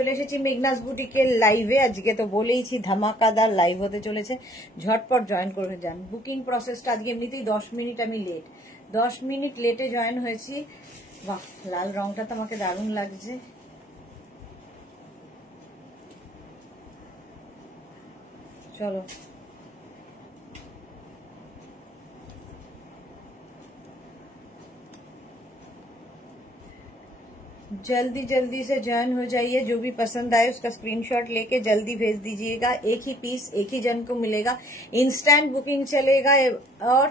চলে এসেছি মেঘনাস বুটিকের লাইভে। আজকে তো বলেইছি ধামাকাদার লাইভ হতে চলেছে, ঝটপট জয়েন করে যান। বুকিং প্রসেসটা আজকে এমনিতেই 10 মিনিট আমি লেট, 10 মিনিট লেটে জয়েন হয়েছি। বাহ, লাল রংটা তো আমাকে দারুণ লাগছে। চলো जल्दी जल्दी से ज्वाइन हो जाइए। जो भी पसंद आए उसका स्क्रीनशॉट लेके जल्दी भेज दीजिएगा। एक ही पीस एक ही जन को मिलेगा। इंस्टेंट बुकिंग चलेगा और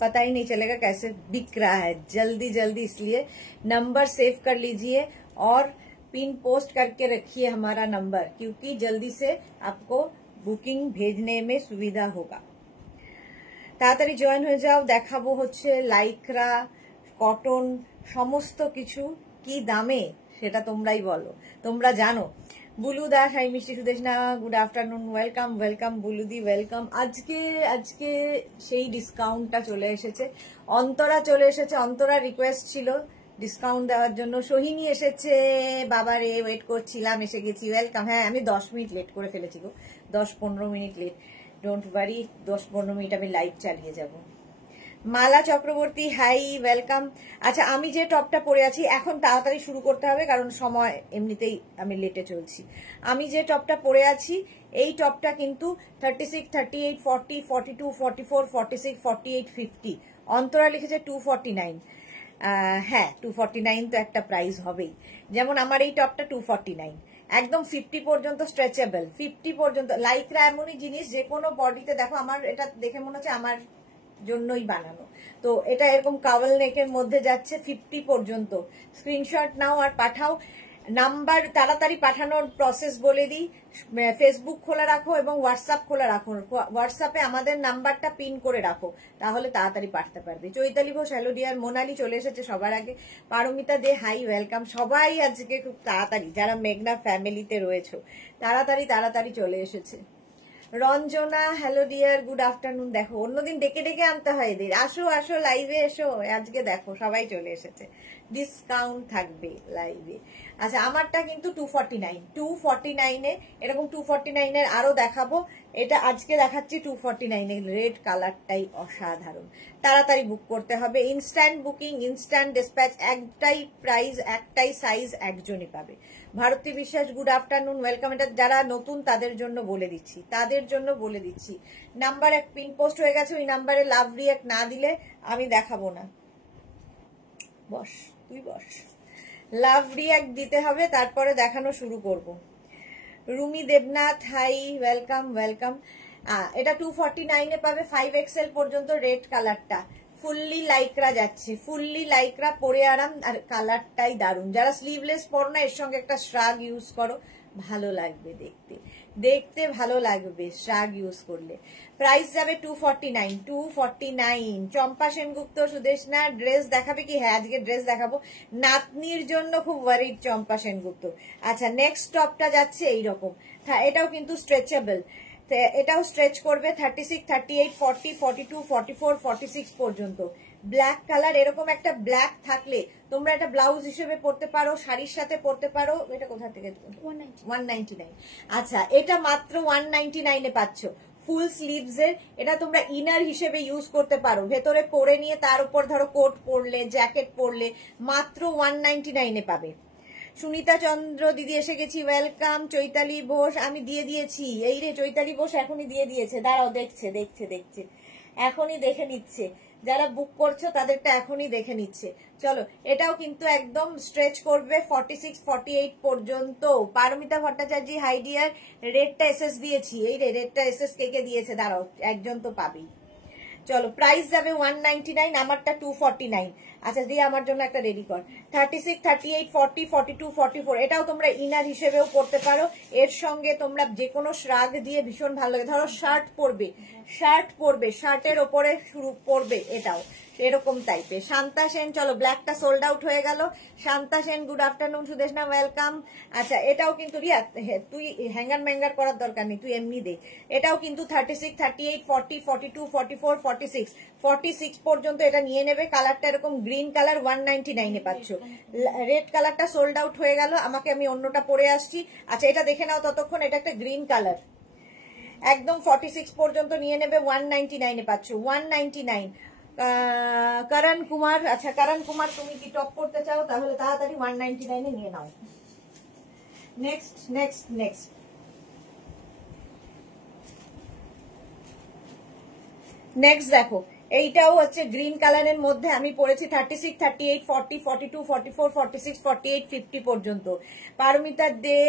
पता ही नहीं चलेगा कैसे बिक रहा है। जल्दी जल्दी, इसलिए नंबर सेव कर लीजिए और पिन पोस्ट करके रखिए हमारा नंबर, क्योंकि जल्दी से आपको बुकिंग भेजने में सुविधा होगा। ताड़ाताड़ी जॉइन हो जाओ। देखाबो হচ্ছে লাইক্রা, কটন, সমস্ত কিছু কি দামে সেটা তোমরাই বলো, তোমরা জানো। বুলু দা, হাই মিষ্টি Sudeshna, good afternoon, welcome welcome বুলুদি, ওয়েলকাম। আজকে সেই ডিসকাউন্টটা চলে এসেছে। অন্তরা চলে এসেছে, অন্তরা রিকোয়েস্ট ছিল ডিসকাউন্ট দেওয়ার জন্য। সোহিনী এসেছে, বাবারে ওয়েট করছিলাম, এসে গেছি, ওয়েলকাম। হ্যাঁ, আমি 10 মিনিট লেট করে ফেলেছি গো, 10-15 minute late. Don't worry, 10-15 minute আমি লাইভ চালিয়ে যাব। Mala Chakraborty, hi, welcome. আচ্ছা, আমি যে টপটা পরে আছি এখন তাড়াতাড়ি শুরু করতে হবে, কারণ সময় এমনিতেই আমি লেটে চলছি। আমি যে টপটা পরে আছি এই টপটা কিন্তু 36, 38, 40, 42, 44, 46, 48, 50। অন্তরা লিখেছে 249। হ্যাঁ, 249 তো একটা প্রাইস হবেই। যেমন আমার এই টপটা 249, একদম 50 পর্যন্ত স্ট্রেচেবল, 50 পর্যন্ত। লাইক্রা এমনই জিনিস, যে কোনো বডিতে দেখো, আমার এটা দেখে মনে হচ্ছে আমার জন্যই বানানো। তো এটা এরকম কাওয়াল নেকের মধ্যে যাচ্ছে 50 পর্যন্ত। স্ক্রিনশট নাও আর পাঠাও। নাম্বার তাড়াতাড়ি পাঠানোর প্রসেস বলে দিই। ফেসবুক খোলা রাখো এবং হোয়াটসঅ্যাপ খোলা রাখো। হোয়াটসঅ্যাপে আমাদের নাম্বারটা পিন করে রাখো, তাহলে তাড়াতাড়ি পাঠাতে পারবে। Chaitali Ghosh, hello dear. মোনালি চলে এসেছে সবার আগে। Paromita Dey, hi, welcome. সবাই আজকে খুব তাড়াতাড়ি, যারা মেঘনা ফ্যামিলিতে রয়েছে তাড়াতাড়ি তাড়াতাড়ি চলে এসেছে। Ranjana, hello dear, good afternoon. দেখো, অন্যদিন ডেকে ডেকে আনতে হয় এদের। আসো আসো, লাইভে এসো। আজকে দেখো সবাই চলে এসেছে, ডিসকাউন্ট থাকবে লাইভে। আচ্ছা, আমারটা কিন্তু 249, 249-এ, এরকম 249-এর আরো দেখাবো। এটা আজকে দেখাচ্ছি 249-এ। রেড কালারটাই অসাধারণ। তাড়াতাড়ি বুক করতে হবে। ইনস্ট্যান্ট বুকিং, ইনস্ট্যান্ট ডিসপ্যাচ, একটাই প্রাইস, একটাই সাইজ, একজনই পাবে। ভারতী বিশ্বাস, গুড আফটারনুন, ওয়েলকাম। এটা যারা নতুন তাদের জন্য বলে দিচ্ছি, নাম্বার এক পিন পোস্ট হয়ে গেছে। ওই নাম্বারে লাভ রিয়াক্ট না দিলে আমি দেখাবো না। বস, তুই বস। লাভ রিয়াক্ট দিতে হবে, তারপরে দেখানো শুরু করব। Rumi Debnath, hi, welcome welcome. এটা 249-এ পাবে, 5XL পর্যন্ত। রেড কালারটা ফুললি লাইক্রা যাচ্ছে, ফুললি লাইক্রা, পরে আরাম, আর কালারটাই দারুন। যারা স্লিভলেস পরো না, এর সঙ্গে একটা শ্রাগ ইউজ করো, ভালো লাগবে দেখতে, দেখতে ভালো লাগবে শ্রাগ ইউজ করলে। প্রাইস যাবে 249, 249। চম্পা সেনগুপ্ত, সুদেশনা, ড্রেস দেখাবে কি? হ্যাঁ, আজকে ড্রেস দেখাবো। নাতনির জন্য খুব ওয়ারিড চম্পা সেনগুপ্ত। আচ্ছা, নেক্সট টপটা যাচ্ছে এইরকম। এটাও কিন্তু স্ট্রেচেবল, এটাও স্ট্রেচ করবে 36, 38, 40, 42, 44, 46 পর্যন্ত। ব্ল্যাক কালার, এরকম একটা ব্ল্যাক থাকলে তোমরা এটা ব্লাউজ হিসেবে পরতে পারো, শাড়ির সাথে পরতে পারো। এটা কোথা থেকে? 199। আচ্ছা, এটা মাত্র 199-এ পাচ্ছ। ফুল স্লিভস এর, এটা তোমরা ইনার হিসেবে ইউজ করতে পারো। ভেতরে পরে নিয়ে তার উপর ধরো কোট পরলে, জ্যাকেট পরলে, মাত্র 199-এ পাবে। সুনিতা চন্দ্র দিদি এসে গেছি, ওয়েলকাম। চৈতালি বোস, আমি দিয়ে দিয়েছি। এই রে, চৈতালি বোস এখনই দিয়ে দিয়েছে। দাঁড়াও, দেখছে দেখছে দেখছে, এখনই দেখে নিচ্ছে। যারা বুক করছো তাদেরটা এখনই দেখে নিচ্ছে। চলো, এটাও কিন্তু একদম স্ট্রেচ করবে 46, 48 পর্যন্ত। Paromita Bhattacharya, hi dear. রেডটা এসএস দিয়েছি। এই রে, রেডটা এসএস কে দিয়েছে? দাঁড়াও, একজন তো পাবেই। চলো, প্রাইস যাবে 199, আমারটা 249। আচ্ছা, দিয়ে আমার জন্য একটা রেডি কর। 36, 38, 40, 42, 44, এটাও তোমরা ইনার হিসেবেও পড়তে পারো। এর সঙ্গে তোমরা যে কোনো শ্রাগ দিয়ে ভীষণ ভালো লাগে। ধরো শার্ট পরবে, শার্টের ওপরে শুরু পরবে, এটাও এরকম টাইপের। শান্তা সেন, চলো ব্ল্যাকটা সোল্ড আউট হয়ে গেল। Shanta Sen good afternoon, Sudeshna welcome. আচ্ছা এটাও কিন্তু রিয়া তুই হ্যাঙ্গার ম্যাঙ্গার করার দরকার নেই, তুই এমনি দে। এটাও কিন্তু 36, 38, 40, 42, 44, 46, 46 পর্যন্ত এটা নিয়ে নেবে। কালারটা এরকম গ্রিন কালার, 199 পাচ্ছ। রেড কালারটা সোল্ড আউট হয়ে গেল, আমি অন্যটা পরে আসছি। আচ্ছা এটা দেখে নাও ততক্ষণ, এটা একটা গ্রিন কালার, একদম 46 পর্যন্ত নিয়ে নেবে, 199 পাচ্ছ, 199। করণ কুমার, আচ্ছা করণ কুমার তুমি কি টপ করতে চাও তাহলে তাড়াতাড়ি 199 নিয়ে নাও। নেক্সট নেক্সট নেক্সট নেক্সট দেখো, এইটাও হচ্ছে গ্রিন কালারের মধ্যে আমি পড়েছি 36, 38, 40, 42, 44, 46, 48, 50 পর্যন্ত। পারমিতা দে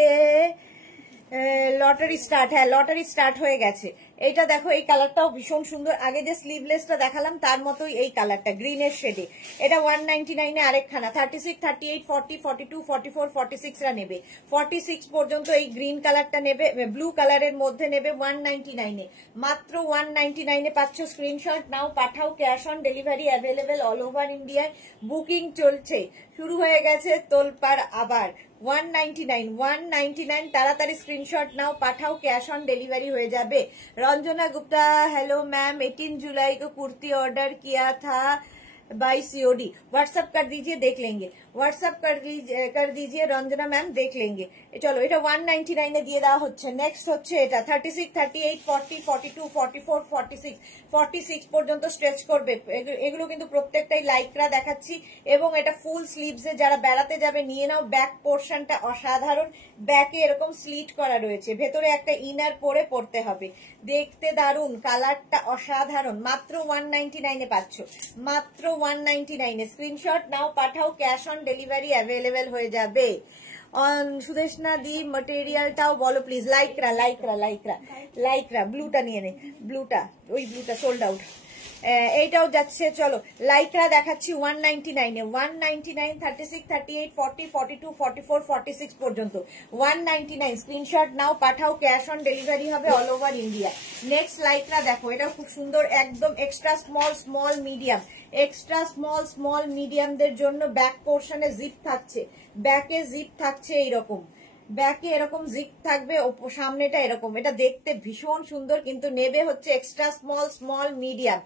লটারি স্টার্ট, হ্যাঁ লটারি স্টার্ট হয়ে গেছে। এইটা দেখো, এই কালারটাও ভীষণ সুন্দর, আগে যে স্লিভলেসটা দেখালাম তার মতোই এই কালারটা গ্রিনের শেডে। এটা 199 এ আরেকখানা 36, 38, 40, 42, 44, 46 রা নেবে। 46 পর্যন্ত এই গ্রিন কালারটা নেবে, ব্লু কালারের মধ্যে নেবে 199 এ, মাত্র 199 এ পাচ্ছ। স্ক্রিনশট নাও, পাঠাও, cash on delivery available all over ইন্ডিয়ায়। বুকিং চলছে, শুরু হয়ে গেছে তোলপাড় আবার। 199 তাড়াতাড়ি স্ক্রিনশট নাও, পাঠাও, कैश ऑन डिलीवरी हो जाए। रंजना गुप्ता हेलो मैम, 18 जुलाई को कुर्ती ऑर्डर किया था बाई सीओडी, व्हाट्सएप कर दीजिए देख लेंगे, व्हाट्सएप कर दीजिए रंजना मैम देख लेंगे। चलो এটা 199 এ দিয়ে দেওয়া হচ্ছে। নেক্সট হচ্ছে এটা 36, 38, 40, 42, 44, 46, 46 পর্যন্ত স্ট্রেচ করবে। এগুলো কিন্তু প্রত্যেকটাই লাইকরা দেখাচ্ছি, এবং এটা ফুল স্লিভস এ যারা বেড়াতে যাবে নিয়ে নাও। ব্যাক পোর্শনটা অসাধারণ, ব্যাকে এরকম স্লিট করা রয়েছে, ভেতরে একটা ইনার পরে পড়তে হবে, দেখতে দারুন, কালারটা অসাধারণ। মাত্র 199 এ পাচ্ছ, মাত্র 199 এ। স্ক্রিনশট নাও, পাঠাও, ক্যাশ অন ডেলিভারি অ্যাভেলেবেল হয়ে যাবে। সুদেশনা দি মটেরিয়ালটাও বলো প্লিজ। লাইকরা লাইকরা লাইকরা লাইকরা ব্লুটা নিয়ে নে, ব্লুটা, ওই ব্লুটা সোল্ড আউট। এইটাও যাচ্ছে, চলো লাইকরা দেখাচ্ছি 199 এ। 199, 36, 38, 40, 42, 44, 46 পর্যন্ত 199। স্ক্রিনশট নাও, পাঠাও, ক্যাশ অন ডেলিভারি হবে all over India. Next lycra দেখো, এটাও খুব সুন্দর, একদম extra small, small medium, extra small, small মিডিয়ামদের জন্য ব্যাক পোর্শনে জিপ থাকছে, ব্যাকে জিপ থাকছে এইরকম, ব্যাকে এরকম জিপ থাকবে, সামনেটা এরকম। এটা দেখতে ভীষণ সুন্দর, কিন্তু নেবে হচ্ছে এক্সট্রা স্মল, স্মল মিডিয়াম।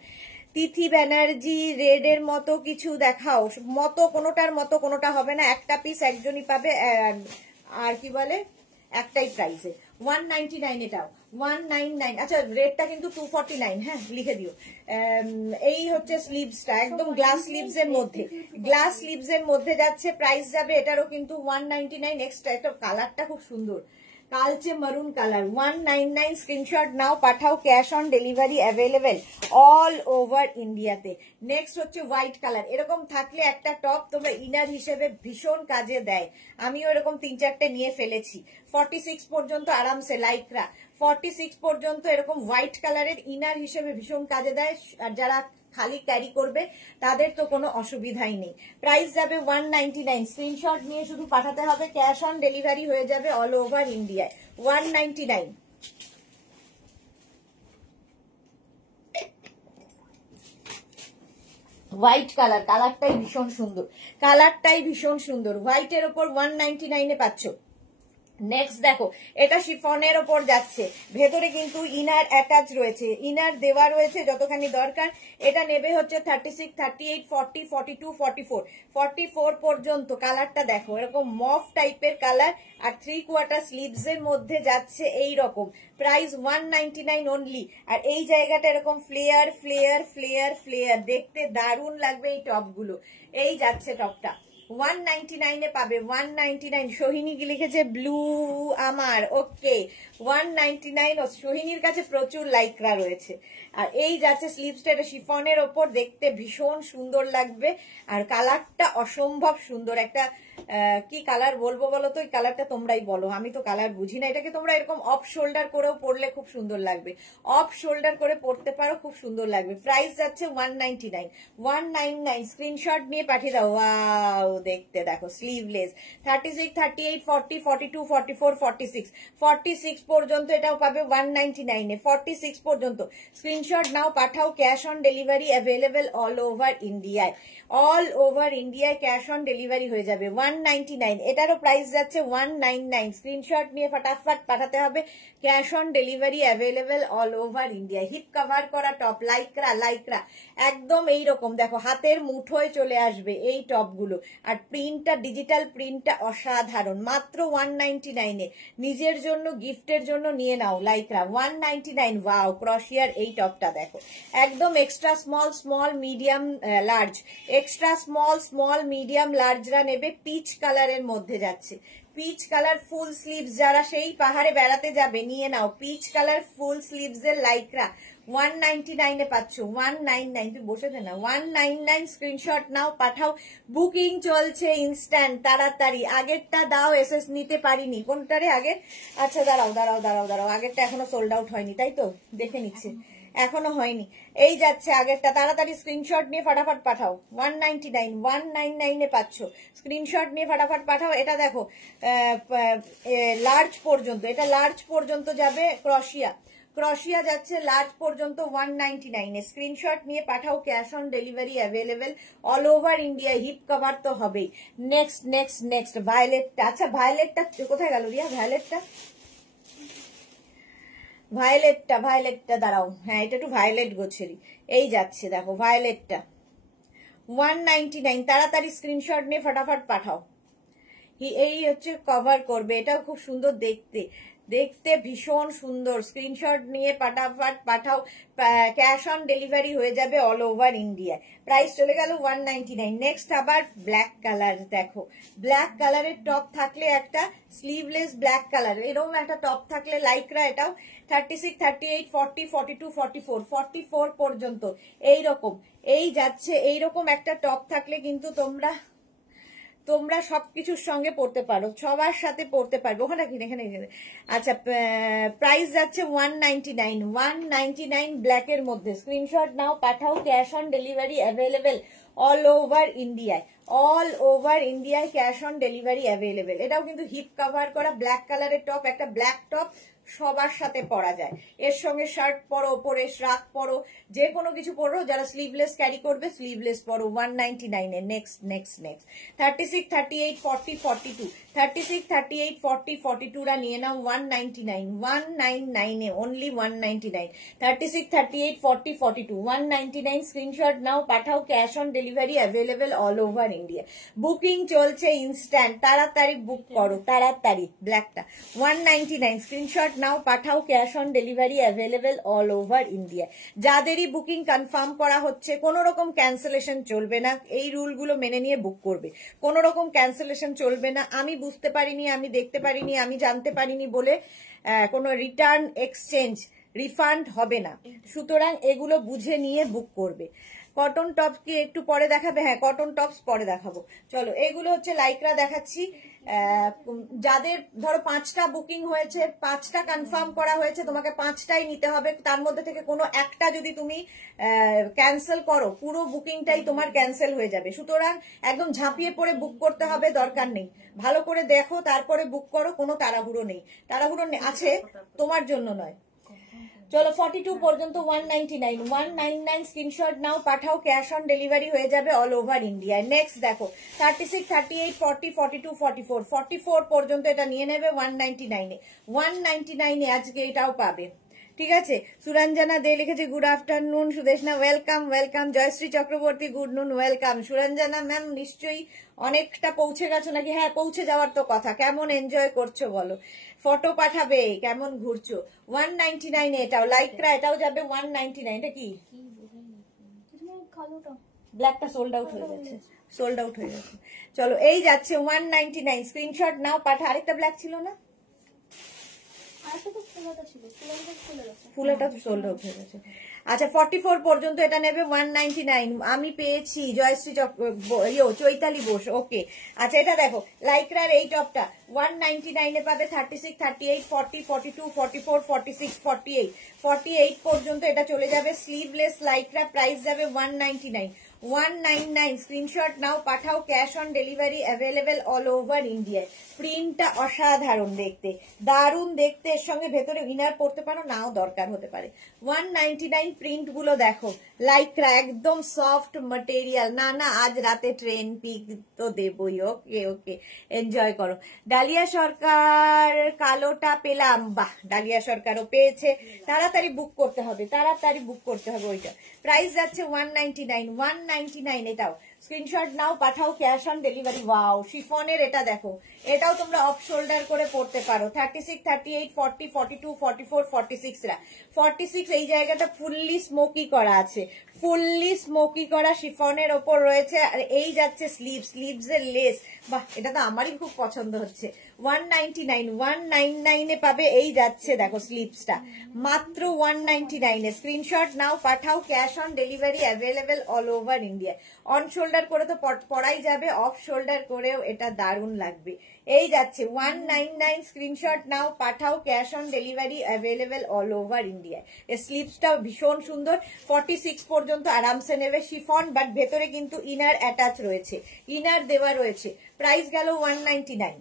তিথি ব্যানার্জি রেড এর মতো কিছু দেখাও, মতো কোনোটার মতো কোনোটা হবে না, একটা পিস একজনই পাবে, আর কি বলে একটাই প্রাইসে 199। এটাও 199। আচ্ছা রেটটা কিন্তু 249, হ্যাঁ লিখে দিও। এই হচ্ছে স্লিভসটা, একদম গ্লাস স্লিভস এর মধ্যে, গ্লাস স্লিভস এর মধ্যে যাচ্ছে, প্রাইস যাবে এটারও কিন্তু 199 এক্সট্রা। একটা কালারটা খুব সুন্দর, কালচে মারুন কালার, 199। স্ক্রিনশট নাও, পাঠাও, cash on delivery available all over ইন্ডিয়াতে। নেক্সট হচ্ছে হোয়াইট কালার, এরকম থাকলে একটা টপ তোমরা ইনার হিসেবে ভীষণ কাজে দেয়, আমিও এরকম 3-4টে নিয়ে ফেলেছি। 46 পর্যন্ত আরামসে লাইকরা, 46 পর্যন্ত এরকম হোয়াইট কালারের ইনার হিসেবে ভীষণ কাজে দেয়, আর যারা খালি ক্যারি করবে তাদের তো কোনো অসুবিধাই নেই। প্রাইস যাবে 199। স্ক্রিনশট নিয়ে শুধু পাঠাতে হবে, ক্যাশ অন ডেলিভারি হয়ে যাবে অল ওভার ইন্ডিয়ায়। 199। হোয়াইট কালার, কালারটাই ভীষণ সুন্দর, কালারটাই ভীষণ সুন্দর। হোয়াইটের ওপর 199 এ পাচ্ছ। নেক্সট দেখো, এটা শিফনের ওপর যাচ্ছে, ভেতরে কিন্তু ইনার অ্যাটাচ রয়েছে, ইনার দেওয়া রয়েছে যতখানি দরকার। এটা নেবে হচ্ছে 36, 38, 40, 42, 44, 44 পর্যন্ত। কালারটা দেখো, এরকম মফ টাইপের কালার, আর 3/4 স্লিভস এর মধ্যে যাচ্ছে এই রকম। Price 199 only. আর এই জায়গাটা এরকম ফ্লেয়ার ফ্লেয়ার ফ্লেয়ার ফ্লেয়ার, দেখতে দারুণ লাগবে এই টপগুলো। এই যাচ্ছে টপটা 199 এ পাবে, 199। সোহিনী কি লিখেছে, ব্লু আমার, ওকে 199। সোহিনীর কাছে প্রচুর লাইকরা রয়েছে। আর এই যাচ্ছে স্লিভসটা, এটা শিফনের ওপর, দেখতে ভীষণ সুন্দর লাগবে, আর কালারটা অসম্ভব সুন্দর, একটা কি কালার বলবো বলো তো? এই কালারটা তোমরাই বলো, আমি তো কালার বুঝি না। এটাকে তোমরা এরকম অফ শোল্ডার করেও পরলে খুব সুন্দর লাগবে, অফ শোল্ডার করে পরতে পারো, খুব সুন্দর লাগবে। প্রাইস যাচ্ছে 199, 199। স্ক্রিনশট নিয়ে পাঠিয়ে দাও। ওয়াও, দেখতে দেখো, স্লিভলেস 36, 38, 40, 42, 44, 46, 46 পর্যন্ত এটাও পাবে 199 এ। 46 পর্যন্ত স্ক্রিনশট নাও, পাঠাও। Cash on delivery available all over ইন্ডিয়ায়, অল ওভার ইন্ডিয়ায় ক্যাশ অন ডেলিভারি হয়ে যাবে। 199, এটারও প্রাইস যাচ্ছে 199। স্ক্রিনশট নিয়ে ফটাফট পাঠাতে হবে। Cash on delivery available all over ইন্ডিয়ায়। হিপ কভার করা টপ, লাইক্রা, লাইক্রা একদম এইরকম দেখো, হাতের মুঠোয় চলে আসবে এই টপগুলো। আর প্রিন্টটা, ডিজিটাল প্রিন্টটা অসাধারণ, মাত্র 199 এ। নিজের জন্য, গিফটের জন্য নিয়ে নাও লাইক্রা, 199। ওয়াও, ক্রশিয়ার এই টপটা দেখো, একদম extra small, small, medium, large, extra small, small, medium, লার্জরা নেবে। পিচ কালারের মধ্যে যাচ্ছে, পিচ কালার ফুল স্লিভস, যারা সেই পাহাড়ে বেড়াতে যাবে নিয়ে নাও। পিচ কালার ফুল স্লিভস এর লাইক্রা 199 এ পাচ্ছ। 199, তুই বসে দে না। 199 স্ক্রিনশট নাও, পাঠাও। বুকিং চলছে ইনস্ট্যান্ট, তাড়াতাড়ি। আগেরটা দাও, এসএস নিতে পারিনি। কোনটারে আগে? আচ্ছা দাঁড়াও দাঁড়াও দাঁড়াও দাঁড়াও, আগেরটা এখনো সোল্ড আউট হয়নি, তাই তো? দেখে নিচ্ছে, এখনো হয়নি। এই যাচ্ছে আগেরটা, তাড়াতাড়ি স্ক্রিনশট নিয়ে ফটাফট পাঠাও। 199, 199 এ পাচ্ছ। স্ক্রিনশট নিয়ে ফটাফট পাঠাও। এটা দেখো লার্জ পর্যন্ত, এটা লার্জ পর্যন্ত যাবে। ক্রশিয়া, ক্রশিয়া যাচ্ছে লার্জ পর্যন্ত 199 এ। স্ক্রিনশট নিয়ে পাঠাও। Cash on delivery available all over India. Hip cover তো হবেই। নেক্সট নেক্সট নেক্সট ভায়োলেটটা। আচ্ছা ভায়োলেটটা কোথায় গেল রিয়া? ভায়োলেটটা, ভায়োলেটটা, ভায়োলেটটা দাঁড়াও। হ্যাঁ, এটা একটু ভায়োলেট গোছেরই। এই যাচ্ছে দেখো ভায়োলেটটা 199। তাড়াতাড়ি স্ক্রিনশট নিয়ে ফটাফট পাঠাও। এই হচ্ছে কভার করবে, এটাও খুব সুন্দর দেখতে, দেখতে ভীষণ সুন্দর। স্ক্রিনশট নিয়ে ফটাফট পাঠাও। ক্যাশ অন ডেলিভারি হয়ে যাবে অল ওভার ইন্ডিয়া। প্রাইস চলে গেল 199। নেক্সট আবার ব্ল্যাক কালার দেখো, ব্ল্যাক কালারের টপ থাকলে একটা, স্লিভলেস ব্ল্যাক কালার এরকম একটা টপ থাকলে লাইক্রা, এটাও 36, 38, 40, 42, 44, 44 পর্যন্ত এইরকম। এই যাচ্ছে এইরকম একটা টপ থাকলে কিন্তু তোমরা সবকিছুর সঙ্গে পড়তে পারো, সবার সাথে পড়তে পারবে। ওখানে কি এখানে? আচ্ছা, প্রাইস যাচ্ছে 199, 199 ব্ল্যাকের মধ্যে। স্ক্রিনশট নাও, পাঠাও। Cash on delivery available all over ইন্ডিয়ায়, অল ওভার ইন্ডিয়ায় ক্যাশ অন ডেলিভারি অ্যাভেলেবেল। এটাও কিন্তু হিপ কভার করা ব্ল্যাক কালারের টপ, একটা ব্ল্যাক টপ সবার সাথে পরা যায়। এর সঙ্গে শার্ট পরো, ওপরে শ্রাক পরো, যে কোনো কিছু পরো। যারা স্লিভলেস ক্যারি করবে স্লিভলেস পরো। 199 এ। নেক্সট নেক্সট নেক্সট 36, 38, 40, 42, 36, 38, 40, 42 রা নিয়ে নাও। 199, 199 এ, অনলি 199। 36, 38, 40, 42, 199। স্ক্রিনশট নাও, পাঠাও। Cash on delivery available all over India. Booking চলছে ইনস্ট্যান্ট, তাড়াতাড়ি বুক করো, তাড়াতাড়ি। ব্ল্যাকটা 199। স্ক্রিনশট নাও, পাঠাও। Cash on delivery available all over India. যাদেরই বুকিং কনফার্ম করা হচ্ছে, কোনো রকম ক্যান্সেলেশন চলবে না। এই রুলগুলো মেনে নিয়ে বুক করবে, কোনো রকম ক্যান্সেলেশন চলবে না। আমি বুঝতে পারিনি, আমি দেখতে পারিনি, আমি জানতে পারিনি বলে কোনো রিটার্ন, এক্সচেঞ্জ, রিফান্ড হবে না। সুতরাং এগুলো বুঝে নিয়ে বুক করবে। কটন টপস কি একটু পরে দেখাবে? হ্যাঁ, কটন টপস পরে দেখাবো। চলো, এগুলো হচ্ছে লাইক্রা দেখাচ্ছি। যাদের ধরো 5টা বুকিং হয়েছে, 5টা কনফার্ম করা হয়েছে, তোমাকে 5টাই নিতে হবে। তার মধ্যে থেকে কোনো একটা যদি তুমি ক্যান্সেল করো, পুরো বুকিংটাই তোমার ক্যান্সেল হয়ে যাবে। সুতরাং একদম ঝাঁপিয়ে পড়ে বুক করতে হবে, দরকার নেই। ভালো করে দেখো, তারপরে বুক করো। কোনো তাড়াহুড়ো নেই, তাড়াহুড়ো আছে তোমার জন্য নয়। চলো, 42 পর্যন্ত 199, 199। স্ক্রিনশট নাও, পাঠাও। ক্যাশ অন ডেলিভারি হয়ে যাবে অল ওভার ইন্ডিয়া। নেক্সট দেখো 36, 38, 40, 42, 44, 44 পর্যন্ত এটা নিয়ে নেবে 199 এ। 199 এ আজকে এটাও পাবে, ঠিক আছে। সুরঞ্জনা দে লিখেছে good afternoon. Sudeshna welcome, welcome. Jayashree Chakraborty good noon, welcome. Suranjana ma'am নিশ্চয়ই অনেকটা পৌঁছে গেছো নাকি? হ্যাঁ, পৌঁছে যাওয়ার তো কথা। কেমন এনজয় করছো বলো, ফটো পাঠাবে, কেমন ঘুরছো। 199 এ এটাও লাইক্রা, এটাও যাবে 199। এটা কি ব্ল্যাকটা সোল্ড আউট হয়ে গেছে, সোল্ড আউট হয়ে গেছে। চলো, এই যাচ্ছে 199। স্ক্রিনশট নাও, পাঠা। আরেকটা ব্ল্যাক ছিল না? ফুলেটা তো সোল্ড আউট হয়ে গেছে। আচ্ছা 44 পর্যন্ত এটা নেবে 199। আমি পেয়েছি জয়শ্রী চৈতালি বোস। ওকে আচ্ছা এটা দেখো লাইক্রার এই টপটা 199 এ পাবে। 36, 38, 40, 42, 44, 46, 48 48 পর্যন্ত এটা চলে যাবে। স্লিভলেস লাইক্রা, প্রাইস যাবে 199 199। স্ক্রিনশট নাও, পাঠাও, cash on delivery available all over ইন্ডিয়ায়। প্রিন্টটা অসাধারণ দেখতে, দারুণ দেখতে, এর সঙ্গে ভেতরে ইনার পড়তে পারো, নাও দরকার হতে পারে। 199 প্রিন্ট গুলো দেখো, লাইক্রা একদম সফট ম্যাটেরিয়াল। না না আজ রাতে ট্রেন পিক তো দেবই। ওকে ওকে এনজয় করো। ডালিয়া সরকার কালোটা পেলাম, বাহ ডালিয়া সরকারও পেয়েছে। তাড়াতাড়ি বুক করতে হবে, তাড়াতাড়ি বুক করতে হবে ওইটা। প্রাইস যাচ্ছে 199 199। এটাও স্ক্রিনশট নাও, পাঠাও, ক্যাশ অন ডেলিভারি। ওয়াও শিফনের এটা দেখো, এটাও তোমরা অফ শোল্ডার করে পড়তে পারো। 36, 38, 40, 42, 44, 46 রা 46 এই জায়গাটা ফুললি স্মোকি করা আছে, ফুললি স্মোকি করা শিফনের ওপর রয়েছে। আর এই যাচ্ছে স্লিভস এর লেস, বাহ এটা তো আমারই খুব পছন্দ হচ্ছে। 199 199 এ পাবে। এই যাচ্ছে দেখো স্লিভসটা মাত্র 199 এ। স্ক্রিনশট নাও, পাঠাও, cash on delivery available all over India. On shoulder করে তো পরাই যাবে, অফ শোল্ডার করেও এটা দারুণ লাগবে। এই যাচ্ছে 199। স্ক্রিনশট নাও, পাঠাও, cash on delivery available all over India. এর স্লিভসটাও ভীষণ সুন্দর। 46 পর্যন্ত আরামসে নেবে। শিফন বাট ভেতরে কিন্তু ইনার অ্যাটাচ রয়েছে, ইনার দেওয়া রয়েছে। প্রাইস গেল 199।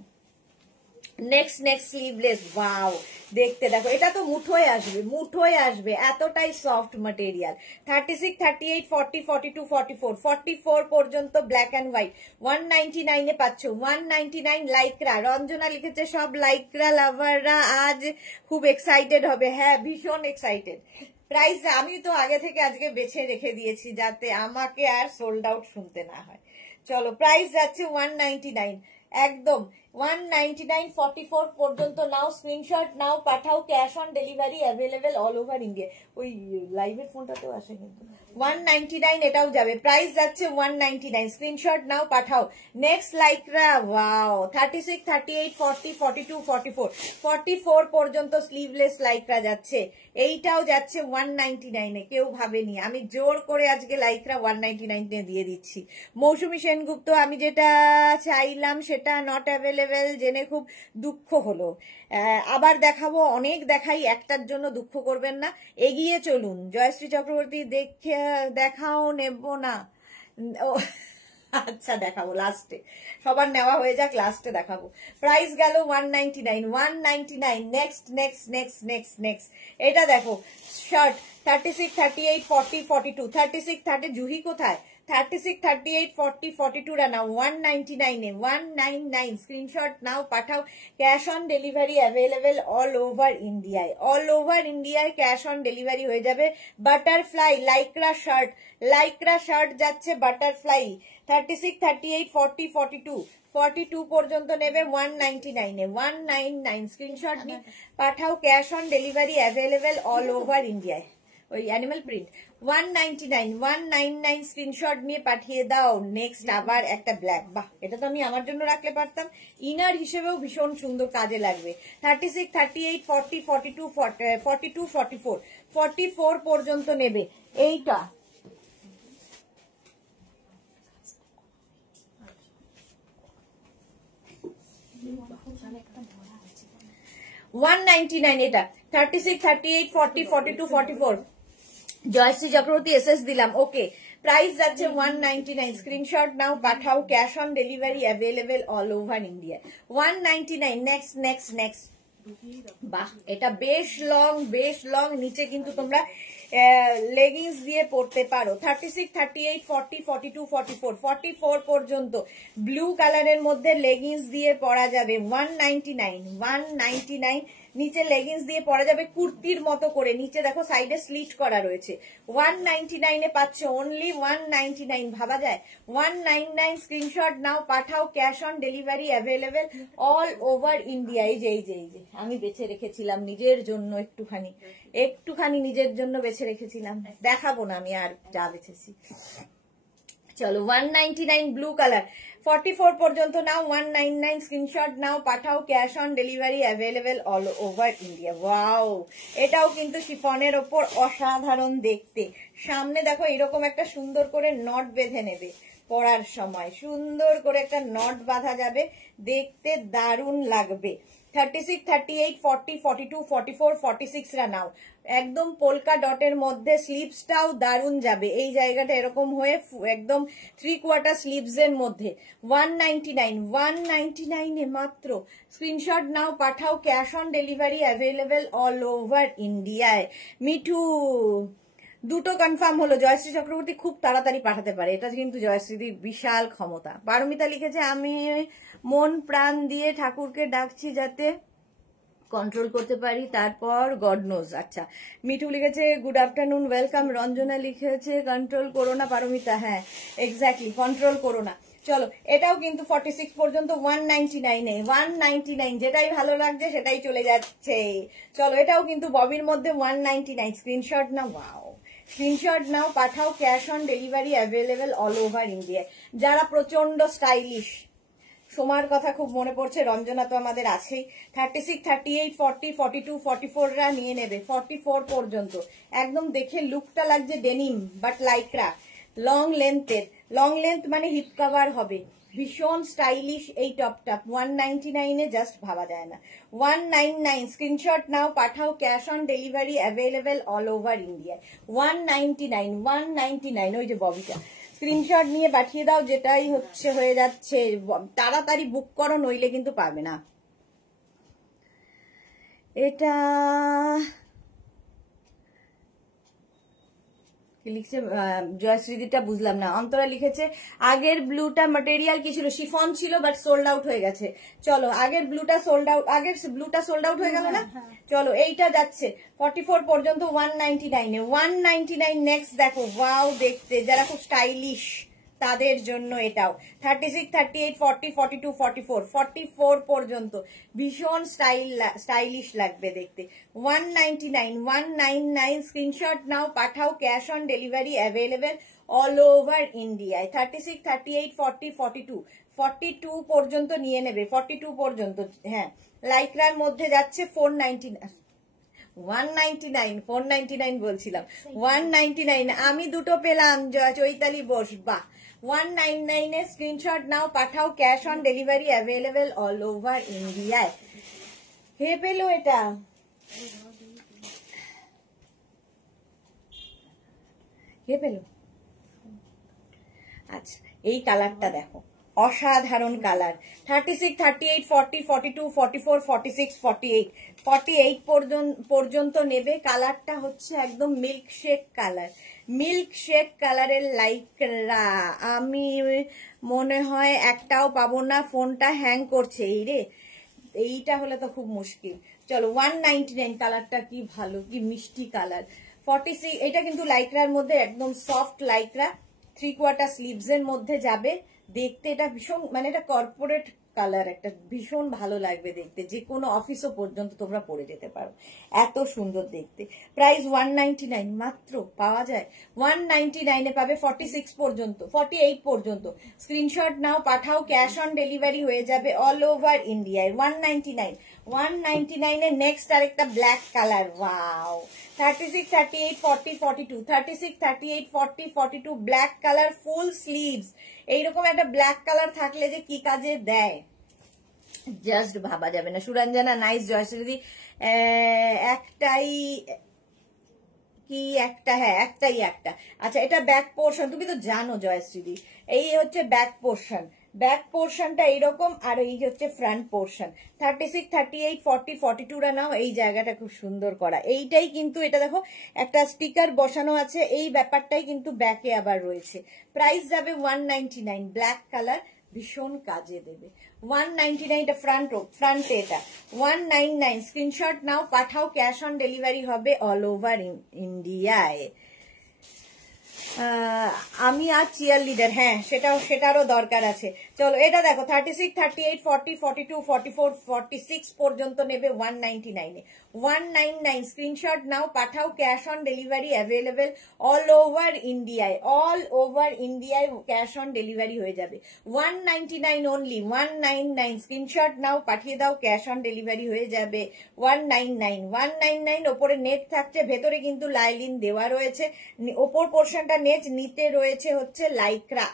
নেক্সট স্লিভলেস, ওয়াও দেখতে দেখো, এটা তো মুঠোয় আসবে, মুঠোয় আসবে, এতটাই সফট ম্যাটেরিয়াল। 36, 38, 40, 42, 44 44 পর্যন্ত ব্ল্যাক অ্যান্ড হোয়াইট 199 এ পাচ্ছ। 199 লাইক্রা। রঞ্জনা লিখেছে সব লাইক্রা লাভাররা আজ খুব এক্সাইটেড হবে। হ্যাঁ ভীষণ এক্সাইটেড। প্রাইস আমি তো আগে থেকে আজকে বেছে রেখে দিয়েছি যাতে আমাকে আর সোল্ড আউট শুনতে না হয়। চলো প্রাইস যাচ্ছে 199 একদম 199। 44 পর্যন্ত নাও, স্ক্রিনশট নাও, পাঠাও, cash on delivery available all over India. ওই লাইভের ফোনটাতেও আসে কিন্তু। 199 এটাও যাবে। প্রাইস যাচ্ছে 199। স্ক্রিনশট নাও, পাঠাও। নেক্সট লাইক্রা, ওয়াও 36, 38, 40, 42, 44 44 পর্যন্ত স্লিভলেস লাইক্রা যাচ্ছে। এইটাও যাচ্ছে 199 এ। কেউ ভাবেনি, আমি জোর করে আজকে লাইক্রা 199 এ দিয়ে দিচ্ছি। মৌসুমী সেনগুপ্ত, আমি যেটা চাইলাম সেটা নট অ্যাভেলেবেল জেনে খুব দুঃখ হলো। আবার দেখাবো, অনেক দেখাই, একটার জন্য দুঃখ করবেন না, এগিয়ে চলুন। জয়শ্রী চক্রবর্তী দেখাও, নেব না। আচ্ছা দেখাবো লাস্টে, সবার নেওয়া হয়ে যাক, লাস্টে দেখাবো। প্রাইস গেল 199 199। নেক্সট এটা দেখো শার্ট 36, 38, 40, 42 36 30 জুহি কোথায়? 36, 38, 40, 42 রানা 199 এ। 199 স্ক্রিনশট নাও, পাঠাও, cash on delivery available all over ইন্ডিয়ায়। অল ওভার ইন্ডিয়ায় ক্যাশ অন ডেলিভারি হয়ে যাবে। বাটারফ্লাই লাইক্রা শার্ট যাচ্ছে বাটারফ্লাই। 36, 38, 40, 42 42 পর্যন্ত নেবে 199 এ। 199 স্ক্রিনশট নিয়ে পাঠাও, cash on delivery available all over ইন্ডিয়ায়। ওই অ্যানিমাল প্রিন্ট 199 স্ক্রিনশট নিয়ে পাঠিয়ে দাও। নেক্সট আবার একটা ব্ল্যাক, বাহ এটা তো আমি আমার জন্য রাখলে পারতাম, ইনার হিসেবেও ভীষণ সুন্দর কাজে লাগবে। 36, 38, 40, 42 42 44 44 পর্যন্ত নেবে। এইটা 199 এটা। 36, 38, 40, 42, 44 জয়শ্রী চক্রবর্তী এসএস দিলাম। ওকে প্রাইস যাচ্ছে 199। স্ক্রিনশট নাও, পাঠাও, cash on delivery available all over India. 199। Next বাহ এটা বেশ লং, নিচে কিন্তু তোমরা লেগিংস দিয়ে পড়তে পারো। 36, 38, 40, 42, 44 44 পর্যন্ত ব্লু কালারের মধ্যে লেগিংস দিয়ে পরা যাবে। 199 নিচে লেগিংস দিয়ে পরা যাবে কুর্তির মতো করে। নিচে দেখো সাইডে স্লিট করা রয়েছে। 199 এ পাচ্ছ, অনলি 199। ভাবা যায়? 199 স্ক্রিনশট নাও, পাঠাও, cash on delivery available all over India. এই যে আমি বেছে রেখেছিলাম নিজের জন্য, একটুখানি নিজের জন্য বেছে রেখেছিলাম, দেখাবো না আমি আর যা বেছেছি। চলো 199 ব্লু কালার 44 পর্যন্ত নাও, 199 স্ক্রিনশট নাও, পাঠাও, cash on delivery available all over India. Wow, এটাও কিন্তু শিফনের ওপর অসাধারণ দেখতে। সামনে দেখো এরকম একটা সুন্দর করে নট বেঁধে নেবে, পরার সময় সুন্দর করে একটা নট বাঁধা যাবে, দেখতে দারুণ লাগবে। 36, 38, 40, 42, 44, 46 রা নাও। একদম পোলকা ডটের মধ্যে, স্লিভসটাও দারুণ যাবে, এই জায়গাটা এরকম হয়ে একদম 3/4 স্লিভস এর মধ্যে। 199 এ মাত্র। স্ক্রিনশট নাও, পাঠাও, cash on delivery available all over ইন্ডিয়ায়। মিঠু দুটো কনফার্ম হলো। জয়শ্রী চক্রবর্তী খুব তাড়াতাড়ি পাঠাতে পারে, এটা কিন্তু জয়শ্রীর বিশাল ক্ষমতা। পারমিতা লিখেছে আমি মন প্রাণ দিয়ে ঠাকুরকে ডাকছি যাতে কন্ট্রোল করতে পারি, তারপর গড নোজ। আচ্ছা, মিঠু লিখেছে গুড আফটারনুন ওয়েলকাম। রঞ্জনা লিখেছে কন্ট্রোল করো না পারমিতা। হ্যাঁ এক্স্যাক্টলি, কন্ট্রোল করো না। চলো এটাও কিন্তু 46 পর্যন্ত 199 199, যেটাই ভালো লাগছে সেটাই চলে যাচ্ছে। চলো এটাও কিন্তু ববির মধ্যে 199। স্ক্রিনশট নাও, ওয়াও, স্ক্রিনশট নাও, পাঠাও, cash on delivery available all over ইন্ডিয়ায়। যারা প্রচন্ড স্টাইলিশ, সোমার কথা খুব মনে পড়ছে, রঞ্জনা তো আমাদের আছেই। 36, 38, 40, 42, 44 রা নিয়ে নেবে। 44 পর্যন্ত একদম দেখে লুকটা লাগছে ডেনিম বাট লাইক্রা, লং লেন্থের। লং লেন্থ মানে হিপ কভার হবে, ভীষণ স্টাইলিশ এই টপটা। 199 এ জাস্ট ভাবা যায় না। 199 স্ক্রিনশট নাও, পাঠাও, cash on delivery available all over ইন্ডিয়ায়। 199 ওই যে ববিটা, স্ক্রিনশট নিয়ে পাঠিয়ে দাও, যেটাই হচ্ছে হয়ে যাচ্ছে। তাড়াতাড়ি বুক করো, নইলে কিন্তু পাবে না। এটা লিখছে জয়শ্রীদিটা বুঝলাম না। অন্তরা লিখেছে আগের ব্লুটা ম্যাটেরিয়াল কি ছিল? শিফন ছিল বাট সোল্ড আউট হয়ে গেছে। চলো আগের ব্লুটা সোল্ড আউট, আগের ব্লুটা সোল্ড আউট হয়ে গেল না। চলো এইটা যাচ্ছে 44 পর্যন্ত 199 এ। 199 নেক্সট দেখো, ওয়াও দেখতে, যারা খুব স্টাইলিশ তাদের জন্য এটাও। 36, 38, 40, 42, 44, 44 পর্যন্ত ভীষণ স্টাইলিশ লাগবে দেখতে। 199 স্ক্রিনশট নাও, পাঠাও, cash on delivery available all over ইন্ডিয়ায়। 36, 38, 40, 42, 42 পর্যন্ত নিয়ে নেবে। 42 পর্যন্ত, হ্যাঁ লাইক্রার মধ্যে যাচ্ছে 499 বলছিলাম, 199। আমি দুটো পেলাম, চৈতালি বোস, বাহ। 199 এর স্ক্রিনশট নাও, পাঠাও, cash on delivery available all over ইন্ডিয়ায়। হে পেলো এটা, হে পেলো। আচ্ছা এই কালারটা দেখো, অসাধারণ কালার। 36, 38, 40, 42, 44, 46, 48, 48 পর্যন্ত নেবে। কালারটা হচ্ছে একদম milk shake colour, milk shake কালারের লাইকরা। আমি মনে হয় একটাও পাবো না, ফোনটা হ্যাং করছে। এই রে, এইটা হলে তো খুব মুশকিল। চলো 199, কালারটা কি ভালো, কি মিষ্টি কালার। 46, এটা কিন্তু লাইক্রার মধ্যে একদম সফট লাইক্রা, 3/4 স্লিভস এর মধ্যে যাবে। দেখতে এটা ভীষণ, মানে এটা কর্পোরেট কালার, একটা ভীষণ ভালো লাগবে দেখতে, যে কোনো অফিসও পর্যন্ত তোমরা পরে যেতে পারো, এত সুন্দর দেখতে। প্রাইস 199 মাত্র পাওয়া যায়। 199 এ পাবে 46 পর্যন্ত, 48 পর্যন্ত। স্ক্রিনশট নাও, পাঠাও, ক্যাশ অন ডেলিভারি হয়ে যাবে অল ওভার ইন্ডিয়ায়। 199 এর নেক্সট আরেকটা black colour, wow. 36, 38, 40, 42, 36, 38, 40, 42 black colour, ফুল স্লিভস। এইরকম একটা ব্ল্যাক কালার থাকলে যে কি কাজে দেয় জাস্ট ভাবা যাবে না। সুরঞ্জনা নাইস। জয়শ্রী একটাই কি একটা, হ্যাঁ একটাই একটা। আচ্ছা এটা ব্যাক পোর্শন, তুমি তো জানো জয়শ্রী, এই হচ্ছে ব্যাক পোর্শন। ব্যাক পোর্শনটা এইরকম, আর এই হচ্ছে ফ্রন্ট পোর্শন। 36, 38, 40, 42 রা নাও। এই জায়গাটা খুব সুন্দর করা, এইটাই কিন্তু, এটা দেখো একটা স্টিকার বসানো আছে, এই ব্যাপারটাই কিন্তু ব্যাকে আবার রয়েছে। প্রাইস যাবে 199, ব্ল্যাক কালার, ভীষণ কাজে দেবে। 199, এটা ফ্রন্টে এটা 199। স্ক্রিনশট নাও, পাঠাও, ক্যাশ অন ডেলিভারি হবে অল ওভার ইন্ডিয়ায়। আমি আর চিয়ার লিডার, হ্যাঁ সেটারও দরকার আছে। চলো এটা দেখো 36, 38, 40, 42, 44, 46 পর্যন্ত নেবে 199 এ। 199 স্ক্রিনশট নাও, পাঠাও, cash on delivery available all over ইন্ডিয়ায়। অল ওভার ইন্ডিয়ায় ক্যাশ অন ডেলিভারি হয়ে যাবে। 199 অনলি, 199 স্ক্রিনশট নাও, পাঠিয়ে দাও, ক্যাশ অন ডেলিভারি হয়ে যাবে 199। 199 ওপরে নেট থাকছে, ভেতরে কিন্তু লাইলিন দেওয়া রয়েছে। ওপর পোর্শনটা নেট, নিতে রয়েছে হচ্ছে লাইক্রা,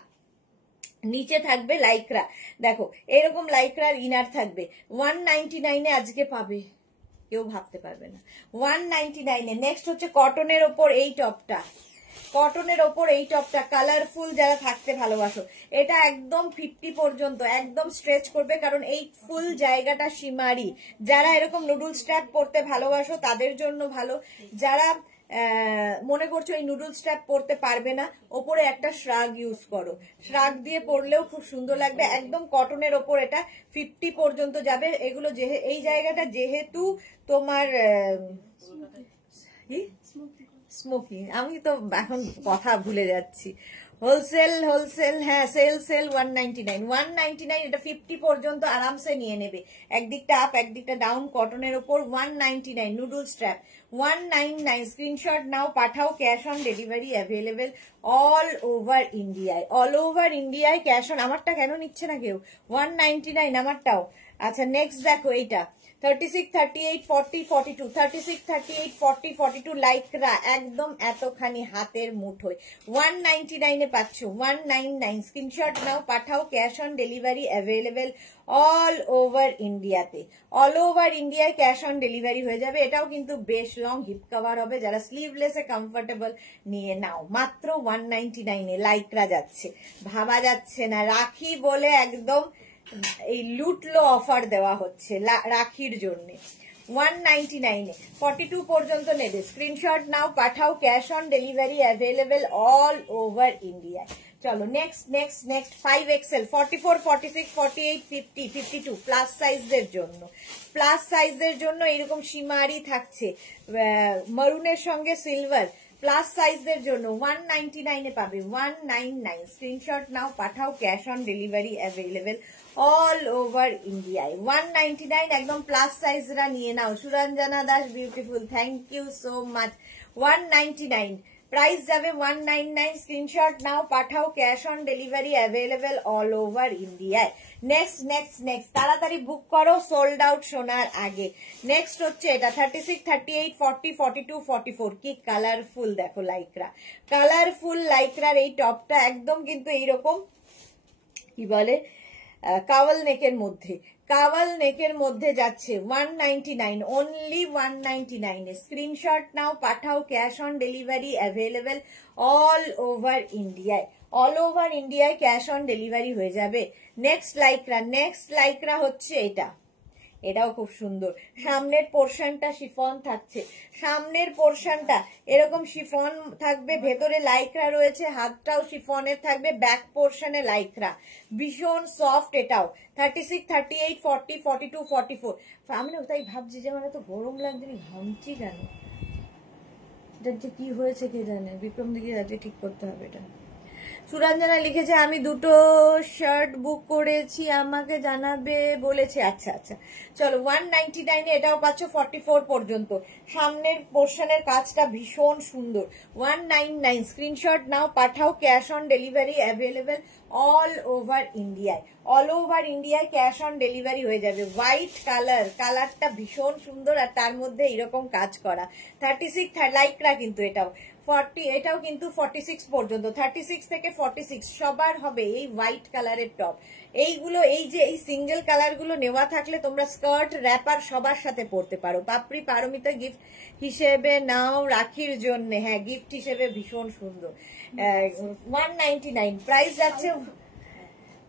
নিচে থাকবে লাইক্রা। দেখো এরকম লাইক্রার ইনার থাকবে। 199 এ আজকে পাবে, কেউ ভাবতে পারবে না। 199 এ। নেক্সট হচ্ছে কটনের ওপর এই টপটা, কটনের ওপর এই টপটা কালারফুল, যারা থাকতে ভালোবাসো এটা একদম 50 পর্যন্ত একদম স্ট্রেচ করবে, কারণ এই ফুল জায়গাটা সীমারি। যারা এরকম নুডল স্ট্র্যাপ পরতে ভালোবাসো তাদের জন্য ভালো। যারা মনে করছো এই নুডল স্ট্র্যাপ পরতে পারবে না, ওপরে একটা শ্রাগ ইউজ করো, শ্রাগ দিয়ে পরলেও খুব সুন্দর লাগবে। একদম কটনের ওপর এটা 50 পর্যন্ত যাবে। এগুলো এই জায়গাটা যেহেতু তোমার স্মোকি, আমি তো এখন কথা ভুলে যাচ্ছি। হোলসেল হোলসেল, হ্যাঁ সেল 199। 199 এটা 50 পর্যন্ত আরামসে নিয়ে নেবে। একদিকটা আপ একদিকটা ডাউন, কটনের ওপর 199 নুডল স্ট্র্যাপ 199। স্ক্রিনশট নাও, পাঠাও, cash on delivery available all over ইন্ডিয়ায়। অল ওভার ইন্ডিয়ায় ক্যাশ অন। আমারটা কেন নিচ্ছে না কেউ? 199 আমারটাও। আচ্ছা নেক্সট দেখো এইটা 36, 38, 40, 42, 36, 38, 40, 42 লাইক্রা, একদম এতখানি হাতের মুঠোয় 199 এ পাচ্ছ। 199 স্ক্রিনশট নাও, পাঠাও, cash on delivery available all over ইন্ডিয়াতে। অল ওভার ইন্ডিয়ায় ক্যাশ অন ডেলিভারি হয়ে যাবে। এটাও কিন্তু বেশ লং হিপ কভার হবে, যারা স্লিভলেসে কমফোর্টেবল নিয়ে নাও। মাত্র 199 এ লাইক্রা যাচ্ছে, ভাবা যাচ্ছে না। রাখি বলে একদম এই লুটলো অফার দেওয়া হচ্ছে রাখির জন্য। 199 এ 42 পর্যন্ত নেবে। স্ক্রিনশট নাও, পাঠাও, cash on delivery available all over India. চলো next next next 5XL 44, 46, 48, 50, 52 plus সাইজদের জন্য। প্লাস সাইজদের জন্য এরকম সীমারি থাকছে, মারুনের সঙ্গে সিলভার। প্লাস সাইজদের জন্য 199 এ পাবে। 199 স্ক্রিনশট নাও, পাঠাও, cash on delivery available all over ইন্ডিয়ায়। 199 একদম প্লাস সাইজরা নিয়ে নাও। Suranjana Das beautiful, thank you so much. 199 price যাবে 199। স্ক্রিনশট নাও, পাঠাও, cash on delivery available all over ইন্ডিয়ায়। নেক্সট নেক্সট নেক্সট তাড়াতাড়ি বুক করো, সোল্ড আউট শোনার আগে। নেক্সট হচ্ছে এটা 36, 38, 40, 42, 44 কি কালারফুল দেখো লাইক্রা, কালারফুল লাইক্রার এই টপটা একদম কিন্তু এইরকম কি বলে কাওয়াল নেকের মধ্যে, কাওয়াল নেকের মধ্যে যাচ্ছে 199 অনলি 199 এ। স্ক্রিনশট নাও, পাঠাও, cash on delivery available all over ইন্ডিয়ায়। অল ওভার ইন্ডিয়ায় ক্যাশ অন ডেলিভারি হয়ে যাবে। নেক্সট লাইক্রা হচ্ছে এটা, এটাও খুব সুন্দর। সামনের পোর্শনটা শিফন থাকছে, সামনের পোর্শনটা এরকম শিফন থাকবে, ভেতরে লাইক্রা রয়েছে, হাতটাও শিফনের থাকবে, ব্যাক পোর্শনে লাইক্রা, ভীষণ সফট। এটাও 36, 38, 40, 42, 44। আমি না তাই ভাবছি যে মানে তো গরম লাগছে, ঘামছি কেন, এটা যে কি হয়েছে কে জানে। বিক্রম দিকে যাতে ঠিক করতে হবে এটা। সুরঞ্জনা লিখেছে আমি দুটো শার্ট বুক করেছি, আমাকে জানাবে বলেছে। আচ্ছা আচ্ছা চলো 199 এ এটাও পাচ্ছ 44 পর্যন্ত। সামনের পোর্শনের কাজটা ভীষণ সুন্দর। 199 স্ক্রিনশট নাও, পাঠাও, cash on delivery available all over ইন্ডিয়ায়। অল ওভার ইন্ডিয়ায় ক্যাশ অন ডেলিভারি হয়ে যাবে। হোয়াইট কালার, কালারটা ভীষণ সুন্দর আর তার মধ্যে এরকম কাজ করা। 36 লাইক্রা কিন্তু এটাও 40, এটাও কিন্তু 46 পর্যন্ত। 36 থেকে 46 সবার হবে এই হোয়াইট কালারের টপ। এইগুলো এই যে এই সিঙ্গেল কালার গুলো নেওয়া থাকলে তোমরা স্কার্ট র্যাপার সবার সাথে পরতে পারো। পাপড়ি পারমিতা গিফট হিসেবে নাও রাখির জন্য, হ্যাঁ গিফট হিসেবে ভীষণ সুন্দর। 199 প্রাইস যাচ্ছে,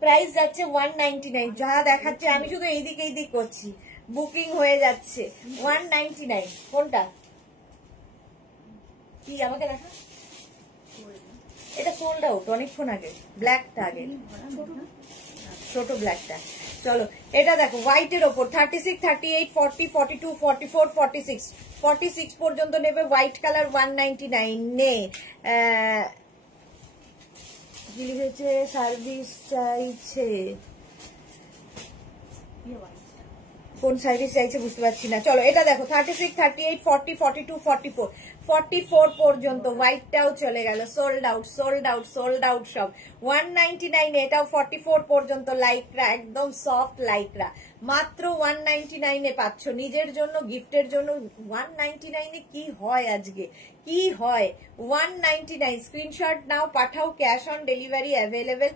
প্রাইস যাচ্ছে 199। যা দেখাচ্ছে আমি শুধু এইদিক করছি, বুকিং হয়ে যাচ্ছে 199। কোনটা কি আমাকে দেখা, এটা সোল্ড আউট অনেকক্ষণ আগে, ব্ল্যাকটা আগে, ছোট ব্ল্যাকটা। চলো এটা দেখো হোয়াইটের ওপর 36, 38, 40, 42, 44, 46 46 পর্যন্ত নেবে। হোয়াইট কালার 199 নে কি লিখেছে সার্ভিস চাইছে, কোন সার্ভিস চাইছে বুঝতে পারছি না। চলো এটা দেখো 36, 38, 40, 42, 44, 44 পর্যন্ত হোয়াইটটাও চলে গেল, sold out sold out sold out সব। 199 এটাও 44 পর্যন্ত লাইকরা, একদম সফট লাইকরা, মাত্র 199 পাচ্ছ নিজের জন্য গিফটের জন্য। 199 কি হয় আজকে, কি হয়? 199 স্ক্রিনশট নাও, পাঠাও, cash on delivery available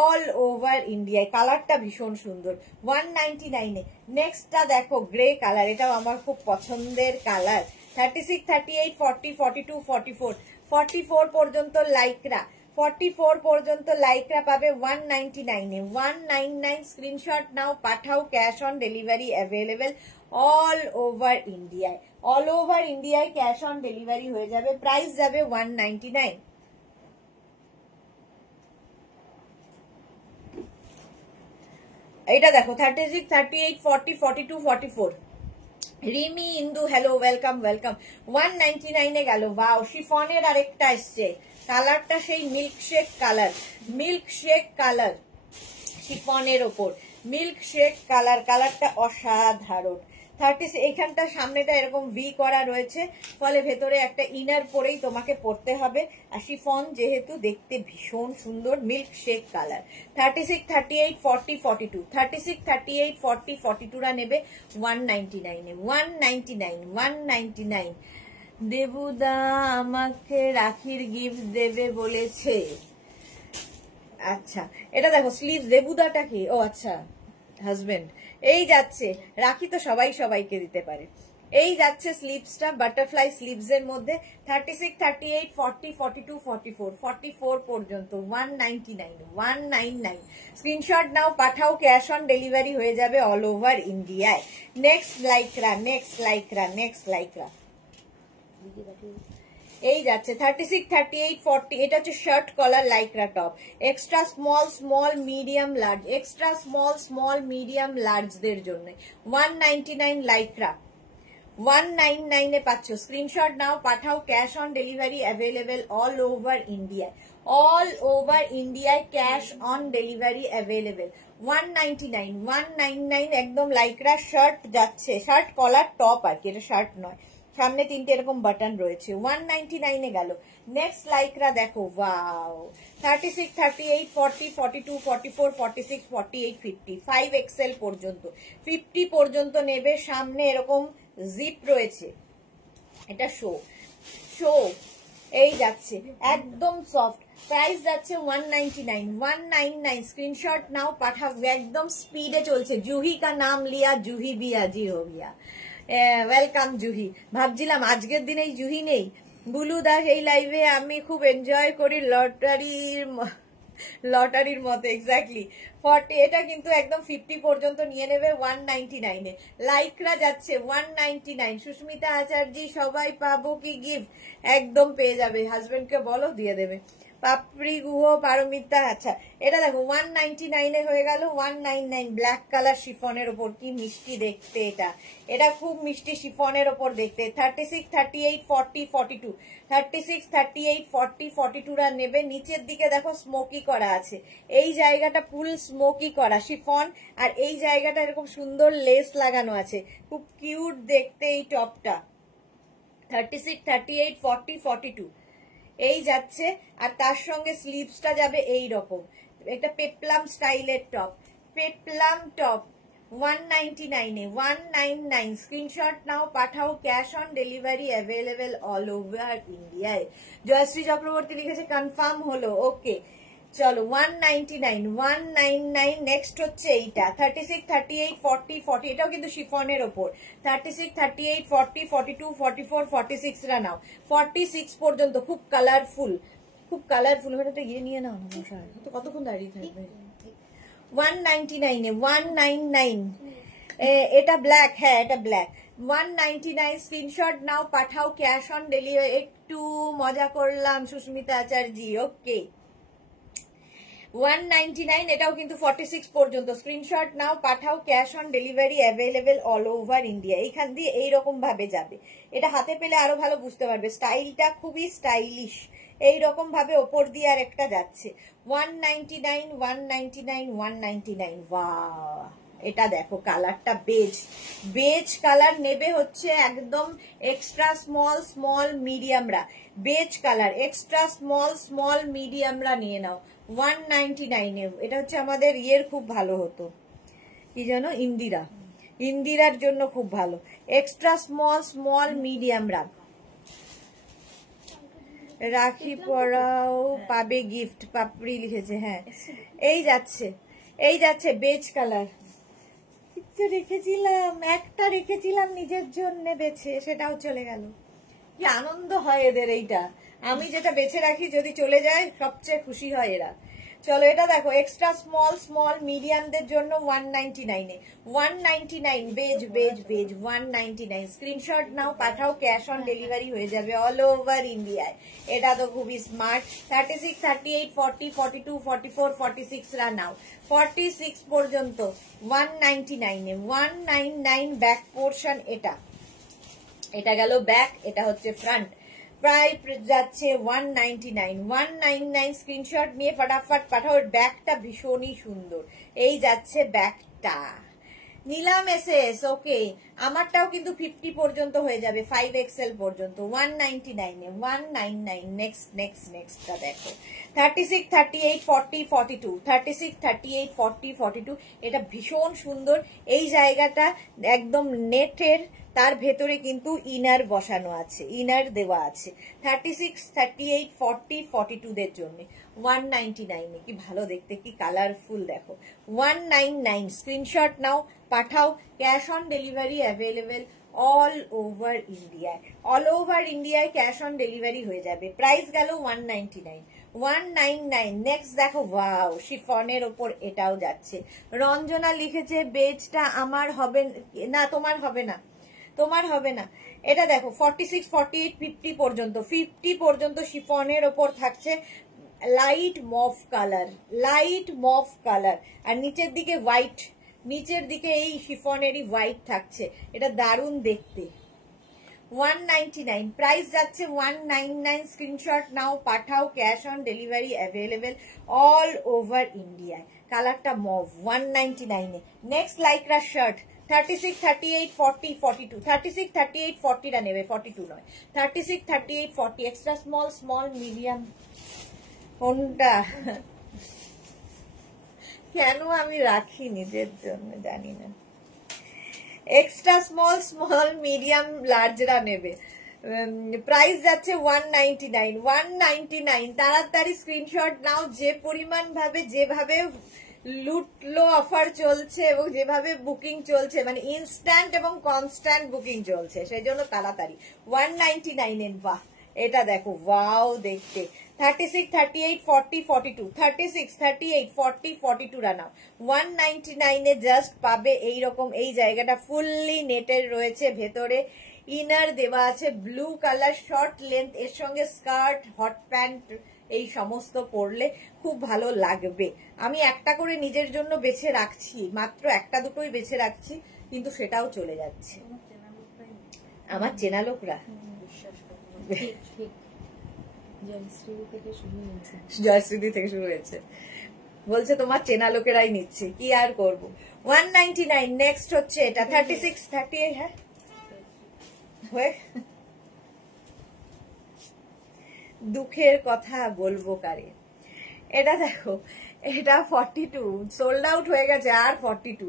all over ইন্ডিয়ায়। কালারটা ভীষণ সুন্দর 199 নেক্সটটা দেখো গ্রে কালার, এটাও আমার খুব পছন্দের কালার। 36, 38, 40, 42, 44, 44 পর্যন্ত লাইকরা, 44 পর্যন্ত লাইকরা পাবে 199 199 স্ক্রিনশট নাও, পাঠাও, cash on delivery available all over ইন্ডিয়ায়। অল ওভার ইন্ডিয়ায় ক্যাশ অন ডেলিভারি হয়ে যাবে, প্রাইস যাবে 199। এটা দেখো 36, 38, 40, 42, 44 রিমি ইন্দু হ্যালো ওয়েলকাম ওয়েলকাম। 199 গেল। ওয়াও, শিফনের আরেকটা এসছে, কালারটা সেই মিল্কশেক কালার, মিল্কশেক কালার শিফনের ওপর, মিল্কশেক কালার, কালারটা অসাধারণ। 30 এইখানটা সামনেটা এরকম ভি করা রয়েছে, ফলে ভেতরে একটা ইনার পরেই তোমাকে পরতে হবে, আর শিফন যেহেতু দেখতে ভীষণ সুন্দর, মিল্কশেক কালার। 36, 38, 40, 42, 36, 38, 40, 42রা নেবে 199 199 199। দেবুদা আমাকে রাখির গিফট দেবে বলেছে। আচ্ছা এটা দেখো স্লিভ, দেবুদাটা কি? ও আচ্ছা হাজবেন্ড। এই যাচ্ছে রাখি তো সবাই সবাইকে দিতে পারে। এই যাচ্ছে স্লিভসটা বাটারফ্লাই স্লিভস এর মধ্যে 36, 38, 40, 42, 44, 44 পর্যন্ত 199 199 স্ক্রিনশট নাও, পাঠাও, ক্যাশ অন ডেলিভারি হয়ে যাবে অল ওভার ইন্ডিয়ায়। Next lycra next lycra next lycra এই যাচ্ছে 36, 38, 40, এটা হচ্ছে shirt collar lycra top, extra small small medium large, extra small small medium লার্জদের জন্য 199 লাইকরা 199 এ পাচ্ছ। স্ক্রিনশট নাও, পাঠাও, cash on delivery available all over ইন্ডিয়ায়, অল ওভার ইন্ডিয়ায় ক্যাশ অন ডেলিভারি অ্যাভেলেবেল 199 199 একদম লাইকরা শার্ট যাচ্ছে, শার্ট কলার টপ আর কি, এটা শার্ট নয়, সামনে তিনটে এরকম বাটন রয়েছে 199 এ গেল। নেক্সট লাইকরা দেখো, ওয়াও 36, 38, 40, 42, 44, 46, 48, 50 5XL পর্যন্ত, 50 পর্যন্ত নেবে। সামনে এরকম জিপ রয়েছে, এটা শো শো এই যাচ্ছে একদম সফট, প্রাইস যাচ্ছে 199 199 স্ক্রিনশট নাও, পাঠাও, একদম স্পিডে চলছে। জুহি কা নাম লিয়া জুহি বিয়া জি হো গিয়া, ওয়েলকাম জুহি। ভাবছিলাম আজকের দিনে জুহি নেই। বুলু দাস এই লাইভে আমি খুব এনজয় করি লটারির মতো, এক্স্যাক্টলি 40, এটা কিন্তু একদম 50 পর্যন্ত নিয়ে নেবে 199 এ। লাইকরা যাচ্ছে 199। সুস্মিতা আচার্যি সবাই পাবো কি গিফট? একদম পেয়ে যাবে, হাজবেন্ডকে বলো দিয়ে দেবে। পাপড়ি গুহ পারমিতা, আচ্ছা এটা দেখো 199 এ হয়ে গেল 199 ব্ল্যাক কালার শিফনের ওপর, কি মিষ্টি দেখতে এটা, এটা খুব মিষ্টি শিফনের ওপর দেখতে। 36, 38, 40, 42, 36, 38, 40, 42রা নেবে। নিচের দিকে দেখো স্মোকি করা আছে, এই জায়গাটা ফুল স্মোকি করা শিফন, আর এই জায়গাটা এরকম সুন্দর লেস লাগানো আছে, খুব কিউট দেখতে এই টপটা। 36, 38, 40, 42 এই যাচ্ছে, আর তার সঙ্গে স্লিভসটা যাবে এই রকম, একটা পেপলাম স্টাইলের টপ, পেপলাম টপ 199 এ 199 স্ক্রিনশট নাও, পাঠাও, cash on delivery available all over ইন্ডিয়ায়। জয়শ্রী চক্রবর্তী লিখেছে কনফার্ম হলো, ওকে চলো 199 199 নেক্সট হচ্ছে এইটা 36, 38, 40, 40 এটাও কিন্তু শিফনের ওপর। 36, 38, 40, 42, 44, 46 রা নাও, 46 পর্যন্ত খুব কালারফুল, খুব কালারফুল। ওটা গিয়ে নিয়ে নাও, তো কতক্ষণ দাঁড়িয়ে থাকবে। 199 এ 199 এটা ব্ল্যাক, হ্যাঁ এটা ব্ল্যাক 199 স্ক্রিনশট নাও, পাঠাও, ক্যাশ অন ডেলিভারি। একটু মজা করলাম সুস্মিতা আচার্যি, ওকে 199, এটাও কিন্তু 46 পর্যন্ত। স্ক্রিনশট নাও, পাঠাও, cash on delivery available all over India. এইখান দিয়ে এইরকম ভাবে যাবে, এটা হাতে পেলে আরো ভালো বুঝতে পারবে। স্টাইলটা খুবই স্টাইলিশ, এইরকম ভাবে ওপর দিয়ে আর একটা যাচ্ছে। 199, 199, 199। বাহ, এটা দেখো কালারটা বেজ, বেজ কালার নেবে হচ্ছে একদম এক্সট্রা স্মল স্মল মিডিয়ামরা, beige colour extra small small মিডিয়ামরা নিয়ে নাও 199 এ। এটা হচ্ছে আমাদের ইয়ের খুব ভালো হতো, কি জানো, ইন্দিরা, ইন্দিরার জন্য খুব ভালো। এক্সট্রা স্মল স্মল মিডিয়ামরা, রাখি পরাও পাবে গিফট, পাপড়ি লিখেছে, হ্যাঁ। এই যাচ্ছে, এই যাচ্ছে বেজ কালার। রেখেছিলাম একটা, রেখেছিলাম নিজের জন্য বেছে, সেটাও চলে গেল। কি আনন্দ হয় এদের এইটা, আমি যেটা বেছে রাখি যদি চলে যায় সবচেয়ে খুশি হয় এরা। চলো এটা দেখো এক্সট্রা স্মল স্মল মিডিয়ামদের জন্য 199 এ। 199 বেজ বেজ বেজ 199। স্ক্রিনশট নাও, পাঠাও, ক্যাশ অন ডেলিভারি হয়ে যাবে অল ওভার ইন্ডিয়ায়। এটা তো খুবই স্মার্ট। 36, 38, 40, 42, 44, 46 রা নাও, 46 পর্যন্ত 199 এ। 199 ব্যাক পোর্শন, এটা এটা গেল ব্যাক, এটা হচ্ছে ফ্রন্ট। প্রায় যাচ্ছে 199, 199। স্ক্রিনশট নিয়ে ফটাফট পাঠাও। ব্যাগটা ভীষণই সুন্দর, এই যাচ্ছে ব্যাগটা। নিলাম এসএস, ওকে। আমারটাও কিন্তু 50 পর্যন্ত হয়ে যাবে, 5XL পর্যন্ত 199 এ। 199। নেক্সট নেক্সট নেক্সটটা দেখো 36, 38, 40, 42, 36, 38, 40, 42। এটা ভীষণ সুন্দর, এই জায়গাটা একদম নেটের, তার ভেতরে কিন্তু ইনার বসানো আছে, ইনার দেওয়া আছে। 36, 38, 40, 42 দের জন্য 199 এ। কি ভালো দেখতে, কি কালারফুল দেখো। 199। স্ক্রিনশট নাও, পাঠাও, cash on delivery available all over ইন্ডিয়ায়। অল ওভার ইন্ডিয়ায় ক্যাশ অন ডেলিভারি হয়ে যাবে। প্রাইস গেল 199, 199। নেক্সট দেখো, ওয়াও, শিফনের ওপর এটাও যাচ্ছে। রঞ্জনা লিখেছে বেজটা আমার হবে না, তোমার হবে না, তোমার হবে না। এটা দেখো 46, 48, 50 পর্যন্ত, 50 পর্যন্ত শিফনের ওপর থাকছে। Light mauve colour, light mauve colour, আর নিচের দিকে হোয়াইট, নিচের দিকে এই শিফনেরই হোয়াইট থাকছে। এটা দারুণ দেখতে। 199 প্রাইস যাচ্ছে 199। স্ক্রিনশট নাও, পাঠাও, cash on delivery available all over ইন্ডিয়ায়। কালারটা মভ 199 এ। নেক্সট লাইক্রা শার্ট 36, 38, 40, 42, 36, 38, 40 টা নেবে, 42 নয়। 36, 38, 40 এক্সট্রা স্মল স্মল মিডিয়াম। কোনটা কেন আমি রাখি নিজের জন্য জানি না। এক্সট্রা স্মল স্মল মিডিয়াম লার্জরা নেবে। প্রাইস যাচ্ছে 199, 199। তাড়াতাড়ি স্ক্রিনশট নাও, যে পরিমাণ ভাবে যেভাবে লুটলো অফার চলছে এবং যেভাবে বুকিং চলছে, মানে ইনস্ট্যান্ট এবং কনস্ট্যান্ট বুকিং চলছে, সেই জন্য তাড়াতাড়ি 199 এর। বাহ, এটা দেখো, ওয়াও দেখতে। 36, 38, 40, 42, 36, 38, 40, 42 রানাও 199 এ জাস্ট পাবে। এইরকম এই জায়গাটা ফুললি নেটের রয়েছে, ভেতরে ইনার দেওয়া আছে ব্লু কালার শর্ট লেন্থ, এর সঙ্গে স্কার্ট, হট প্যান্ট, এই সমস্ত পরলে খুব ভালো লাগবে। আমি একটা করে নিজের জন্য বেছে রাখছি, মাত্র একটা দুটোই বেছে রাখছি, কিন্তু সেটাও চলে যাচ্ছে। আমার চেনা লোকরা, জয়শ্রী থেকে শুরু হয়েছে, বলছে তোমার চেনা লোকেরাই নিচ্ছে, কি আর করবো। 199। নেক্সট হচ্ছে এটা 36, 38। হ্যাঁ, দুঃখের কথা বলবো কারে। এটা দেখো, এটা 42 সোল্ড আউট হয়ে গেছে, আর 42।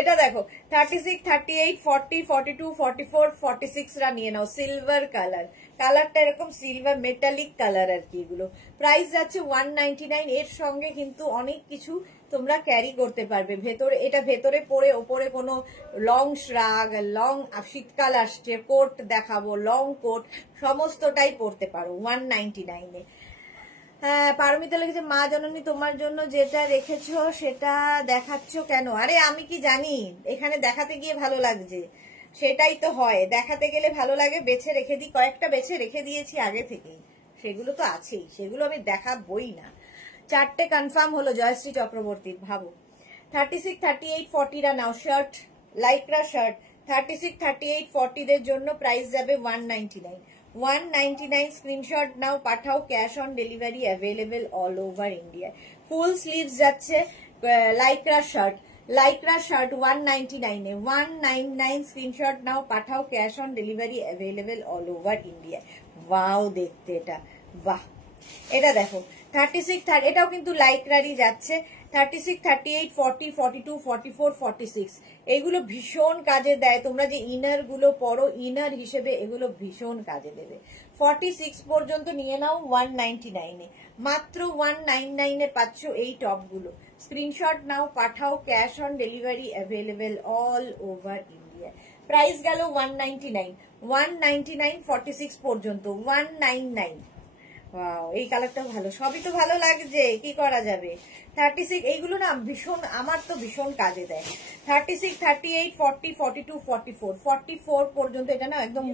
এটা দেখো 36, 38, 40, 42, 44, 46 রা নিয়ে নাও। সিলভার কালার, কালারটা এরকম সিলভার মেটালিক কালার আর কি। এগুলো প্রাইস যাচ্ছে 199। এর সঙ্গে কিন্তু অনেক কিছু তোমরা ক্যারি করতে পারবে ভেতরে। এটা ভেতরে পরে ওপরে কোনো লং শ্রাগ, লং শীতকাল আসছে, কোট দেখাবো, লং কোট সমস্তটাই পরতে পারো 199 এ। হ্যাঁ, পারমিতা লিখেছে মা জননী তোমার জন্য যেটা রেখেছো সেটা দেখাচ্ছ কেন? আরে আমি কি জানি, এখানে দেখাতে গিয়ে ভালো লাগছে, সেটাই তো হয়, দেখাতে গেলে ভালো লাগে। বেছে রেখে দিই, কয়েকটা বেছে রেখে দিয়েছি আগে থেকেই, সেগুলো তো আছেই, সেগুলো আমি দেখাবই না। চারটে কনফার্ম হলো জয়শ্রী চক্রবর্তীর, ভাবো। 36, 38, 40 নাও শার্ট, লাইক্রা শার্ট 36, 38, 40 দের জন্য প্রাইস যাবে 199। 199 স্ক্রিনশট নাও, পাঠাও, cash on delivery available all over India. Full sleeves যাচ্ছে লাইক্রা শার্ট, লাইক্রা শার্ট 199 এ, 199 স্ক্রিনশট নাও, পাঠাও, cash on delivery available all over India. Wow দেখতে এটা, বাহ। এটা দেখো 36, এটাও কিন্তু লাইক্রারই যাচ্ছে। 36, 38, 40, 42, 44, 46 এগুলো ভীষণ কাজে দেয়। তোমরা যে ইনার গুলো পরো, ইনার হিসেবে এগুলো ভীষণ কাজে দেবে। 46 পর্যন্ত নিয়ে নাও 199 এ, মাত্র 199 এ পাচ্ছ এই টপ গুলো। স্ক্রিনশট নাও, পাঠাও, cash on delivery available all over India. Price গেল 199, 199, 46 পর্যন্ত 199। এই কালারটাও ভালো, সবই তো ভালো লাগছে, কি করা যাবে। 36 এইগুলো না ভীষণ, আমার তো ভীষণ কাজে দেয়। 36, 38, 40, 42, 44, 44 পর্যন্ত এটা না একদম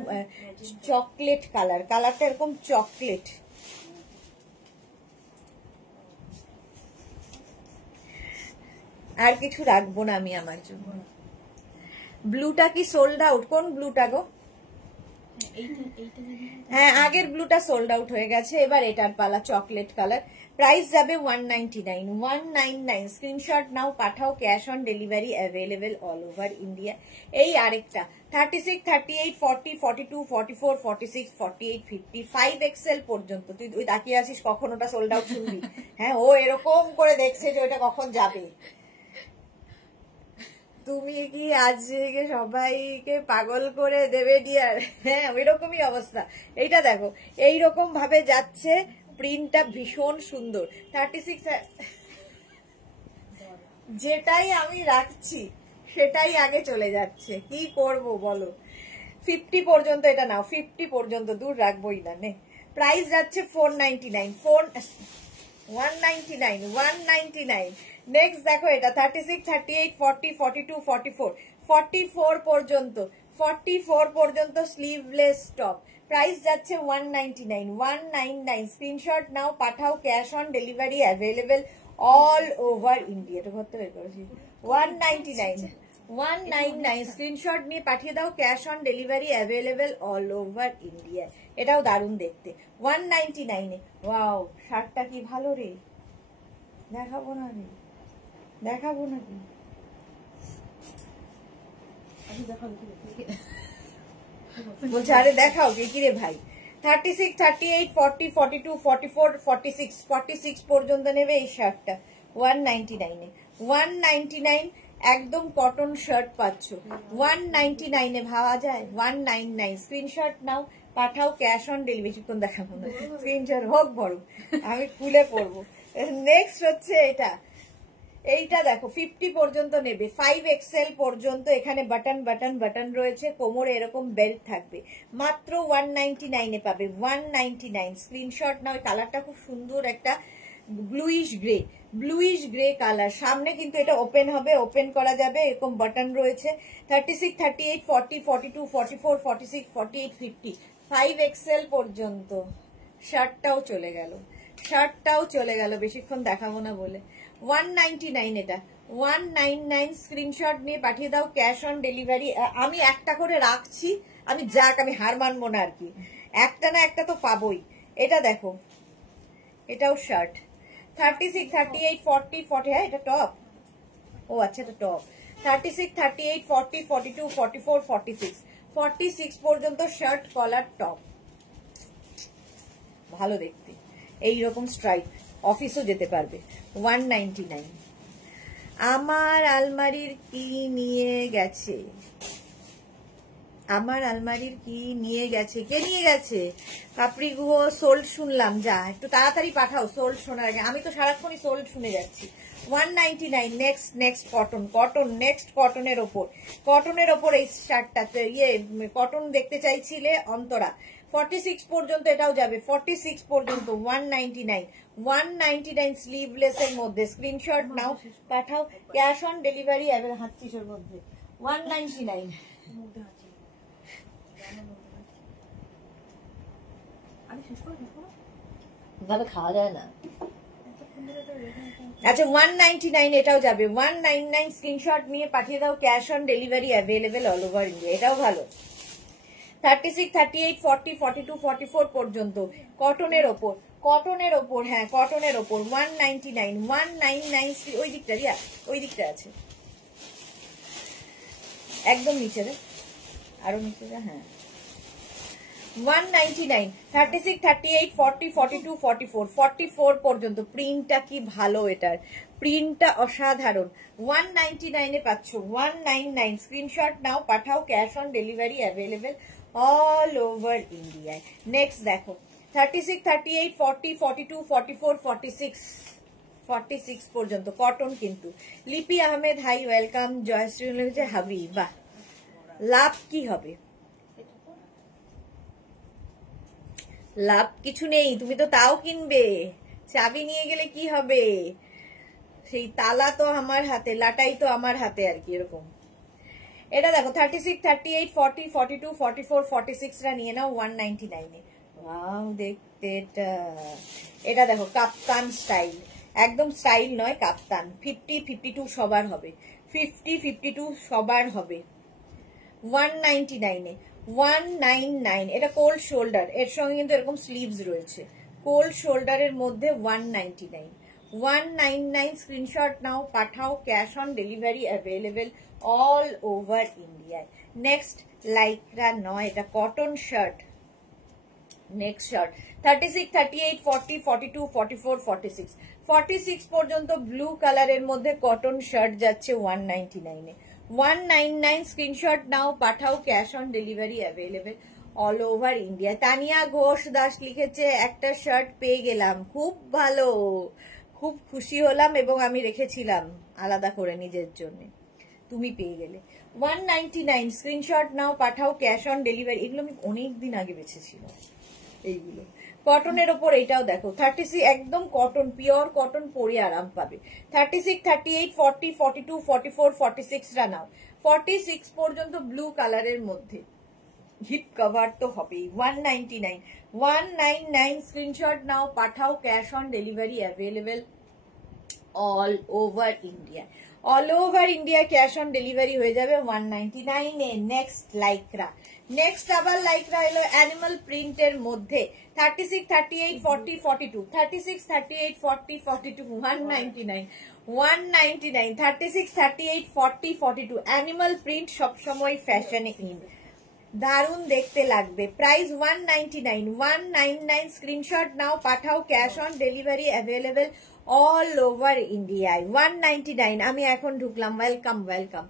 চকলেট কালার, কালারটা এরকম চকলেট। আর কিছু রাখবো না আমি আমার জন্য। ব্লুটা কি সোল্ড আউট? কোন ব্লুটা গো? হ্যাঁ, আগের ব্লুটা সোল্ড আউট হয়ে গেছে, এবার এটার পালা, চকলেট কালার। প্রাইস যাবে 199, 199 স্ক্রিনশট নাও, পাঠাও, cash on delivery available all over India. এই আরেকটা 36, 38, 40, 42, 44, 46, 48, 50 5XL পর্যন্ত। তুই ওই তাকিয়ে আছিস কখন ওটা সোল্ড আউট শুনবি? হ্যাঁ, ও এরকম করে দেখছে যে ওটা কখন যাবে। তুমি কি আজকে সবাইকে পাগল করে দেবে ডিয়ার? হ্যাঁ, ওই রকমই অবস্থা। এইটা দেখো এইরকম ভাবে যাচ্ছে, প্রিন্টটা ভীষণ সুন্দর। 36 যেটাই আমি রাখছি সেটাই আগে চলে যাচ্ছে, কি করব বলো। 50 পর্যন্ত এটা নাও, 50 পর্যন্ত, দূর রাখবোই না নে। প্রাইস যাচ্ছে 499, 199, 199। নেক্সট দেখো এটা 36, 38, 40, 42, 44 44 পর্যন্ত, 44 পর্যন্ত স্লিভলেস টপ। প্রাইস যাচ্ছে 199, 199 স্ক্রিনশট নাও, পাঠাও, cash on delivery available all over India. এটা করতে বের করেছি 199, 199 স্ক্রিনশট নিয়ে পাঠিয়ে দাও, cash on delivery available all over India. এটাও দারুণ দেখতে 199 এ। ওয়াও, শার্টটা কি ভালো রে, দেখাবো না রে, দেখাবো নাকি? বলছে আরে দেখাও কি রে ভাই। 36, 38, 40, 42, 44, 46 46 পর্যন্ত নেবে এই শার্টটা 199 এ। 199 একদম কটন শার্ট পাচ্ছ 199 এ, ভাবা যায়? 199 স্ক্রিনশট নাও, পাঠাও, ক্যাশ অন ডেলিভারি। কোন দেখাবো না, স্ক্রিনশট হোক বড়, আমি খুলে পড়বো। নেক্সট হচ্ছে এটা, এইটা দেখো 50 পর্যন্ত নেবে, 5XL পর্যন্ত। এখানে বাটন বাটন বাটন রয়েছে, কোমরে এরকম বেল্ট থাকবে, মাত্র 199 এ পাবে। 199 স্ক্রিনশট নাও। কালারটা খুব সুন্দর, একটা bluish grey, bluish grey colour. সামনে কিন্তু এটা ওপেন হবে, ওপেন করা যাবে, এরকম বাটন রয়েছে। 36, 38, 40, 42, 44, 46, 48, 50 5XL পর্যন্ত। শার্টটাও চলে গেল, শার্টটাও চলে গেল, বেশিক্ষণ দেখাবো না বলে। 199 এটা, 199 স্ক্রিনশট নিয়ে পাঠিয়ে দাও, ক্যাশ অন ডেলিভারি। আমি একটা করে রাখছি, আমি আমি হার মানবো না আর কি, একটা না একটা তো পাবোই। এটা দেখো, এটাও শার্ট 36, 38, 40, 40 হ্যাঁ এটা টপ। ও আচ্ছা, এটা টপ। 36, 38, 40, 42, 44, 46 46 পর্যন্ত শার্ট, কলার, টপ, ভালো দেখতে। এইরকম স্ট্রাইপ, অফিসও যেতে পারবে। 199। আমার আলমারির কি নিয়ে গেছে? আমার আলমারির কি নিয়ে গেছে? কে নিয়ে গেছে? কাপড়ি গুহ সোল্ড শুনলাম, যা একটু তাড়াতাড়ি পাঠাও সোল্ড শোনার আগে, আমি তো সারাক্ষণই সোল্ড শুনে যাচ্ছি। 199। Next next cotton, cotton next কটনের ওপর, কটনের ওপর এই শার্টটা, ইয়ে কটন দেখতে চাইছিলে অন্তরা। 46 পর্যন্ত এটাও যাবে, 46 পর্যন্ত 199, 199 স্লিভলেস এর মধ্যে। স্ক্রিনশট নাও, পাঠাও, ক্যাশ অন ডেলিভারি হাতচিসের মধ্যে 199। ভাবে খাওয়া যায় না। আচ্ছা 199 এটাও যাবে, 199 স্ক্রিনশট নিয়ে পাঠিয়ে দাও, cash on delivery available all over India, এটাও ভালো। 36, 38, 40, 42, 44 পর্যন্ত কটনের ওপর, কটনের ওপর, হ্যাঁ কটনের ওপর 199, 199 ওই দিকটা রিয়া, ওই দিকটা আছে একদম নিচে রে, আরো নিচে যা, হ্যাঁ 199, 36, 38, 40, 42, 44, 44 পর্যন্ত। প্রিন্টটা কি ভালো, এটার প্রিন্টটা অসাধারণ। 199 এ পাচ্ছ, 199 স্ক্রিনশট নাও, পাঠাও, cash on delivery available all over ইন্ডিয়ায়। নেক্সট দেখো 36, 38, 40, 42, 44, 46, 46 পর্যন্ত কটন কিন্তু। লিপি আহমেদ হাই ওয়েলকাম, জয়শ্রী হাবি, বাহ লাভ কি হবে, লাভ কিছু নেই, তুমি তো তাও কিনবে, চাবি নিয়ে গেলে কি হবে, সেই তালা তো আমার হাতে, লাটাই তো আমার হাতে আর কি, এরকম। এটা দেখো 36, 38, 40, 42, 44, 46 রা নিয়ে নাও 199 এ। ওয়াও দেখতে এটা দেখো কাপ্তান স্টাইল, একদম স্টাইল নয় কাপ্তান, 50, 52 সবার হবে, 50, 52 সবার হবে 199 এ। 199 এটা কোল্ড শোল্ডার, এর সঙ্গে কিন্তু এরকম স্লিভস রয়েছে, কোল্ড শোল্ডারের মধ্যে 199, 199 স্ক্রিনশট নাও, পাঠাও, cash on delivery available all over ইন্ডিয়ায়। নেক্সট লাইকরা নয়, এটা কটন শার্ট। নেক্সট শার্ট 36, 38, 40, 42, 44, 46, 46 পর্যন্ত ব্লু কালারের মধ্যে কটন শার্ট যাচ্ছে 199 এ। 199 স্ক্রিনশট নাও, পাঠাও, cash on delivery available all over India. Tania Ghosh Das লিখেছে একটা শার্ট পেয়ে গেলাম, খুব ভালো, খুব খুশি হলাম এবং আমি রেখেছিলাম আলাদা করে নিজের জন্য, তুমি পেয়ে গেলে। 199 স্ক্রিনশট নাও, পাঠাও, ক্যাশ অন ডেলিভারি। এগুলো আমি অনেকদিন আগে বেছেছিলাম এইগুলো, কটনের ওপর। এইটাও দেখো 36, একদম কটন, পিওর কটন, পরে আরাম পাবে। 36, 38, 40, 42, 44, 46 রা নাও, 46 পর্যন্ত ব্লু কালারের মধ্যে, হিপ কভার তো হবেই। 199, 199 স্ক্রিনশট নাও, পাঠাও, cash on delivery available all over India, all over India cash on delivery হয়ে যাবে 199 এ। নেক্সট লাইকরা, নেক্সট আবার লাইকরা এলো অ্যানিমাল প্রিন্টের মধ্যে 36, 38, 40, 42, 36, 38, 40, 42, 199, 199, 36, 38, 40, 42 অ্যানিমাল প্রিন্ট সবসময় ফ্যাশনে ইন, দারুন দেখতে লাগবে। প্রাইস 199, 199 স্ক্রিনশট নাও, পাঠাও, cash on delivery available all over ইন্ডিয়ায় 199। আমি এখন ঢুকলাম, ওয়েলকাম ওয়েলকাম।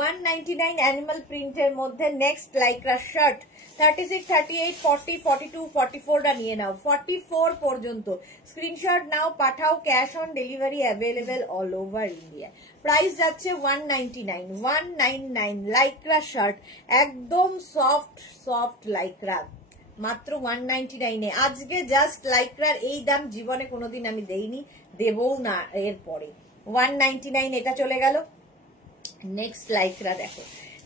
199 অ্যানিমাল প্রিন্টের মধ্যে নেক্সট লাইকরা শার্ট 36, 38, 40, 42, 44 টা নিয়ে নাও, 44 পর্যন্ত স্ক্রিনশট নাও, পাঠাও, cash on delivery available all over India. Price যাচ্ছে 199, 199 লাইকরা শার্ট, একদম সফট সফট লাইকরা, মাত্র 199 এ। আজকে জাস্ট লাইকরার এই দাম জীবনে কোনোদিন আমি দেইনি, দেবও না এরপরে। 199 এটা চলে গেল। নেক্সট লাইকরা দেখো,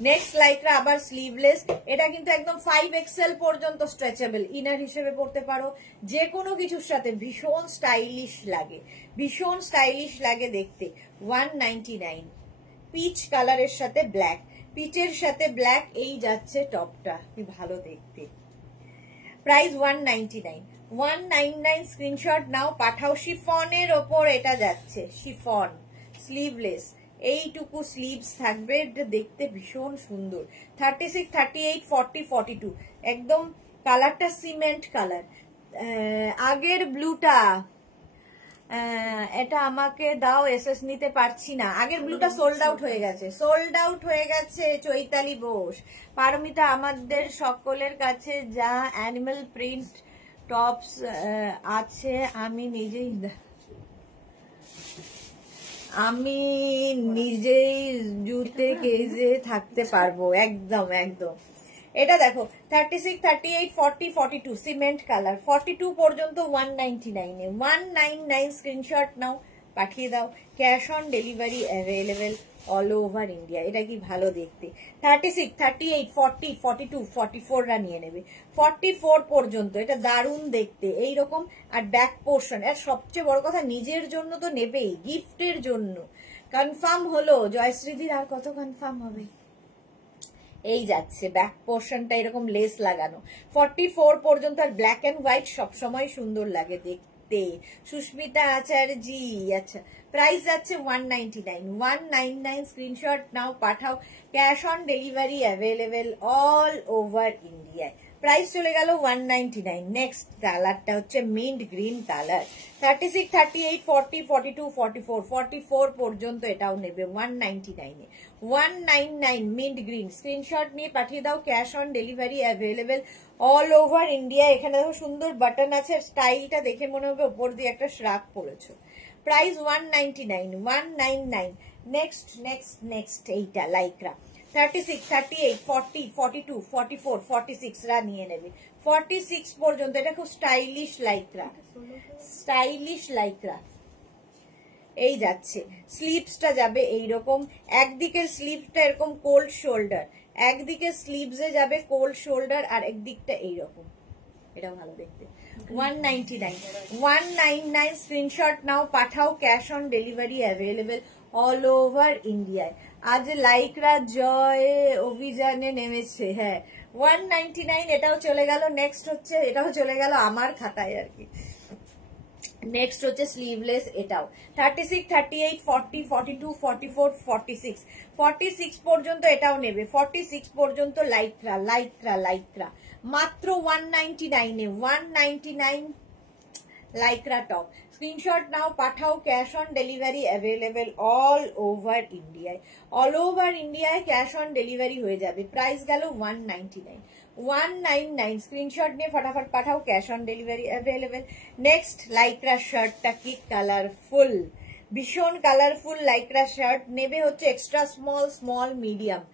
নেক্সট লাইকরা আবার স্লিভলেস, এটা কিন্তু একদম 5XL পর্যন্ত স্ট্রেচেবল, ইনার হিসেবে পড়তে পারো, যে কোনো কিছুর সাথে ভীষণ স্টাইলিশ লাগে, ভীষণ স্টাইলিশ লাগে দেখতে। 199 পিচ কালারের সাথে ব্ল্যাক, পিচের সাথে ব্ল্যাক, এই যাচ্ছে টপটা, কি ভালো দেখতে। প্রাইস 199, 199 স্ক্রিনশট নাও, পাঠাও। শিফনের ওপর এটা যাচ্ছে, শিফন স্লিভলেস, এইটুকু স্লিভস থাকবে, এটা দেখতে ভীষণ সুন্দর। 36, 38, 40, 42 একদম কালারটা সিমেন্ট কালার। আগের ব্লুটা এটা আমাকে দাও, এসএস নিতে পারছি না, আগের ব্লুটা সোল্ড আউট হয়ে গেছে, সোল্ড আউট হয়ে গেছে। চৈতালি বোস, পারমিতা, আমাদের সকলের কাছে যা অ্যানিমাল প্রিন্ট টপস আছে আমি নিজেই জুতে কেজে থাকতে পারবো, একদম একদম। এটা দেখো 36, 38, 40, 42 সিমেন্ট কালার, 42 পর্যন্ত 199 এ। 199 স্ক্রিনশট নাও, পাঠিয়ে দাও, cash on delivery available all over India. এটা কি ভালো দেখতে। 36, 38, 40, 42, 44 রা নিয়ে নেবে, 44 পর্যন্ত। এটা দারুণ দেখতে এইরকম। আর ব্যাক পোর্শন, আর সবচেয়ে বড় কথা নিজের জন্য তো নেবেই, গিফটের জন্য। কনফার্ম হলো জয়শ্রীদির, আর কত কনফার্ম হবে। এই যাচ্ছে ব্যাক পোর্শনটা এরকম লেস লাগানো, 44 পর্যন্ত। আর ব্ল্যাক এন্ড হোয়াইট সবসময় সুন্দর লাগে দেখতে। সুস্মিতা আচার্যি, আচ্ছা প্রাইস যাচ্ছে 199, 199। স্ক্রিনশট নাও, পাঠাও, cash on delivery available all over ইন্ডিয়ায়। প্রাইস চলে গেল 199। নেক্সট কালারটা হচ্ছে মিন্ট গ্রিন কালার, 36, 38, 40, 42, 44, 44 পর্যন্ত এটাও নেবে 199 এ। 199 মিন্ট গ্রিন। স্ক্রিনশট নিয়ে পাঠিয়ে দাও, cash on delivery available all over India. এখানে দেখো সুন্দর বাটন আছে, স্টাইলটা দেখে মনে হবে উপর দিয়ে একটা শ্রাগ পড়েছো। প্রাইস 199, 199। নেক্সট নেক্সট নেক্সট এইটা লাইক্রা, 36, 38, 40, 42, 44, 46 রা নিয়ে নেবে, 46 পর্যন্ত। এটা খুব স্টাইলিশ লাইক্রা, স্টাইলিশ লাইক্রা। এই যাচ্ছে স্লিভসটা যাবে এইরকম, একদিকের স্লিভসটা এরকম কোল্ড শোল্ডার, একদিকে স্লিভসে যাবে কোল্ড শোল্ডার, আর একদিকটা এইরকম। এটা ভালো দেখতে। 199, 199। স্ক্রিনশট নাও, পাঠাও, cash on delivery available all over ইন্ডিয়ায়। আজ লাইকরা জয় অভিযানে নেমেছে। হ্যাঁ 199, এটাও চলে গেল। নেক্সট হচ্ছে, এটাও চলে গেল আমার খাতায় আর কি। নেক্সট হচ্ছে স্লিভলেস, এটাও 36, 38, 40, 42, 44, 46, 46 পর্যন্ত এটাও নেবে, 46 পর্যন্ত লাইক্রা লাইক্রা লাইক্রা। মাত্র 199 এ, 199 লাইক্রা টপ। স্ক্রিনশট নাও, পাঠাও, cash on delivery available all over ইন্ডিয়ায়। অল ওভার ইন্ডিয়ায় ক্যাশ অন ডেলিভারি হয়ে যাবে। প্রাইস গেল 199, 199। স্ক্রিনশট নিয়ে ফটাফট পাঠাও, cash on delivery available. Next lycra শার্টটা কি কালারফুল, ভীষণ কালারফুল লাইক্রা শার্ট। নেবে হচ্ছে extra small, small, medium.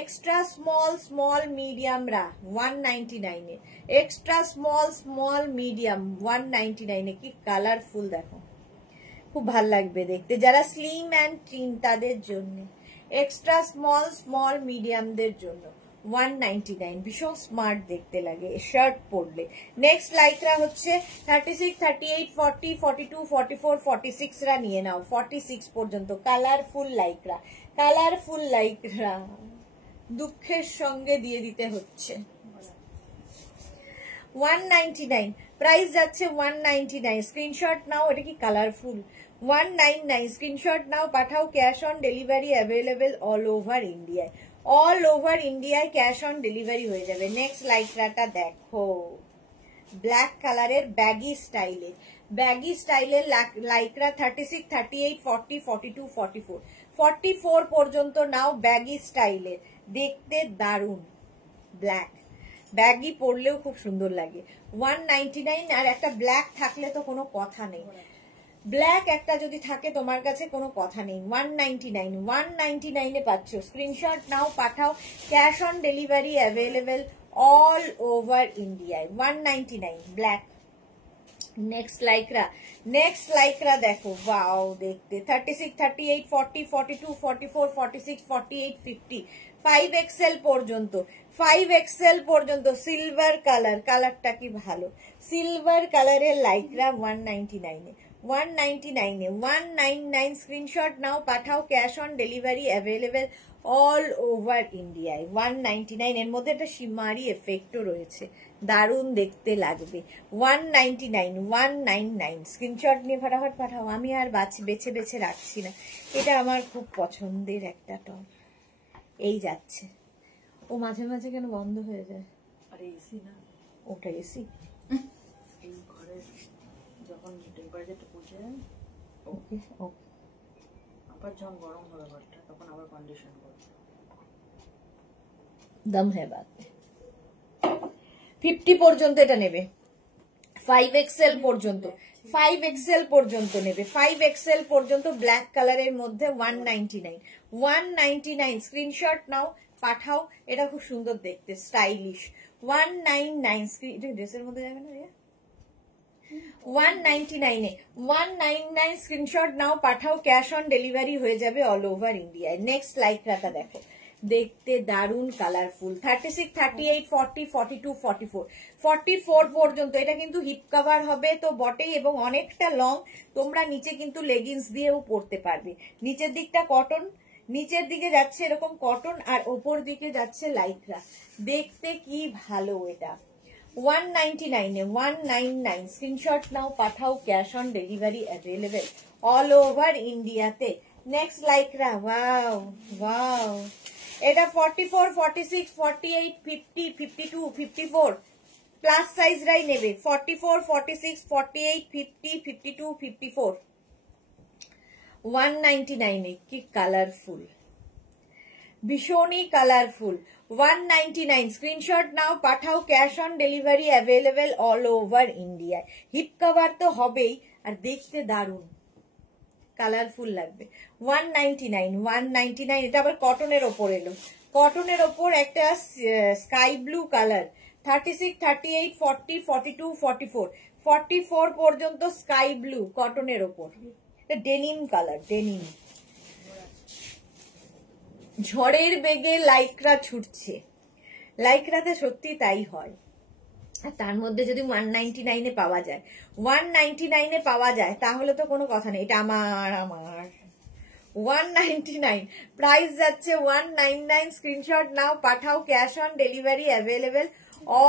Extra small, small, medium রা 199 এ। এক্সট্রা স্মল, স্মল, মিডিয়াম 199 এ। কি কালারফুল দেখো, খুব ভাল লাগবে দেখতে। যারা স্লিম অ্যান্ড ট্রিম তাদের জন্য, এক্সট্রা স্মল, স্মল, মিডিয়ামদের জন্য 199। ভীষণ স্মার্ট দেখতে লাগে শার্ট পরলে। নেক্সট লাইক্রা হচ্ছে 36, 38, 40, 42, 44, 46 রা নিয়ে নাও, 46 পর্যন্ত। কালারফুল লাইক্রা, কালারফুল লাইক্রা দুঃখের সঙ্গে দিয়ে দিতে হচ্ছে। 199 প্রাইস যাচ্ছে 199। স্ক্রিনশট নাও, এটা কি কালারফুল। 199 স্ক্রিনশট নাও, পাঠাও, cash on delivery available all over ইন্ডিয়ায়। অল ওভার ইন্ডিয়ায় ক্যাশ অন ডেলিভারি হয়ে যাবে। নেক্সট লাইক্রাটা দেখো, ব্ল্যাক কালারের ব্যাগি স্টাইলের, ব্যাগি স্টাইলের লাইক্রা, 36, 38, 40, 42, 44, 44 পর্যন্ত নাও। ব্যাগি স্টাইলের দেখতে দারুণ, ব্ল্যাক ব্যাগি পরলেও খুব সুন্দর লাগে। 199। আর একটা ব্ল্যাক থাকলে তো কোনো কথা নেই, ব্ল্যাক একটা যদি থাকে তোমার কাছে কোনো কথা নেই। 199, 199 এ পাচ্ছ। স্ক্রিনশট নাও, পাঠাও, cash on delivery available all over ইন্ডিয়ায়। 199 black. Next Lycra, next Lycra দেখো, ওয়াও দেখতে। 36, 38, 40, 42, 44, 46, 48, 50, 5XL পর্যন্ত, 5XL পর্যন্ত। সিলভার কালার, কালারটা কি ভালো, সিলভার কালারের লাইক্রা 199 এ, 199 এ, 199। স্ক্রিনশট নাও, পাঠাও, cash on delivery available all over ইন্ডিয়ায়। 199 এর মধ্যে একটা শিমারি এফেক্টও রয়েছে, দারুণ দেখতে লাগবে। 199, 199। স্ক্রিনশট নিয়ে ফটাফট পাঠাও। আমি আর বেছে বেছে রাখছি না, এটা আমার খুব পছন্দের একটা টপ। এই যাচ্ছে, ও মাঝে মাঝে কেন বন্ধ হয়ে যায়? আরে এসি না, ওটা এসি। এই ঘরে যখন টেম্পারেচারটা পৌঁছে যায়, ওকে ওকে, আবার যখন গরম হবে ঘরটা তখন আবার কন্ডিশন করবে। দম হ্যাঁ বাত। 50 পর্যন্ত এটা নেবে, 5XL পর্যন্ত, 5XL পর্যন্ত নেবে, 5XL পর্যন্ত। ব্ল্যাক কালারের মধ্যে 199, 199। স্ক্রিনশট নাও, পাঠাও, এটা খুব সুন্দর দেখতে, স্টাইলিশ। 199 ড্রেসের মধ্যে যাবে না? 199 199 স্ক্রিনশট নাও, পাঠাও, ক্যাশ অন ডেলিভারি হয়ে যাবে অল ওভার ইন্ডিয়ায়। নেক্সট লাইক্রাটা দেখো, দেখতে দারুন কালারফুল। 36, 38, 40, 42, 44 44 পর্যন্ত। এটা কিন্তু হিপ কভার হবে তো বটেই এবং অনেকটা লং। তোমরা নিচে কিন্তু লেগিংস দিয়েও পরতে পারবে। নিচের দিকটা কটন, নিচের দিকে যাচ্ছে এরকম কটন আর ওপর দিকে যাচ্ছে লাইক্রা। দেখতে কি ভালো এটা। 199 199 স্ক্রিনশট নাও, পাঠাও, cash on delivery available all over ইন্ডিয়াতে। নেক্সট লাইক্রা, ওয়াও ওয়াও, এটা 44, 46, 48, 50, 52, 54 প্লাস সাইজরাই নেবে। 44, 46, 48, 50, 52, 54 199 কি কালারফুল, ভীষণই কালারফুল। 199 স্ক্রিনশট নাও, পাঠাও, cash on delivery available all over ইন্ডিয়ায়। হিপ কভার তো হবেই আর দেখতে দারুন কালারফুল লাগবে। 199 199 এটা আবার কটনের ওপর এলো, কটনের ওপর একটা স্কাই ব্লু কালার। 36, 38, 40, 42, 44 44 পর্যন্ত স্কাই ব্লু কটনের ওপর। Denim colour, denim. ঝড়ের বেগে লাইক্রা ছুটছে, লাইক্রাতে সত্যি তাই হয়। আর তার মধ্যে যদি 199 পাওয়া যায়, 199 পাওয়া যায় তাহলে তো কোনো কথা নেই। এটা আমার আমার 199 প্রাইস যাচ্ছে 199। স্ক্রিনশট নাও, পাঠাও, cash on delivery available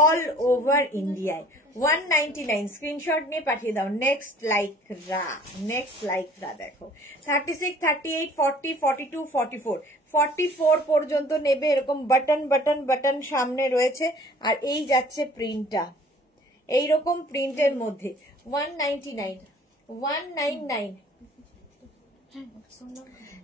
all over ইন্ডিয়ায়। 199 স্ক্রিনশট নিয়ে পাঠিয়ে দাও। নেক্সট লাইক্রা, নেক্সট লাইক্রা দেখো 36, 38, 40, 42, 44 44 পর্যন্ত নেবে। এরকম বাটন বাটন বাটন সামনে রয়েছে আর এই যাচ্ছে প্রিন্টটা এইরকম প্রিন্টের মধ্যে। 199 199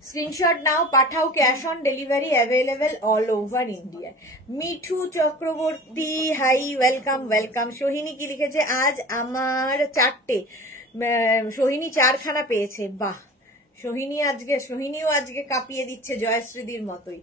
স্ক্রিনশট নাও, পাঠাও, cash on delivery available all over India. Mithu Chakraborty, hi, welcome welcome. Sohini কি লিখেছে, আজ আমার 4টে, সোহিনী 4খানা পেয়েছে। বাহ, সোহিনীও আজকে কাঁপিয়ে দিচ্ছে জয়শ্রীদির মতোই।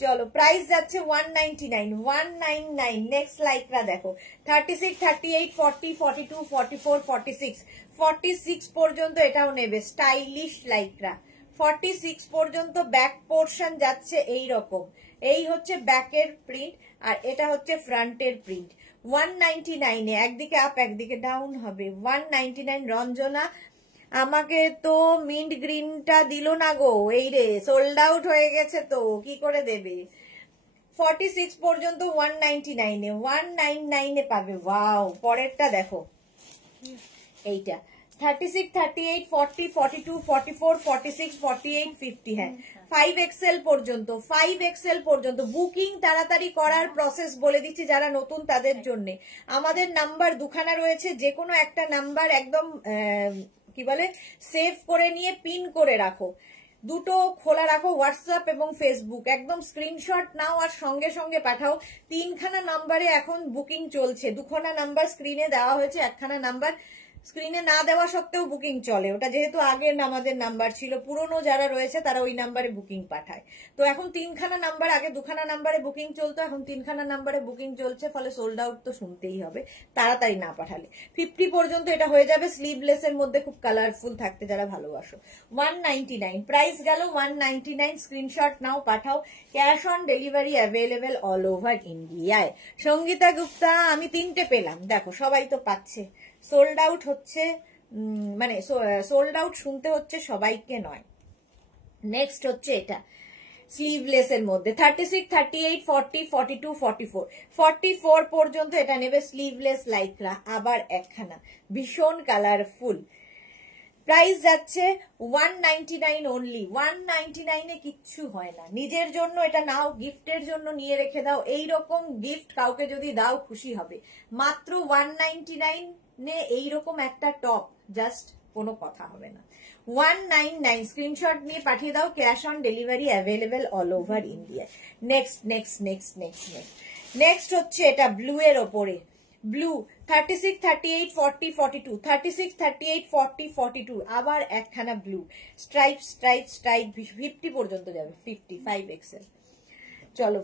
চলো, প্রাইস যাচ্ছে 199 199। নেক্সট লাইক্রা দেখো 36, 38, 40, 42, 44, 46 46 পর্যন্ত এটাও নেবে। স্টাইলিশ লাইক্রা 46 পর্যন্ত। ব্যাক পোর্শন যাচ্ছে এই রকম, এই হচ্ছে ব্যাকের প্রিন্ট আর এটা হচ্ছে ফ্রন্টের প্রিন্ট। 199 একদিকে আপ একদিকে ডাউন হবে। 199 রঞ্জনা, আমাকে তো মিন্ট গ্রিনটা দিল না গো, এই রে সোল্ড আউট হয়ে গেছে তো কি করে দেবে। 46 পর্যন্ত 199 199 পাবে। ওয়াও, পরেরটা দেখো এইটা 36, 38, 40, 42, 44, 46, 48, 50 হ্যাঁ 5XL পর্যন্ত। 5XL পর্যন্ত বুকিং তাড়াতাড়ি করার প্রসেস বলে দিচ্ছি যারা নতুন তাদের জন্য। আমাদের নাম্বার দুখানা রয়েছে, যে কোনো একটা নাম্বার একদম কি বলে সেভ করে নিয়ে পিন করে রাখো, দুটো খোলা রাখো, হোয়াটসঅ্যাপ এবং ফেসবুক। একদম স্ক্রিনশট নাও আর সঙ্গে সঙ্গে পাঠাও। 3খানা নাম্বারে এখন বুকিং চলছে, 2খানা নাম্বার স্ক্রিনে দেওয়া হয়েছে, 1খানা নাম্বার স্ক্রিনে না দেওয়া সত্ত্বেও বুকিং চলে। ওটা যেহেতু আগের আমাদের নাম্বার ছিল, পুরনো যারা রয়েছে তারা ওই নাম্বারে বুকিং পাঠায়। তো এখন 3খানা নাম্বার, আগে 2খানা নাম্বারে বুকিং চলতো, এখন 3খানা নাম্বারে বুকিং চলছে, ফলে সোল্ড আউট তো শুনতেই হবে তাড়াতাড়ি না পাঠালে। 50 পর্যন্ত এটা হয়ে যাবে। স্লিভলেস এর মধ্যে খুব কালারফুল থাকতে যারা ভালোবাসো। 199 প্রাইস গেল 199। স্ক্রিনশট নাও, পাঠাও, cash on delivery available all over ইন্ডিয়ায়। সঙ্গীতা গুপ্তা, আমি 3টে পেলাম, দেখো সবাই তো পাচ্ছে। সোল্ড আউট হচ্ছে, মানে সোল্ড আউট শুনতে হচ্ছে সবাইকে নয়। নেক্সট হচ্ছে এটা স্লিভলেস এর মধ্যে 36, 38, 40, 42, 44 44 পর্যন্ত এটা নেবে। স্লিভলেস লাইক্রা, আবার একখানা, ভীষণ কালারফুল। প্রাইস যাচ্ছে 199 অনলি। 199 কিচ্ছু হয় না। নিজের জন্য এটা নাও, গিফটের জন্য নিয়ে রেখে দাও। এইরকম গিফট কাউকে যদি দাও খুশি হবে। মাত্র 199 এইরকম একটা টপ, জাস্ট কোনো কথা হবে না। 199 স্ক্রিনশট নিয়ে পাঠিয়ে দাও, cash on delivery available all over India. Next next next next next next হচ্ছে এটা ব্লু এর ওপরে। ব্লু 36, 38, 40, 42 36, 38, 40, 42 আবার একখানা ব্লু। স্ট্রাইপ স্ট্রাইপ স্ট্রাইপ 50 পর্যন্ত যাবে। 55XL। চলো,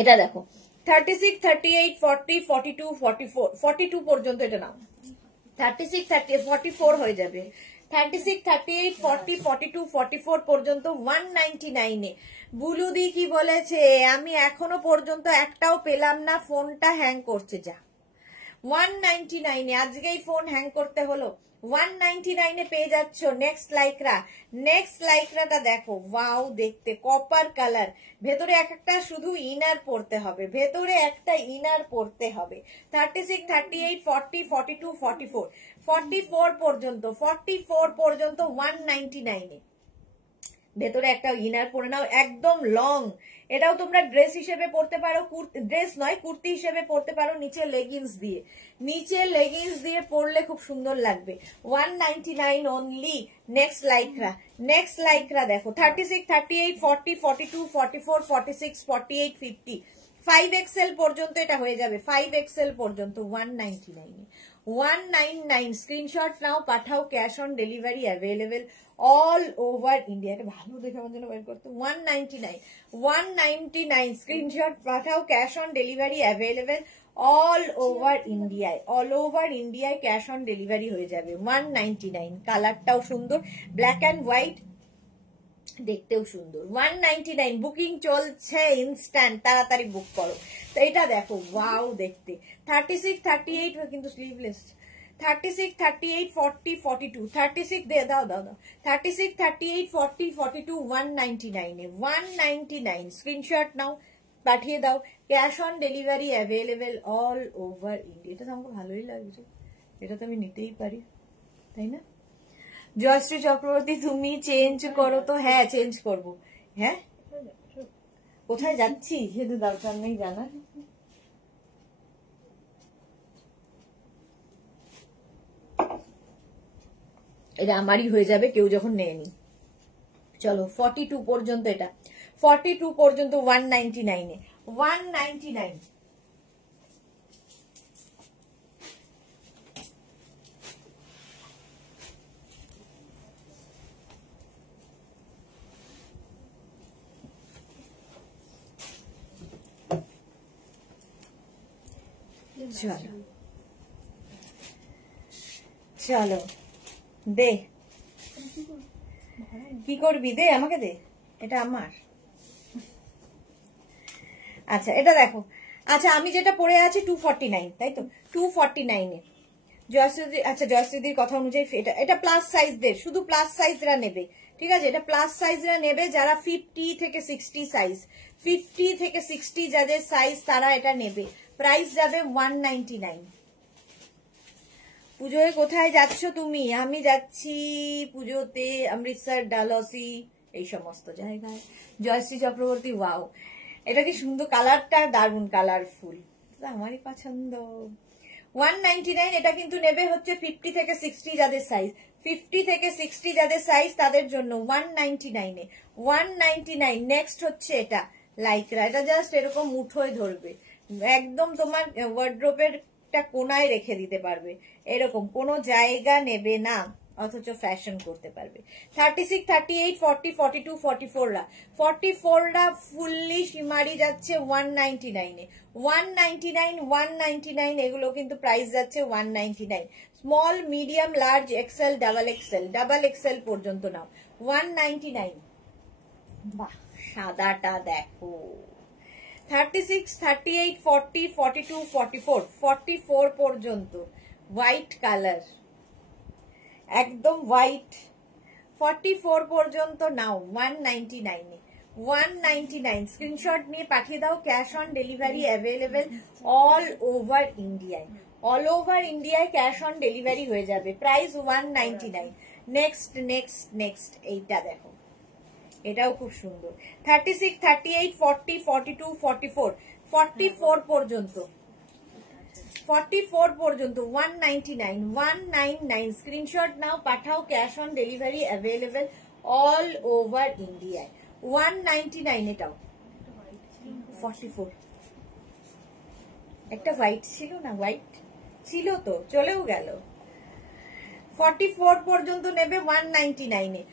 এটা দেখো 36, 38, 40, 42, 44, 42 পর্যন্ত এটা নাও। 36, 30, 44 হয়ে যাবে। 36, 38, 40, 42, 44 পর্যন্ত 199 এ। বুলুদি কি বলেছে, আমি এখনো পর্যন্ত একটাও পেলাম না, ফোনটা হ্যাং করছে। যা 199 এ, আজকেই ফোন হ্যাং করতে হলো। 199 এ পেয়ে যাচ্ছ। নেক্সট লাইক্রাটা দেখো, ওয়াও দেখতে, কপার কালার, ভেতরে একটা শুধু ইনার পরতে হবে, ভেতরে একটা ইনার পরতে হবে। 36, 38, 40, 42, 44, 44 পর্যন্ত, 44 পর্যন্ত 199 এ। ভেতরে একটা ইনার পরে নাও, একদম লং। এটাও তোমরা ড্রেস হিসেবে পরতে পারো, ড্রেস নয় কুর্তি হিসেবে পরতে পারো, নিচে লেগিংস দিয়ে পরলে খুব সুন্দর লাগবে। 199 অনলি। নেক্সট লাইক্রা দেখো 36, 38, 40, 42, 44, 46, 48, 50, 5XL পর্যন্ত এটা হয়ে যাবে। 5XL পর্যন্ত 199 199। স্ক্রিনশট নাও, পাঠাও, cash on delivery available all over India. এটা ভালো দেখে আমার জন্য বের করতে। 199 screenshot Pathao, cash on delivery available all over ইন্ডিয়ায় ক্যাশ অন ডেলিভারি হয়ে যাবে। 199। কালারটাও সুন্দর, ব্ল্যাক অ্যান্ড হোয়াইট, দেখতেও সুন্দর। 199 বুকিং চলছে, ইনস্ট্যান্ট, তাড়াতাড়ি বুক করো। তো এটা দেখো, ওয়াও দেখতে। 36, 38 কিন্তু স্লিভলেস। 36, 38, 40, 42, 36 দাও 36, 38, 40, 42, 199 এ। 199 স্ক্রিনশট নাও, পাঠিয়ে দাও, cash on delivery available all over India. এটা তো আমাকে ভালোই লাগছে, এটা তো আমি নিতেই পারি, তাই না? জয়শ্রী চক্রবর্তী, তুমি চেঞ্জ করো তো। হ্যাঁ, চেঞ্জ করব। হ্যাঁ, কোথায় যাচ্ছি সেটা দরকার নেই জানার। এটা আমারই হয়ে যাবে কেউ যখন নেয়নি। চলো 42 পর্যন্ত, এটা 42 পর্যন্ত 199 এ। 199 চলো দে, কি করবি, দে আমাকে দে, এটা আমার। আচ্ছা এটা দেখো, আচ্ছা আমি যেটা পরে আছি 249, তাই তো? 249 এ জয়শ্রীদি। আচ্ছা জয়শ্রীদির কথা অনুযায়ী এটা প্লাস সাইজদের, শুধু প্লাস সাইজরা নেবে, ঠিক আছে? এটা প্লাস সাইজরা নেবে যারা 50 থেকে 60 সাইজ, 50 থেকে 60 যাদের সাইজ তারা এটা নেবে। প্রাইস যাবে 199। পুজোয় কোথায় যাচ্ছ তুমি? আমি যাচ্ছি পুজোতে অমৃতসর, ডালহৌসি, এই সমস্ত জায়গায়। জয়শ্রী চক্রবর্তী, ওয়াও এটা কি সুন্দর, কালারটা দারুন, কালারফুল, আমারই পছন্দ। 199 এটা কিন্তু নেবে হচ্ছে 50 থেকে 60 যাদের সাইজ, 50 থেকে 60 যাদের সাইজ তাদের জন্য 199 এ। 199। নেক্সট হচ্ছে এটা লাইক্রা, এটা জাস্ট এরকম মুঠোয় ধরবে, একদম তোমার ওয়ার্ড্রোবের একটা কোনায় রেখে দিতে পারবে, এরকম কোনো জায়গা নেবে না, অথচ ফ্যাশন করতে পারবে। 36, 38, 40, 42, 44 রা ফুললি সীমারি যাচ্ছে 199 এ। 199 এগুলো কিন্তু প্রাইস যাচ্ছে 199। Small, medium, large, XL, double XL পর্যন্ত নাও 199। বাহ, সাদাটা দেখো। 36, 38, 40, 42, 44 পর্যন্ত হোয়াইট কালার, একদম হোয়াইট। 44 পর্যন্ত নাও 199 এ। 199 স্ক্রিনশট নিয়ে পাঠিয়ে দাও, cash on delivery available all over ইন্ডিয়ায় ক্যাশ অন ডেলিভারি হয়ে যাবে। প্রাইস 199। নেক্সট এইটা দেখো, এটাও খুব সুন্দর। 36, 38, 40, 42, 44 পর্যন্ত, 44 পর্যন্ত 199 স্ক্রিনশট নাও, পাঠাও, cash on delivery available all over ইন্ডিয়ায়। 199 এটাও। 44 একটা হোয়াইট ছিল না, হোয়াইট ছিল তো চলেও গেল। 44 পর্যন্ত নেবে 199 এ।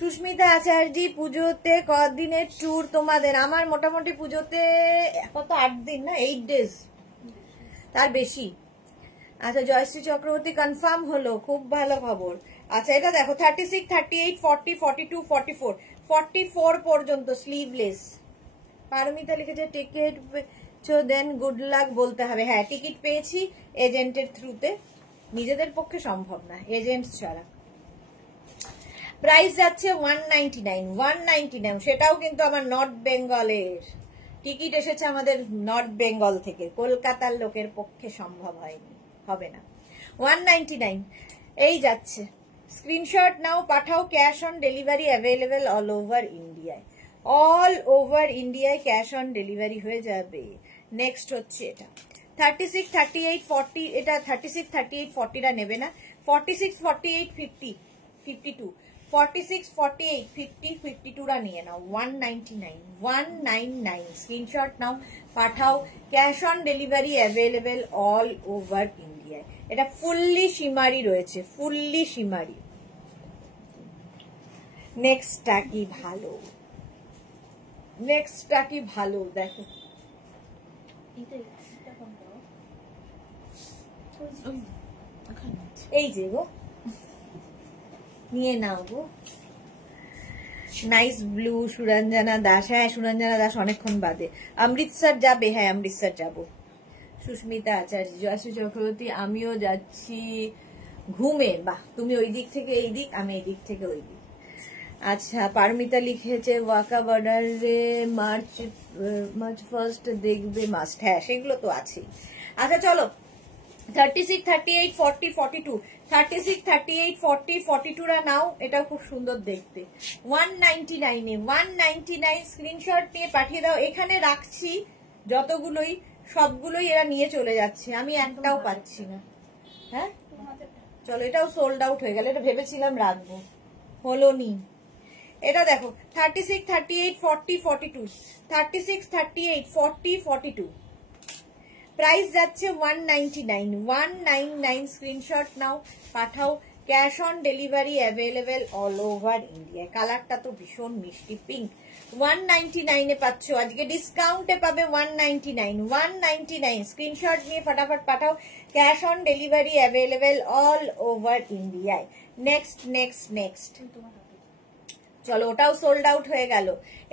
সুস্মিতা আচার্যি, পুজোতে কদিনের ট্যুর তোমাদের? আমার মোটামুটি পুজোতে কত 8 দিন না 8 ডেজ, তার বেশি। আচ্ছা জয়শ্রী চক্রবর্তী কনফার্ম হলো, খুব ভালো খবর। আচ্ছা এটা দেখো 36, 38, 40, 42, 44, 44 পর্যন্ত স্লিভলেস। পারমিতা লিখেছে টিকিট দেন গুড লাক বলতে হবে। হ্যাঁ টিকিট পেয়েছি এজেন্টের থ্রুতে, নিজেদের পক্ষে সম্ভব না এজেন্ট ছাড়া। প্রাইস যাচ্ছে 199, সেটাও কিন্তু আমার নর্থ বেঙ্গলের টিকিট এসেছে, আমাদের নর্থ বেঙ্গল থেকে, কলকাতার লোকের পক্ষে সম্ভব হয়নি, হবে না। 199 এই যাচ্ছে, স্ক্রিনশট নাও পাঠাও, cash on delivery available all over ইন্ডিয়ায়, অল ওভার ইন্ডিয়ায় ক্যাশ অন ডেলিভারি হয়ে যাবে। নেক্সট হচ্ছে এটা 36, 38, 40, এটা 36, 38, 40টা নেবে না, 46, 48, 50, 52, 46, 48, 50, 52টা নিয়ে নাও। 199 স্ক্রিনশট নাও পাঠাও, cash on delivery available all over ইন্ডিয়ায়। এটা ফুললি শিমারি রয়েছে, ফুললি শিমারি। নেক্সটটা কি ভালো, নেক্সটটা কি ভালো দেখো, এই যে গো নিয়ে নাও গো, নাইস ব্লু। সুরঞ্জনা দাস, হ্যাঁ সুরঞ্জনা দাস অনেকক্ষণ বাদে। অমৃতসর যাবে? হ্যাঁ অমৃতসর যাব। সুস্মিতা আচার্য, জয়শ্রী চক্রবর্তী আমিও যাচ্ছি ঘুমে। বাহ, তুমি ওই দিক থেকে এই দিক, আমি এই দিক থেকে ওই দিক। আচ্ছা পারমিতা লিখেছে ওয়াকা বর্ডারে মার্চ ফার্স্ট দেখবে মাস্ট। হ্যাঁ সেগুলো তো আছে। আচ্ছা চলো 36, 38, 40, 42, 36, 38, 40, 42রা নাও, এটাও খুব সুন্দর দেখতে। 199 স্ক্রিনশট নিয়ে পাঠিয়ে দাও। এখানে রাখছি যতগুলোই, সবগুলোই এরা নিয়ে চলে যাচ্ছে, আমি একটাও পাচ্ছি না। হ্যাঁ চলো এটাও সোল্ড আউট হয়ে গেল, এটা ভেবেছিলাম রাখবো, হলো নি। এটা দেখো 36, 38, 40, 42, 36, 38, 40, 42, প্রাইস যাচ্ছে 199 স্ক্রিনশট নাও পাঠাও, cash on delivery available all over India. কালারটা তো ভীষণ মিষ্টি পিঙ্ক। 199 পাচ্ছ, আজকে ডিসকাউন্টে পাবে 199 স্ক্রিনশট নিয়ে ফটাফট পাঠাও, cash on delivery available all over ইন্ডিয়ায়। নেক্সট চলো ওটাও সোল্ড আউট হয়ে গেল।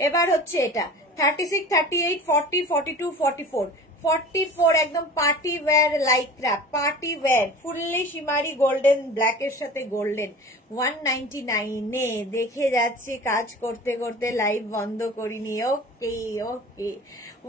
এবার হচ্ছে এটা 36, 38, 40, 42, 44, 44 একদম party wear Lycra, party wear fully শিমারি golden ব্ল্যাকের সাথে গোল্ডেন। 199 দেখে যাচ্ছি কাজ করতে করতে, লাইভ বন্ধ করিনি। ওকে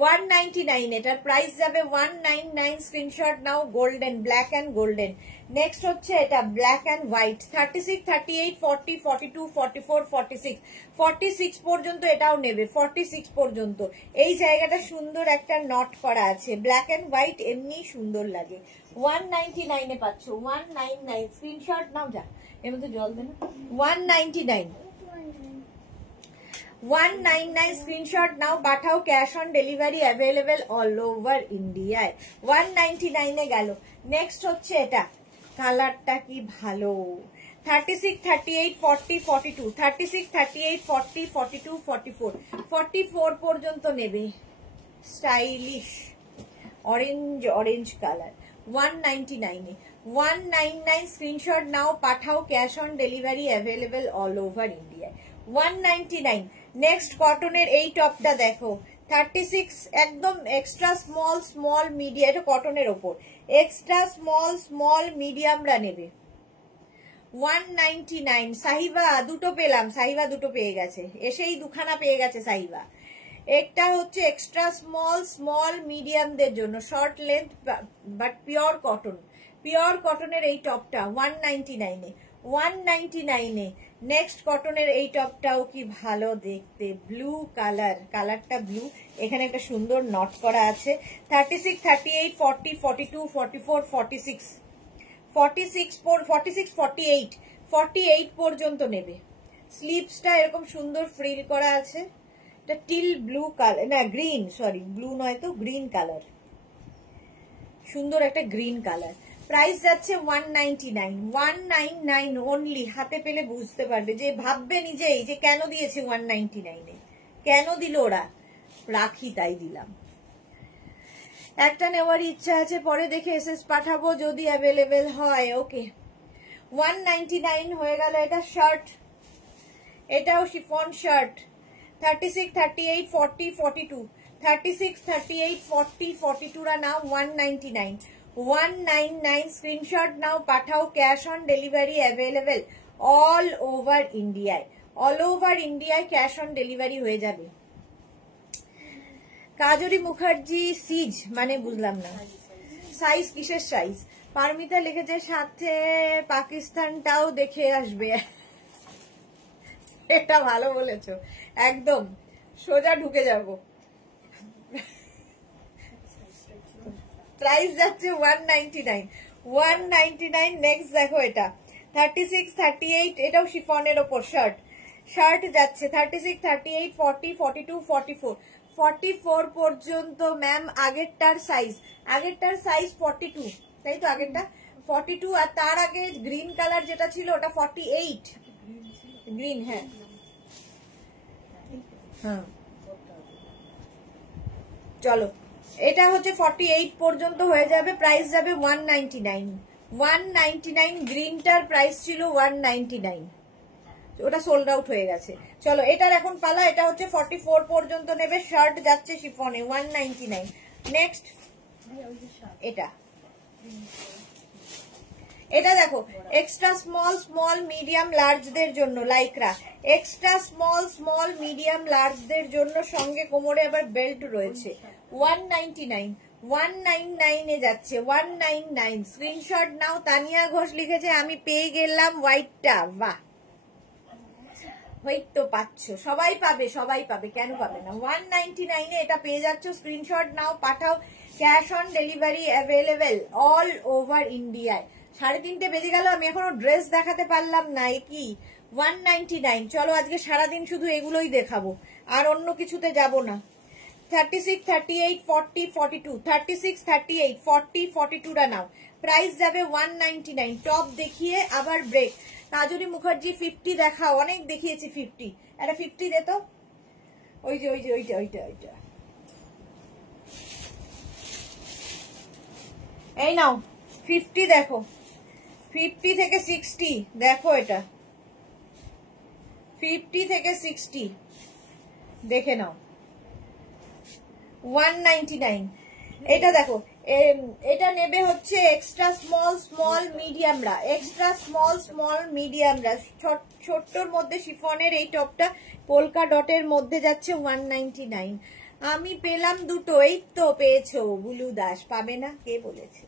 199, এটার প্রাইস যাবে 199, screenshot now, golden black and golden. Next হচ্ছে এটা ব্ল্যাক অ্যান্ড হোয়াইট 36, 38, 40, 42, 44, 46, 46 পর্যন্ত এটাও নেবে, 46 পর্যন্ত। এই জায়গাটা সুন্দর একটা নট করা আছে, ব্ল্যাক অ্যান্ড হোয়াইট এমনি সুন্দর লাগে। 199 পাচ্ছ, 199 স্ক্রিনশট নাও। যা এর মধ্যে জল দেন। 199 স্ক্রিনশট নাও পাঠাও, cash on delivery available all over ইন্ডিয়ায়। 199 গেল। নেক্সট হচ্ছে এটা, কালারটা কি ভালো, 36, 38, 40, 42, 36, 38, 40, 42, 44, 44 পর্যন্ত নেবে, স্টাইলিশ অরেঞ্জ কালার। 199 স্ক্রিনশট নাও পাঠাও, cash on delivery available all over ইন্ডিয়ায়। 199। নেক্সট কটনের এই টপটা দেখো 36, একদম এক্সট্রা স্মল মিডিয়াম, এটা কটনের ওপর, এক্সট্রা স্মল মিডিয়ামরা নেবে। 199 সাহিবা দুটো পেলাম, সাহিবা দুটো পেয়ে গেছে, এসেই দুখানা পেয়ে গেছে সাহিবা। একটা হচ্ছে এক্সট্রা স্মল মিডিয়ামদের জন্য, শর্ট লেন্থ বাট পিওর কটনের এই টপটা 199 এ। 199 নেক্সট কটনের এই টপটাও কি ভালো দেখতে, ব্লু কালারটা ব্লু, এখানে একটা সুন্দর নট করা আছে। 36, 38, 40, 42, 44, 46, 48 পর্যন্ত নেবে। স্লিভসটা এরকম সুন্দর ফ্রিল করা আছে, এটা টিল ব্লু কালার, না গ্রিন, সরি ব্লু নয় তো গ্রিন কালার, সুন্দর একটা গ্রিন কালার। প্রাইস যাচ্ছে 199, 199 অনলি। হাতে পেলে বুঝতে পারবে, যে ভাববে নিজেই যে কেন দিয়েছে 199-এ, কেন দিল ওরা। রাখি তাই দিলাম। একটা নেওয়ার ইচ্ছা আছে, পরে দেখে এসএস পাঠাবো যদি অ্যাভেলেবেল হয়। ওকে, 199 হয়ে গেল। এটা শার্ট, এটাও শিফন শার্ট। 36, 38, 40, 42, 36, 38, 40, 42 রা নাও 199, 199 স্ক্রিনশট নাও, পাঠাও। Cash on delivery available all over ইন্ডিয়ায়, অল ওভার ইন্ডিয়ায় ক্যাশ অন ডেলিভারি হয়ে যাবে। কাজরি মুখার্জি সিজ মানে বুঝলাম না, সাইজ কিসের সাইজ? পারমিতা লিখেছে সাথে পাকিস্তানটাও দেখে আসবে। এটা ভালো বলেছো, একদম সোজা ঢুকে যাব। প্রাইস যাচ্ছে 199, 199। নেক্সট দেখো, এটা 36, 38, এটাও শিফনের ওপর শার্ট। শার্ট যাচ্ছে 36, 38, 40, 42, 44, 44 পর্যন্ত। ম্যাম আগেরটার সাইজ, আগেরটার সাইজ 42, তাই তো? আগেরটা 42, আর তার আগে গ্রিন কালার যেটা ছিল ওটা 48 গ্রিন। হ্যাঁ হ্যাঁ, চলো এটা হচ্ছে 48 পর্যন্ত হয়ে যাবে। প্রাইস যাবে 199, 199। গ্রিনটার প্রাইস ছিল 199, ওটা সোল্ড আউট হয়ে গেছে। চলো এটার এখন পালা। এটা হচ্ছে 44 পর্যন্ত নেবে। শার্ট যাচ্ছে শিফনে 199। নেক্সট এটা, এটা দেখো এক্সট্রা স্মল স্মল মিডিয়াম লার্জদের জন্য lycra, extra small small medium লার্জদের জন্য, সঙ্গে কোমরে আবার বেল্ট রয়েছে। 199, 199 এ যাচ্ছে, 199। স্ক্রিনশট নাও। তানিয়া ঘোষ লিখেছে আমি পেয়ে গেলাম হোয়াইটটা। বাহ, হোয়াইট তো পাচ্ছ, সবাই পাবে, সবাই পাবে, কেন পাবে না? 199 এ এটা পেয়ে যাচ্ছ। স্ক্রিনশট নাও, পাঠাও। Cash on delivery available all over ইন্ডিয়ায়। 3:30 বেজে গেল, আমি এখনো ড্রেস দেখাতে পারলাম না। কি 199? চলো আজকে সারাদিন শুধু এগুলোই দেখাবো, আর অন্য কিছুতে যাব না। 36, 38, 40, 42, 36, 38, 40, 42 টা নাও। প্রাইস যাবে 199। টপ দেখিয়ে আবার ব্রেক। কাজরি মুখার্জি 50 দেখাও, অনেক দেখিয়েছি 50। একটা 50 দে তো, ওই যে ওইটা ওইটা ওইটা। এই নাও 50 দেখো, 50 থেকে 60 দেখো, এটা 50 থেকে 60 দেখে নাও। 199। এটা দেখো, এটা নেবে হচ্ছে এক্সট্রা স্মল স্মল মিডিয়ামরা, এক্সট্রা স্মল স্মল মিডিয়ামরা। ছোট্টর মধ্যে শিফনের এই টপটা পোলকা ডটের মধ্যে যাচ্ছে 199। আমি পেলাম দুটো। এই তো পেয়েছো বুলু দাস, পাবে না কে বলেছে?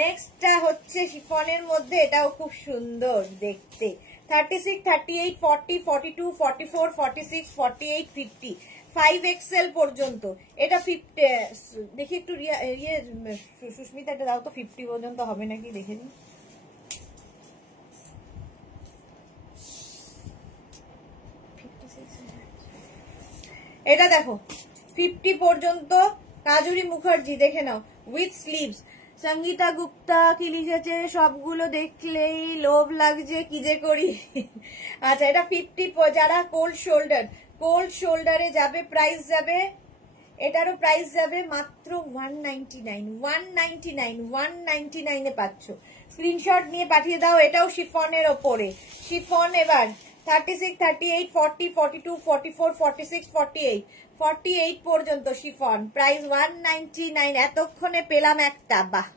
নেক্সটটা হচ্ছে শিফনের মধ্যে, এটাও খুব সুন্দর দেখতে। 36, 38, 40, 42, 44, 46, 48, 50, 5XL পর্যন্ত। এটা 50। দেখি একটু সুস্মিতা এটা দাও তো, 50 পর্যন্ত হবে নাকি দেখে নিই। এটা দেখো 50 পর্যন্ত। কাজরি মুখার্জি দেখে নাও, উইথ স্লিভস। সঙ্গীতা গুপ্তা কি লিখেছে, সবগুলো দেখলেই লোভ লাগছে, কি যে করি। আচ্ছা, এটা 50, যারা কোল্ড শোল্ডার, কোল্ড শোল্ডারে যাবে। প্রাইস যাবে, এটারও প্রাইস যাবে মাত্র 199, 199, 199 এ পাচ্ছ। স্ক্রিনশট নিয়ে পাঠিয়ে দাও। এটাও শিফনের ওপরে, শিফন। এবার 36, 38, 40, 42, 44, 46, 48, 48 পর্যন্ত শিফন। প্রাইস 199। এতক্ষণে পেলাম একটা, বাহ,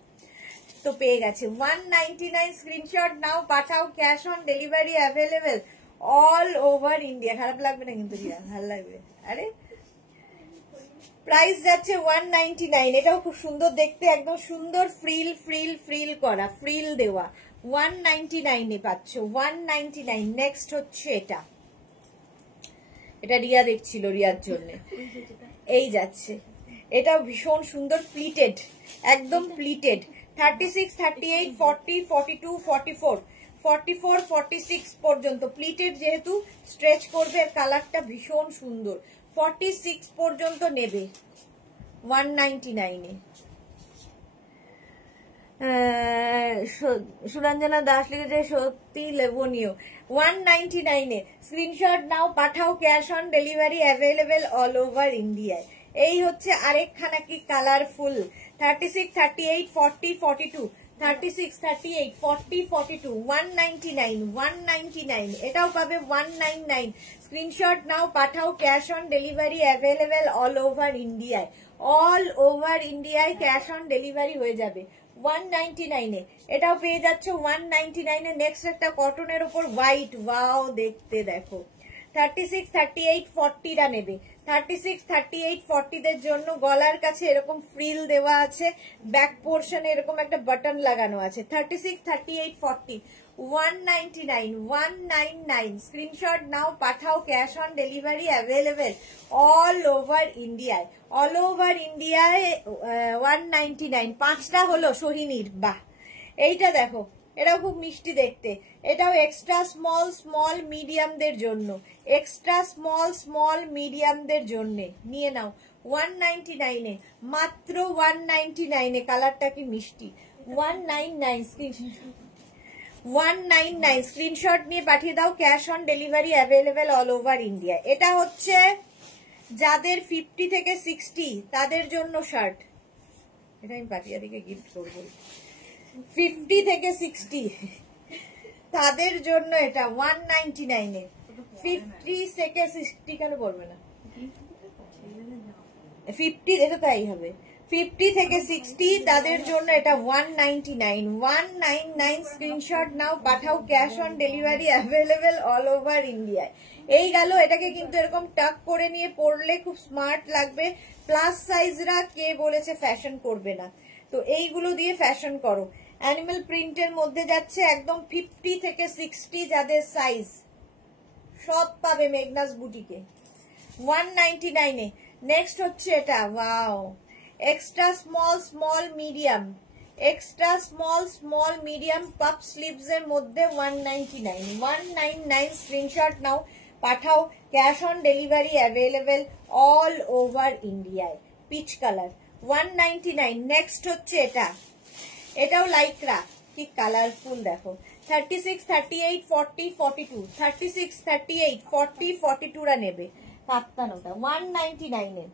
তো পেয়ে গেছে 199। স্ক্রিনশট নাও, পাঠাও। Cash on delivery available all over India. খারাপ লাগবে না কিন্তু, ভালো লাগবে। আরে প্রাইস যাচ্ছে 199। এটাও খুব সুন্দর দেখতে, একদম সুন্দর ফ্রিল ফ্রিল ফ্রিল করা, ফ্রিল দেওয়া। 199 এ পাচ্ছ, 199। নেক্সট হচ্ছে এটা, এটা রিয়া দেখছিল, রিয়ার জন্য এই যাচ্ছে। এটা ভীষণ সুন্দর, প্লিটেড, একদম প্লিটেড। 36, 38, 40, 42, 44, 44, 46 পর্যন্ত প্লিটেড, যেহেতু স্ট্রেচ করবে। কালারটা ভীষণ সুন্দর। 46 পর্যন্ত নেবে 199 এ। সুরঞ্জনা দাস লিখেছে সত্যি লেবনীয়। 199 স্ক্রিনশট নাও, পাঠাও, cash on delivery available all over ইন্ডিয়ায়। এই হচ্ছে আরেকখানা কি কালারফুল 36, 38, 40, 42, 36, 38, 40, 42, 199, 199 এটাও পাবে 199। স্ক্রিনশট নাও, পাঠাও, cash on delivery available all over ইন্ডিয়ায়। অল ওভার ইন্ডিয়ায় ক্যাশ অন ডেলিভারি হয়ে যাবে 199 এটাও পেয়ে যাচ্ছে 199 নেক্সট একটা কটনের উপর হোয়াইট, ওয়াও দেখতে দেখো। 36, 38, 40টা নেবে। 36, 38, 40 দের জন্য গলার কাছে এরকম ফ্রিল দেওয়া আছে, ব্যাক পোর্শনে এরকম একটা বাটন লাগানো আছে। 36, 38, 40 199, 199 স্ক্রিনশট নাও, পাঠাও, cash on delivery available all over ইন্ডিয়ায়। অল ওভার ইন্ডিয়ায় 199। 5টা হলো সোহিনীর। বাহ, এইটা দেখো, এটাও খুব মিষ্টি দেখতে। এটাও এক্সট্রা স্মল স্মল মিডিয়ামদের জন্য, এক্সট্রা স্মল স্মল মিডিয়ামদের জন্য নিয়ে নাও 199 মাত্র 199 কালারটা কি মিষ্টি। 199 স্ক্রিনশট নিয়ে পাঠিয়ে দাও, cash on delivery available all over India. এটা হচ্ছে যাদের 50 থেকে 60 তাদের জন্য শার্ট। এটা আমি পাটিয়াদিকে গিফট করবো। 50 থেকে 60 তাদের জন্য এটা 199 50 থেকে 60 কেন বলবে না, 50 এটা তাই হবে। 50 থেকে 60 তাদের জন্য এটা 199, 199 স্ক্রিনশট নাও, পাঠাও, cash on delivery available all over ইন্ডিয়ায়। এই গেল। এটাকে কিন্তু এরকম টাক করে নিয়ে পরলে খুব স্মার্ট লাগবে। প্লাস সাইজরা কে বলেছে ফ্যাশন করবে না, তো এইগুলো দিয়ে ফ্যাশন করো। অ্যানিমাল প্রিন্টের মধ্যে যাচ্ছে একদম 50 থেকে 60 যাদের সাইজ সব পাবে মেঘনাস বুটিকে 199 নেক্সট হচ্ছে এটা, wow, extra small small medium, extra small small medium puff sleeves এর মধ্যে 199 স্ক্রিনশট নাও, পাঠাও, cash on delivery available all over ইন্ডিয়ায়। Peach colour 199। নেক্সট হচ্ছে এটা, এটাও লাইক্রা, কি কালারফুল দেখো। 36, 38, 40, 42, 36, 38, 40, 42 রা নেবে। কাপ্তান ওটা 199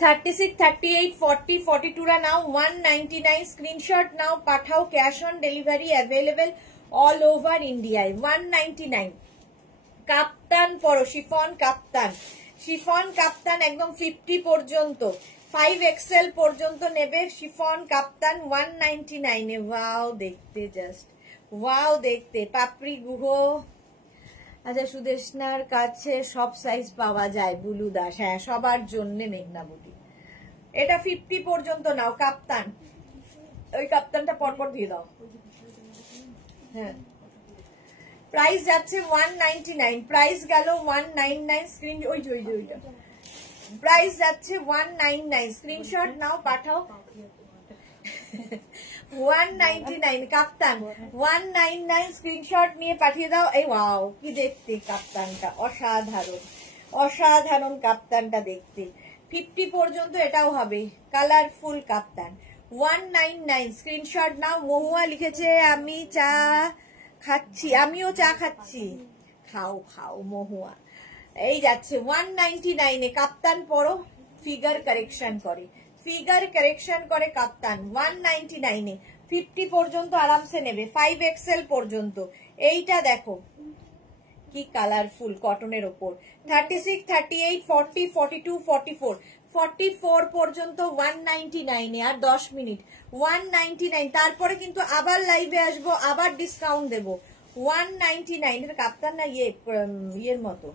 36, 38, 40, 42 রা নাও 199 স্ক্রিনশট নাও, পাঠাও, cash on delivery available all over ইন্ডিয়ায় 199। কাপ্তান পরো, শিফন কাপ্তান, শিফন কাপ্তান একদম 50 পর্যন্ত, 5XL পর্যন্ত নেবে শিফন কাপ্তান 199 ওয়াও দেখতে, জাস্ট ওয়াও দেখতে। পাপড়ি গুহ, আচ্ছা, সুদেশনার কাছে সব সাইজ পাওয়া যায়, বুলু দাস, হ্যাঁ সবার জন্য মেঘনা বুটি। এটা 50 পর্যন্ত নাও কাপ্তান, ওই কাপ্তানটা পরপর দিয়ে দাও। হ্যাঁ, প্রাইস যাচ্ছে 199, প্রাইস গেল 199 স্ক্রিন, ওইটা প্রাইস যাচ্ছে 199 স্ক্রিনশট নাও, পাঠাও 199 কাপ্তান 199 স্ক্রিনশট নিয়ে পাঠিয়ে দাও। এই ওয়াও, কি দেখতে কাপ্তানটা, অসাধারণ অসাধারণ কাপ্তানটা দেখতে। 50 পর্যন্ত এটাও হবে কালারফুল কাপ্তান 199 স্ক্রিনশট নাও। মহুয়া লিখেছে আমি চা খাচ্ছি, আমিও চা খাচ্ছি, খাও খাও মহুয়া। এই যাচ্ছে 199 কাপ্তান পরো, ফিগার কারেকশন করে, ফিগার কারেকশন করে কাপ্তান 199 50 পর্যন্ত আরামসে নেবে, 5XL পর্যন্ত। এইটা দেখো কি কালারফুল কটনের ওপর। 36, 38, 40, 42, 44, 44 পর্যন্ত 199 আর 10 মিনিট 199। তারপরে কিন্তু আবার লাইভে আসবো, আবার ডিসকাউন্ট দেবো 199 এর কাপ্তান না ইয়ের মতো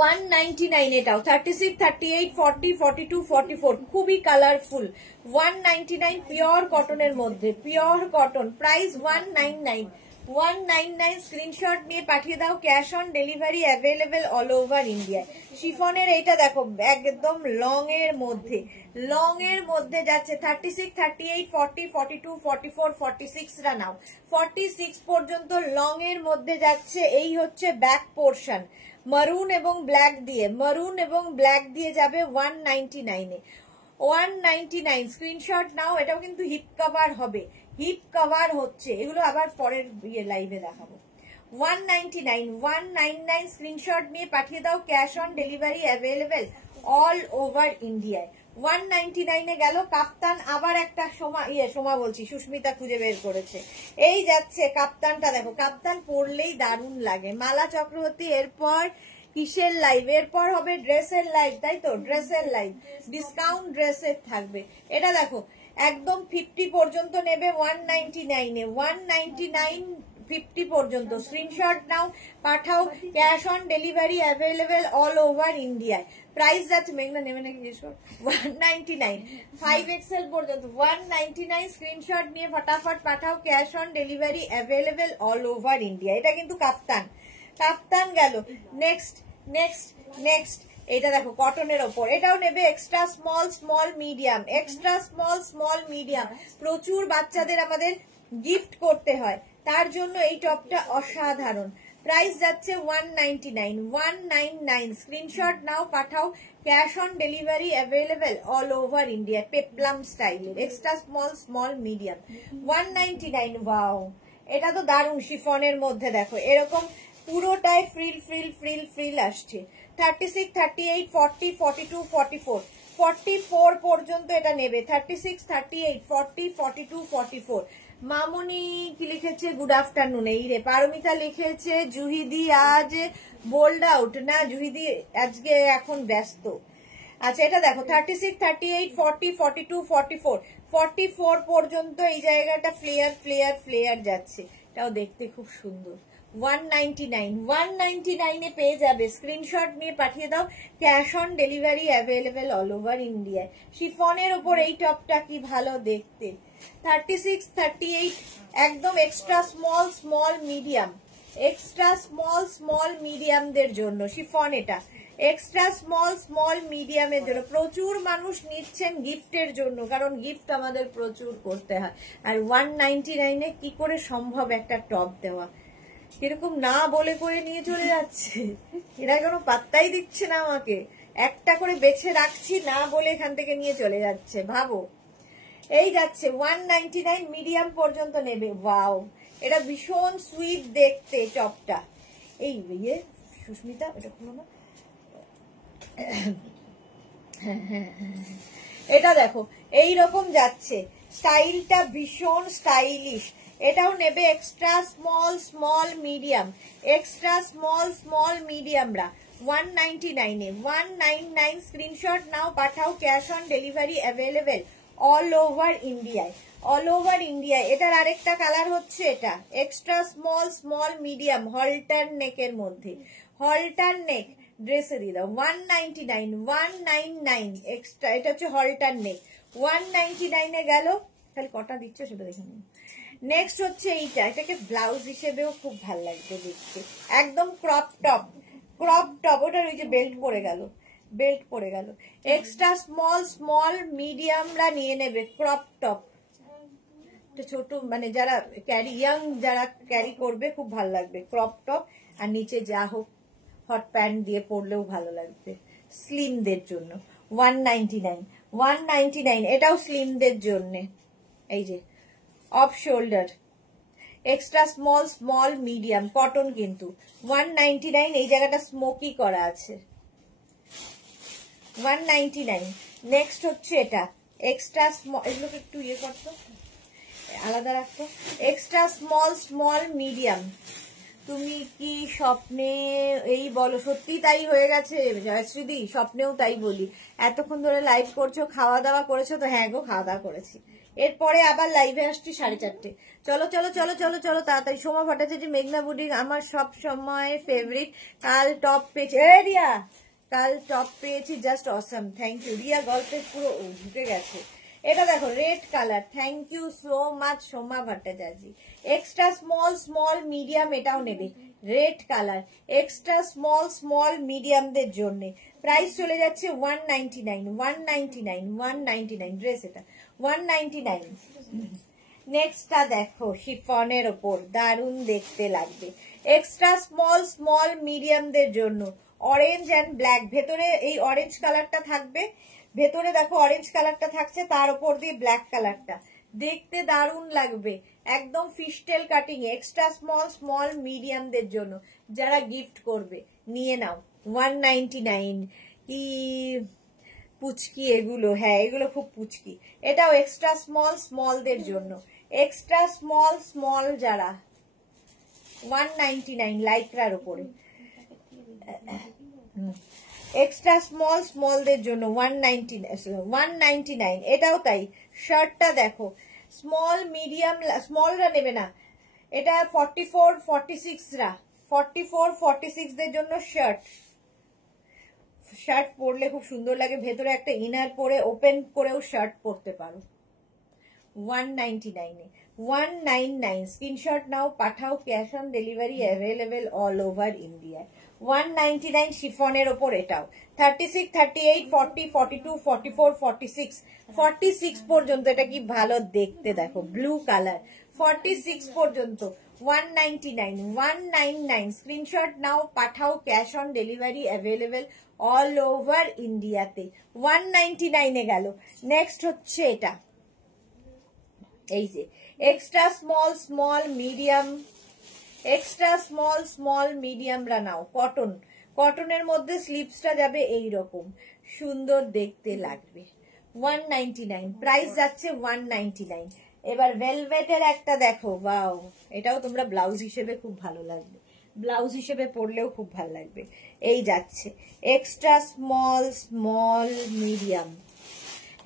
199 এটাও। 36, 38, 40, 42, 44 খুবই কালারফুল 199 পিওর কটনের মধ্যে, পিওর কটন। প্রাইস 199, 199 স্ক্রিনশট নিয়ে পাঠিয়ে দাও, cash on delivery available all over India. শিফনের এইটা দেখো একদম লং এর মধ্যে যাচ্ছে 36, 38, 40, 42, 44, 46 রা নাও, 46 পর্যন্ত লং এর মধ্যে যাচ্ছে। এই হচ্ছে ব্যাক পোর্শন, মারুন এবং ব্ল্যাক দিয়ে যাবে 199 এ। 199 স্ক্রিনশট নাও। এটাও কিন্তু হিপ কভার হবে, হিপ কভার হচ্ছে, এগুলো আবার পরের লাইভে দেখাবো। 199 স্ক্রিনশট নিয়ে পাঠিয়ে দাও, cash on delivery available all over ইন্ডিয়ায়। 199 এ গেল। কাপ্তান আবার একটা সোমা বলছি, সুস্মিতা খুঁজে বের করেছে। এই যাচ্ছে কাপ্তানটা, দেখো কাপ্তান পরলেই দারুণ লাগে। মালা চক্রবর্তী, এরপর কিসের লাইভ? এরপর হবে ড্রেসের লাইভ, তাই তো? ড্রেসের লাইভ, ডিসকাউন্ট ড্রেসের থাকবে। এটা দেখো একদম 50 পর্যন্ত নেবে 199 এ। 199 50 পর্যন্ত স্ক্রিনশট নাও, পাঠাও, cash on delivery available all over ইন্ডিয়ায়। প্রাইস যাচ্ছে, মেঘনা নেবে নাকি জিজ্ঞেস কর, 199 5XL পর্যন্ত 199 স্ক্রিনশট নিয়ে ফটাফট পাঠাও, cash on delivery available all over India. এটা কিন্তু কাপ্তান গেল। নেক্সট এটা দেখো কটনের ওপর, এটাও নেবে এক্সট্রা স্মল মিডিয়াম। প্রচুর বাচ্চাদের আমাদের গিফট করতে হয়, তার জন্য এই টপটা অসাধারণ। প্রাইস যাচ্ছে 199 স্ক্রিনশট নাও, পাঠাও, cash on delivery available all over India. Peplum স্টাইলের এক্সট্রা স্মল মিডিয়াম 199। ওয়াও, এটা তো দারুণ। শিফনের মধ্যে দেখো এরকম পুরোটাই ফ্রিল আসছে। 36, 38, 40, 42, 44 পর্যন্ত এটা নেবে। 36, 38, 40, 42, 44। মামনি কি লিখেছে? Good afternoon. এই রে পারমিতা লিখেছে জুহিদি আজ বোল্ড আউট না, জুহিদি আজকে এখন ব্যস্ত। আচ্ছা এটা দেখো 36, 38, 40, 42, 44 44 পর্যন্ত এই জায়গাটা ফ্লেয়ার যাচ্ছে। এটাও দেখতে খুব সুন্দর। 199 এ পেয়ে যাবে। স্ক্রিনশট নিয়ে পাঠিয়ে দাও, cash on delivery available all over ইন্ডিয়ায়। শিফনের উপর এই টপটা কি ভালো দেখতে। 36, 38 একদম এক্সট্রা স্মল মিডিয়ামদের জন্য শিফন। এটা এক্সট্রা স্মল মিডিয়ামের জন্য প্রচুর মানুষ নিচ্ছেন গিফটের জন্য, কারণ গিফট আমাদের প্রচুর করতে হয়। আর 199 এ কি করে সম্ভব একটা টপ দেওয়া? কিরকম না বলে করে নিয়ে চলে যাচ্ছে, এরা কোনো পাত্তাই দিচ্ছে না আমাকে। একটা করে বেছে রাখছি, না বলে এখান থেকে নিয়ে চলে যাচ্ছে, ভাবো। এই যাচ্ছে 199 মিডিয়াম পর্যন্ত নেবে। ওয়াও, এটা ভীষণ সুইট দেখতে টপটা। এই সুস্মিতা এটা খুলো না। এটা দেখো এই রকম যাচ্ছে, স্টাইলটা ভীষণ স্টাইলিশ। এটাও নেবে এক্সট্রা স্মল মিডিয়ামরা 199 এ। 199 স্ক্রিনশট নাও, পাঠাও, cash on delivery available all over ইন্ডিয়ায়। এটার আরেকটা কালার হচ্ছে এটা এক্সট্রা স্মল মিডিয়াম হলটার নেকের মধ্যে, হলটার নেক ড্রেসে দিয়ে দাও। 199 এক্সট্রা, এটা হচ্ছে হলটার নেক। 199 এ গেল। তাহলে কটা দিচ্ছে সেটা দেখে নিন। নেক্সট হচ্ছে এইটা, এটাকে ব্লাউজ হিসেবেও খুব ভালো লাগবে দেখতে, একদম ক্রপ টপ। ওটার ওই যে বেল্ট পরে গেল। এক্সট্রা স্মল মিডিয়ামরা নিয়ে নেবে ক্রপ টপ। ছোট মানে যারা ক্যারি করবে খুব ভালো লাগবে ক্রপ টপ। আর নিচে যা হোক হট প্যান্ট দিয়ে পরলেও ভালো লাগবে। স্লিমদের জন্য 199 এটাও স্লিমদের জন্য। এই যে off shoulder extra small medium cotton, কিন্তু 199। এই জায়গাটা স্মোকি করা আছে 199। নেক্সট হচ্ছে এটা এক্সট্রা স্মল, এগুলোকে একটু ইয়ে করতো, আলাদা রাখতো। Extra small medium. তুমি কি স্বপ্নে এই বলো? সত্যি তাই হয়ে গেছে জয়শ্রীদি, স্বপ্নেও তাই বলি। এতক্ষণ ধরে লাইভ করছো, খাওয়া দাওয়া করেছো তো? হ্যাঁ গো, খাওয়া দাওয়া করেছি। এরপরে আবার লাইভে আসছি 4:30। চলো তাড়াতাড়ি। সোমা ভট্টাচার্য, মেঘনা বুডিং আমার সব সময় ফেভারিট। কাল টপ পেয়েছি, just awesome, thank you. Riya গল্পে পুরো ঢুকে গেছে। এটা দেখো red colour, thank you so much Soma Bhattacharya. Extra small small medium এটাও নেবে, red colour extra small small মিডিয়ামদের জন্য। প্রাইস চলে যাচ্ছে 199, 199, 199 ড্রেস, এটা 199। নেক্সটটা দেখো শিফনের ওপর, দারুণ দেখতে লাগবে, এক্সট্রা স্মল স্মল মিডিয়ামদের জন্য, অরেঞ্জ অ্যান্ড ব্ল্যাক। ভেতরে এই অরেঞ্জ কালারটা থাকবে, ভেতরে দেখো অরেঞ্জ কালারটা থাকছে, তার উপর দিয়ে ব্ল্যাক কালারটা, দেখতে দারুণ লাগবে, একদম ফিস্টেল কাটিং, এক্সট্রা স্মল স্মল মিডিয়ামদের জন্য, যারা গিফট করবে নিয়ে নাও। 199। কি পুচকি এগুলো, হ্যাঁ এগুলো খুব পুচকি। এটাও এক্সট্রা স্মল স্মলদের জন্য, এক্সট্রা স্মল স্মল যারা, 199 লাইক্রার উপরে, এক্সট্রা স্মল স্মলদের জন্য 199। এটাও তাই, শার্টটা দেখো স্মল মিডিয়াম, স্মলরা নেবে না, এটা 44 46 রা, 44 46 দের জন্য শার্ট। শার্ট পরলে খুব সুন্দর লাগে, ভেতরে একটা ইনার পরে ওপেন করেও শার্ট পরতে পারো। 199 এ 199 স্ক্রিনশট নাও, পাঠাও, cash on delivery available all over India. 199 শিফনের ওপর এটাও 36 38 40 42 44 46 46 পর্যন্ত, এটা কি ভালো দেখতে দেখো, ব্লু কালার 46 পর্যন্ত 199 199 স্ক্রিনশট নাও, পাঠাও, cash on delivery available all over ইন্ডিয়াতে। 199 এ গেল। নেক্সট হচ্ছে এটা, এই যে extra small small medium, extra small small মিডিয়ামরা নাও, কটন, কটনের মধ্যে স্লিপসটা যাবে এই রকম, সুন্দর দেখতে লাগবে। 199 প্রাইস যাচ্ছে 199। এবার ভেলভেটের একটা দেখো, ওয়াও, এটাও তোমরা ব্লাউজ হিসেবে খুব ভালো লাগবে, ব্লাউজ হিসেবে পরলেও খুব ভালো লাগবে। এই যাচ্ছে extra small small medium,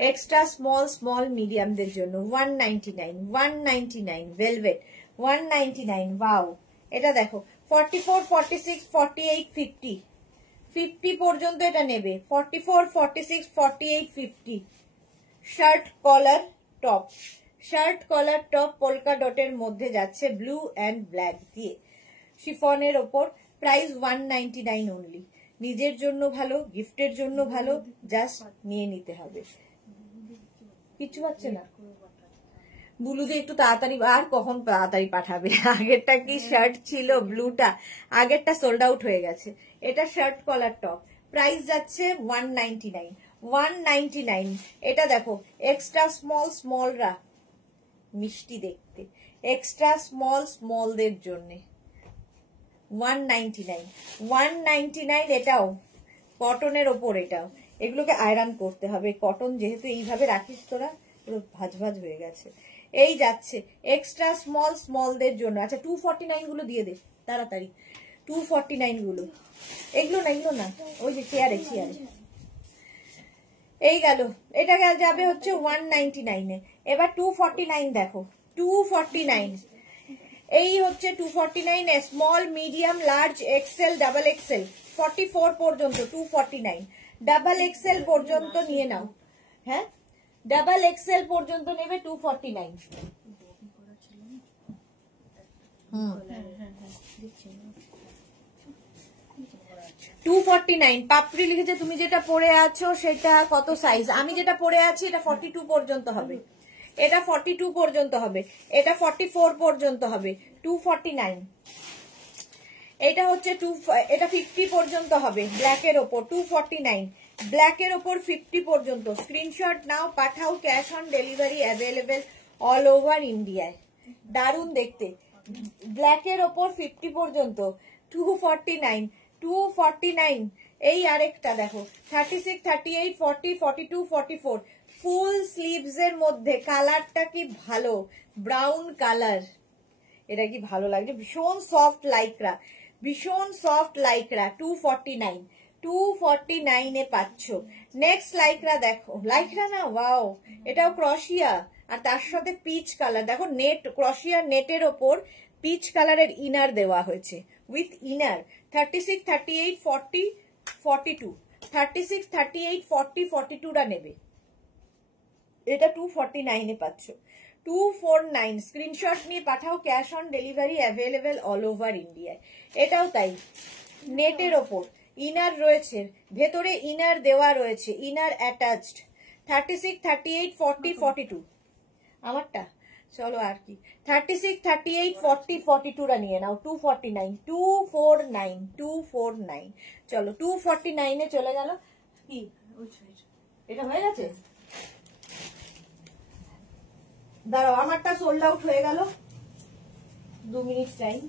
extra small small মিডিয়ামদের জন্য 199 199 ভেলভেট 199। ওয়াও, এটা দেখো 44 46 48 50 50 পর্যন্ত এটা নেবে, 44 46 48 50। Shirt collar top, shirt collar top polka ডটের মধ্যে যাচ্ছে, ব্লু অ্যান্ড ব্ল্যাক দিয়ে, শিফনের ওপর। Price 199 only. নিজের জন্য ভালো, গিফটের জন্য ভালো, জাস্ট নিয়ে নিতে হবে, কিচ্ছু পাচ্ছে না। ব্লুতে একটু তাড়াতাড়ি, আর কখন তাড়াতাড়ি পাঠাবে, আগেরটা কি শার্ট ছিল ব্লুটা, আগেরটা সোল্ড আউট হয়ে গেছে। এটা শার্ট কলার টপ, প্রাইস যাচ্ছে 199 199। এটা দেখো এক্সট্রা স্মল স্মলরা, মিষ্টি দেখতে, এক্সট্রা স্মল স্মলদের জন্য 199 199। এটাও কটনের ওপর, এটাও, এগুলোকে আয়রন করতে হবে, কটন যেহেতু, এইভাবে রাখিস তোরা, পুরো ভাজ ভাজ হয়ে গেছে। এই যাচ্ছে এক্সট্রা স্মল স্মলদের জন্য। আচ্ছা 249 গুলো দিয়ে দে তাড়াতাড়ি, 249 গুলো, এগুলো না, এগুলো না, ওই যে চেয়ারে চেয়ারে। এই গেল, এটা যাবে হচ্ছে 199 এ। এবার 249 দেখো, 249 এই হচ্ছে 249 এ, small medium large XL double XL 44 পর্যন্ত 249, ডাবল এক্সেল পর্যন্ত নিয়ে নাও, হ্যাঁ ডাবল এক্সেল পর্যন্ত নেবে 249। 249 পাপড়ি লিখেছে, তুমি যেটা পরে আছো সেটা কত সাইজ? আমি যেটা পরে আছি এটা 42 পর্যন্ত হবে, এটা 42 পর্যন্ত হবে, এটা 44 পর্যন্ত হবে, 249। এটা হচ্ছে এটা 50 পর্যন্ত হবে, ব্ল্যাকের ওপর 249, ব্ল্যাকের ওপর 50 পর্যন্ত। স্ক্রিনশট নাও, পাঠাও, cash on delivery available all over ইন্ডিয়ায়। দারুণ দেখতে, ব্ল্যাকের ওপর 50 পর্যন্ত 249 249। এই আরেকটা দেখো 36 38 40 42 44 ফুল স্লিভস এর মধ্যে, কালারটা কি ভালো, ব্রাউন কালার, এটা কি ভালো লাগছে, ভীষণ সফট লাইকরা, ভীষণ সফট লাইকরা 249 249 এ পাচ্ছ। নেক্সট লাইকরা দেখো, লাইকরা না, ওয়াও, এটাও ক্রশিয়া আর তার সাথে পিচ কালার, দেখো নেট, ক্রশিয়া নেটের ওপর পিচ কালারের ইনার দেওয়া হয়েছে উইথ ইনার। 36 38 40 42 36 38 40 42 টা নেবে, এটা 249 এ পাচ্ছ। 249 স্ক্রিনশট নিয়ে পাঠাও, cash on delivery available all over ইন্ডিয়ায়। এটাও তাই, নেটের ওপর ইনার রয়েছে, ভেতরে ইনার দেওয়া রয়েছে, ইনার অ্যাটাচড। 36, 38, 40, 42 আমারটা। চলো আর কি, 36, 38, 40, 42টা নিয়ে নাও। 249, 249, 249। চলো 249 এ চলে গেল। কি এটা হয়ে গেছে? দাঁড়াও, আমারটা সোল্ড আউট হয়ে গেল। 2 মিনিট টাইম।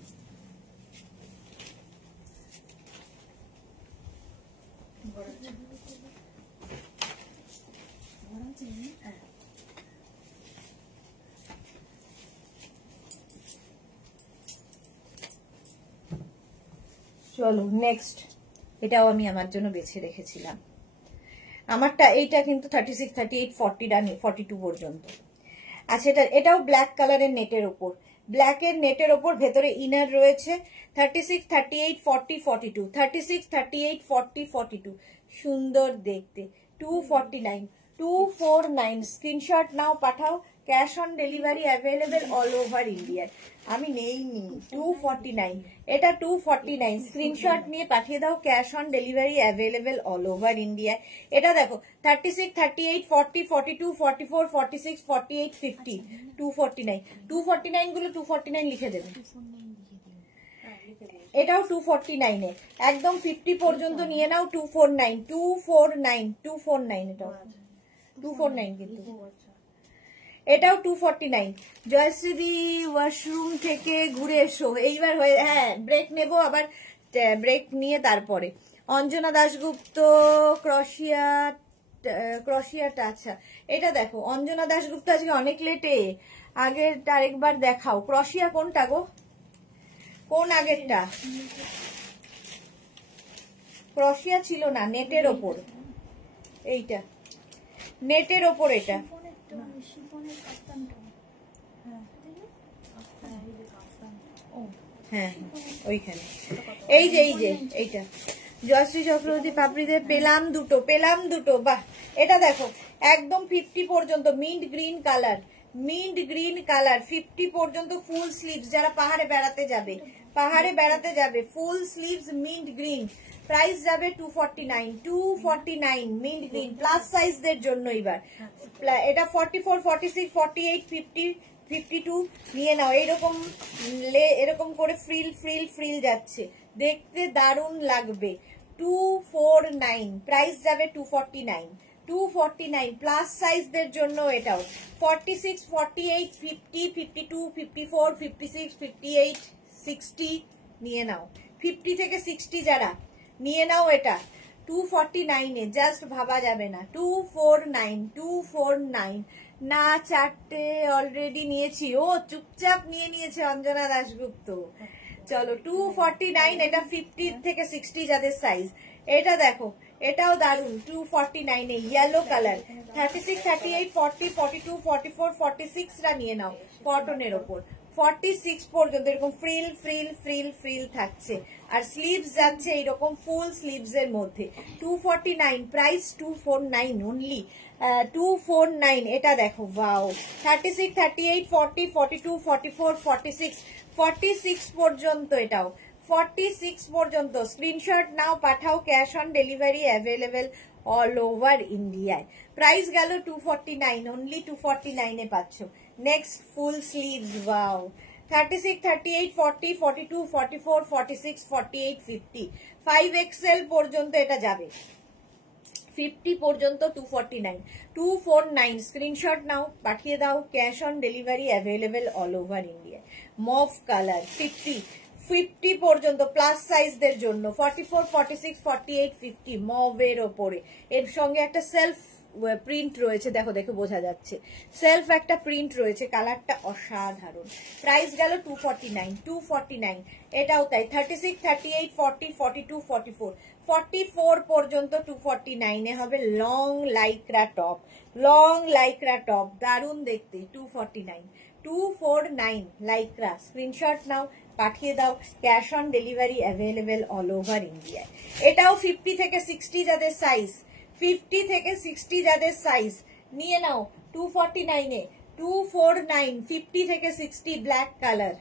চলো নেক্সট, এটাও আমি আমার জন্য বেছে রেখেছিলাম। আমারটা এইটা কিন্তু 36, 38, 42 পর্যন্ত। আচ্ছা, এটাও ব্ল্যাক কালারের নেটের ওপর, ব্ল্যাকের নেটের ওপর ভেতরে ইনার রয়েছে। 36, 38, 40, 42, 36, 38, 40, 42 সুন্দর দেখতে। 249, 249 স্ক্রিনশট নাও, পাঠাও, cash on delivery available all over ইন্ডিয়ায়। আমি নেইনি। 249, এটা 249 স্ক্রিনশট নিয়ে পাঠিয়ে দাও, cash on delivery available all over ইন্ডিয়ায়। এটা দেখো 36, 38, 40, 42, 44, 46, 48, 50, 249। 249 গুলো 249 লিখে দেবে। এটাও 249 এ একদম 50 পর্যন্ত নিয়ে নাও। 249, 249, 249 এটাও 249 কিন্তু। এটাও 249। জয়শ্রী ওয়াশরুম থেকে ঘুরে এসো, এইবার হয়ে, হ্যাঁ ব্রেক নেবো, আবার ব্রেক নিয়ে তারপরে। অঞ্জনা দাশগুপ্ত ক্রশিয়াটা। আচ্ছা এটা দেখো, অঞ্জনা দাশগুপ্ত আজকে অনেক লেটে, আগের আরেকবার দেখাও। ক্রশিয়া কোনটা গো, কোন আগেরটা? ক্রশিয়া ছিল না, নেটের ওপর, এইটা নেটের ওপর, এটা হ্যাঁ ওইখানে। এই যে এইটা জয়শ্রী চক্রবর্তী পাপড়িতে পেলাম দুটো, বাহ। এটা দেখো একদম 50 পর্যন্ত, মিন্ট গ্রিন কালার, 50 পর্যন্ত ফুল স্লিভস। যারা পাহাড়ে বেড়াতে যাবে ফুল স্লিভস মিন্ট গ্রিন। প্রাইস যাবে 249, 249 মিন্ট গ্রিন, প্লাস সাইজদের জন্য। এবার এটা 44, 46, 48, 50, 52 নিয়ে নাও। এরকম করে ফ্রিল যাচ্ছে, দেখতে দারুণ লাগবে। 249 প্রাইস যাবে 249, 249 প্লাস সাইজদের জন্য। এটাও 46, 48, 50, 52, 54, 56, 58, 60 নিয়ে নাও। 50 থেকে 60 যারা নিয়ে নাও, এটা 249 এ, জাস্ট ভাবা যাবে না। 249, 249 না, 4টে অলরেডি নিয়েছি। ও চুপচাপ নিয়েছে অঞ্জনা দাশগুপ্ত। চলো 249, এটা 50 থেকে 60 যাদের সাইজ। এটা দেখো, এটাও দারুন, 249 এ ইয়েলো কালার। 36, 38, 40, 42, 44, 46 রা নিয়ে নাও, কটনের ওপর। 46 পর্যন্ত এরকম ফ্রিল থাকছে, আর স্লিভস যাচ্ছে এইরকম ফুল স্লিভস এর মধ্যে। 249 প্রাইস, 249 অনলি, 249। এটা দেখো, ওয়াও। 36, 38, 40, 42, 44, 46, 46 পর্যন্ত, এটাও 46 পর্যন্ত। স্ক্রিনশট নাও, পাঠাও, cash on delivery available all over ইন্ডিয়ায়। প্রাইস গেল 249, অনলি 249 এ পাচ্ছ। নেক্সট ফুল স্লিভস, ওয়াও। 36, 38, 40, 42, 44, 46, 48, 50, 5XL পর্যন্ত এটা যাবে। 50 পর্যন্ত 249, 249 স্ক্রিনশট নাও, পাঠিয়ে দাও, cash on delivery available all over India. Mauve colour 50 পর্যন্ত প্লাস সাইজদের জন্য। 44, 46, 48, 50 মভের ওপরে। এর সঙ্গে একটা সেলফ প্রিন্ট রয়েছে, দেখো বোঝা যাচ্ছে, সেলফ একটা প্রিন্ট রয়েছে, কালারটা অসাধারণ। প্রাইস গেল 249, 249। এটাও তাই, 36, 38, 40, 42, 44, 44 পর্যন্ত 249 এ হবে। লং লাইক্রা টপ, দারুণ দেখতে। 249, 249 লাইক্রা। স্ক্রিনশট নাও, পাঠিয়ে দাও, cash on delivery available all over ইন্ডিয়ায়। এটাও 50 থেকে 60 যাদের সাইজ, 50 থেকে 60 যাদের সাইজ নিয়ে নাও। 249 249 50 থেকে 60 ব্ল্যাক কালার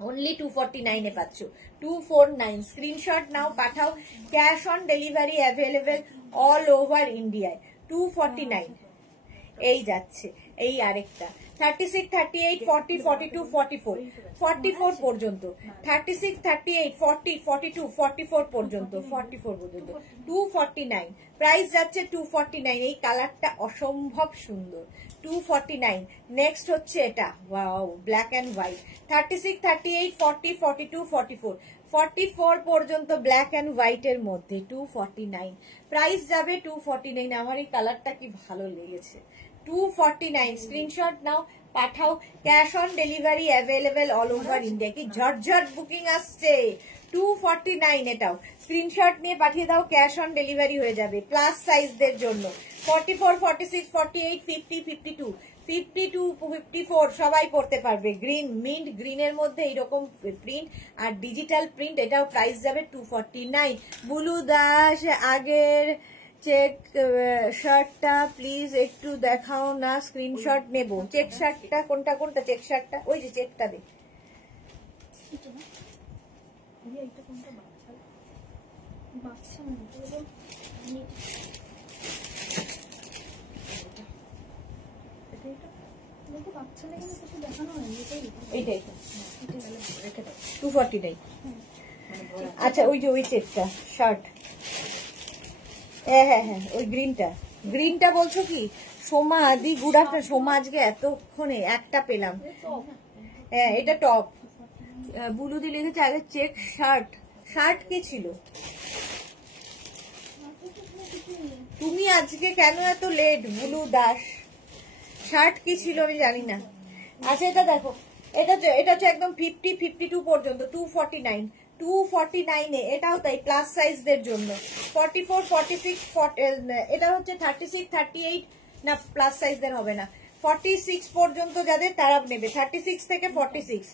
only 249 এ পাচ্ছ 249 স্ক্রিনশট নাও পাঠাও cash on delivery available all over ইন্ডিয়ায় 249 এই যাচ্ছে এই আরেকটা 36 38 40 42 44 44 পর্যন্ত 36 38 40 42 44 পর্যন্ত 44 পর্যন্ত 249 প্রাইস যাচ্ছে 249 এই কালারটা অসম্ভব সুন্দর 249 নেক্সট হচ্ছে এটা ওয়াও ব্ল্যাক এন্ড হোয়াইট 36 38 40 42 44 44 পর্যন্ত ব্ল্যাক এন্ড হোয়াইট এর মধ্যে 249 প্রাইস যাবে 249 আমার এই কালারটা কি ভালো লেগেছে 249 স্ক্রিনশট নাও পাঠাও cash on delivery available all over India কি ঝটঝট বুকিং আসছে 249 এটাও স্ক্রিনশট নিয়ে পাঠিয়ে দাও ক্যাশ অন ডেলিভারি হয়ে যাবে প্লাস সাইজদের জন্য 44 46 48 50 52 52 54 সবাই পড়তে পারবে গ্রিন মিন্ট গ্রিনের মধ্যে এইরকম প্রিন্ট আর ডিজিটাল প্রিন্ট এটাও প্রাইস যাবে 249 বুলু দাস আগের চেক শার্টটা প্লিজ একটু দেখাও না স্ক্রিনশট নেব চেক শার্টটা কোনটা কোনটা চেক শার্টটা ওই যে চেকটা দে আচ্ছা ওই যে ওই চেকটা শার্ট হ্যাঁ হ্যাঁ হ্যাঁ ওই গ্রিনটা বলছো কি সোমা আদি গুড আফটার সোমা আজকে এতক্ষণে একটা পেলাম হ্যাঁ এটা টপ বুলুদি লিখেছে আগে চেক শার্ট কি ছিল তুমি আজকে কেন এত লেট বুলু দাস শার্ট কি ছিল আমি জানি না আচ্ছা এটা দেখো এটা হচ্ছে একদম 50 52 পর্যন্ত 249 249 এ এটাও তাই প্লাস সাইজদের জন্য 44 46 এটা হচ্ছে 36 38 না প্লাস সাইজদের হবে না 46 পর্যন্ত যাদের তারা নেবে 36 থেকে 46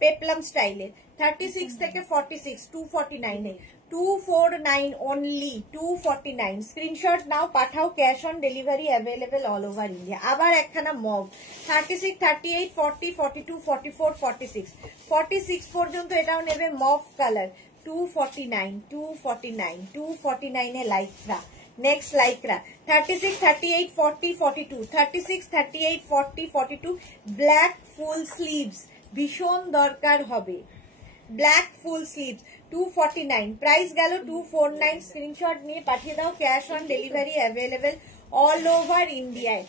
পেপলাম স্টাইলে 36 থেকে 46 249 এ 249 only 249 স্ক্রিনশট নাও পাঠাও cash on delivery available all over India আবার একখানা মব 36 38 40 42 44 46 46 পর্যন্ত এটাও নেবে মব কালার 249 249 এ লাইকরা নেক্সট লাইকরা 36 38 40 42 36 38 40 42 ব্ল্যাক ফুল স্লিভস ভীষণ দরকার হবে ব্ল্যাক ফুল স্লিভস 249 প্রাইস গেল 249 স্ক্রিনশট নিয়ে পাঠিয়ে দাও cash on delivery available all over ইন্ডিয়ায়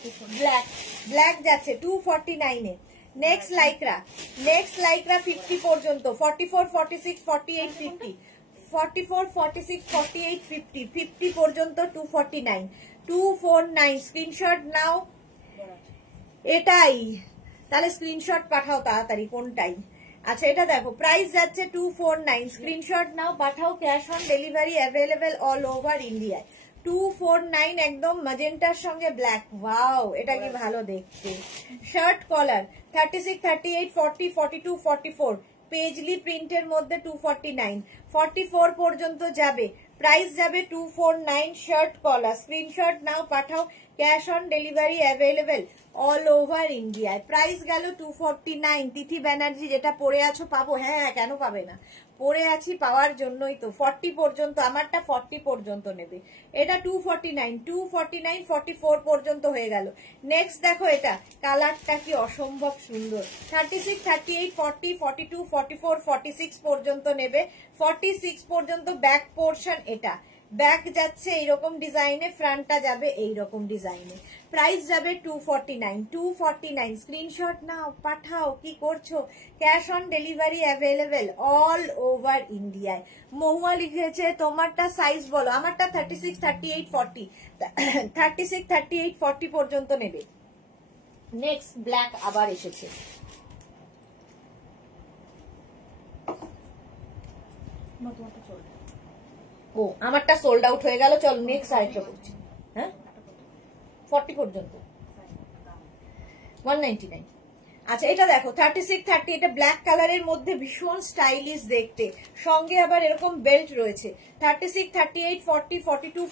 ব্ল্যাক যাচ্ছে 249 এ নেক্সট লাইকরা 50 পর্যন্ত 44 46 48 50 44 46 48 50 50 পর্যন্ত 249 স্ক্রিনশট নাও এটাই তাহলে স্ক্রিনশট পাঠাও তাড়াতাড়ি কোনটাই আচ্ছা এটা দেখো প্রাইস যাচ্ছে 249 স্ক্রিনশট নাও পাঠাও cash on delivery available all over ইন্ডিয়ায় 249 একদম ম্যাজেন্টার সঙ্গে ব্ল্যাক ওয়াও এটা কি ভালো দেখতে শার্ট কলার 36 38 40 42 44 পেজলি প্রিন্টের মধ্যে 249 44 পর্যন্ত যাবে প্রাইস যাবে 249 শার্ট কলার স্ক্রিনশট নাও পাঠাও cash on delivery available all over ইন্ডিয়ায় প্রাইস গেল 249 তিথি ব্যানার্জি যেটা পরে আছো পাবো হ্যাঁ কেন পাবে না পরে আছি পাওয়ার জন্যই তো 40 পর্যন্ত আমারটা 40 পর্যন্ত নেবে এটা 249 44 পর্যন্ত হয়ে গেল নেক্সট দেখো এটা কালারটা কি অসম্ভব সুন্দর 36 38 40 42 44 46 পর্যন্ত নেবে 46 পর্যন্ত ব্যাক পোর্শন এটা ব্যাক যাচ্ছে এইরকম ডিজাইনে ফ্রন্টটা যাবে এইরকম ডিজাইনে প্রাইস যাবে 249 স্ক্রিনশট নাও পাঠাও কি করছো cash on delivery available all over ইন্ডিয়ায় মহুয়া লিখেছে তোমারটা সাইজ বলো আমারটা 36 38 40 36 38 40 পর্যন্ত নেবে নেক্সট ব্ল্যাক আবার এসেছে ও আমারটা সোল্ড আউট হয়ে গেল চল নেক্সট আরেকটা করছি হ্যাঁ 40 পর্যন্ত 199 আচ্ছা এটা দেখো 36-30, এটা ব্ল্যাক কালারের মধ্যে ভীষণ স্টাইলিশ দেখতে, সঙ্গে আবার এরকম বেল্ট রয়েছে। 36, 38, 40, 42,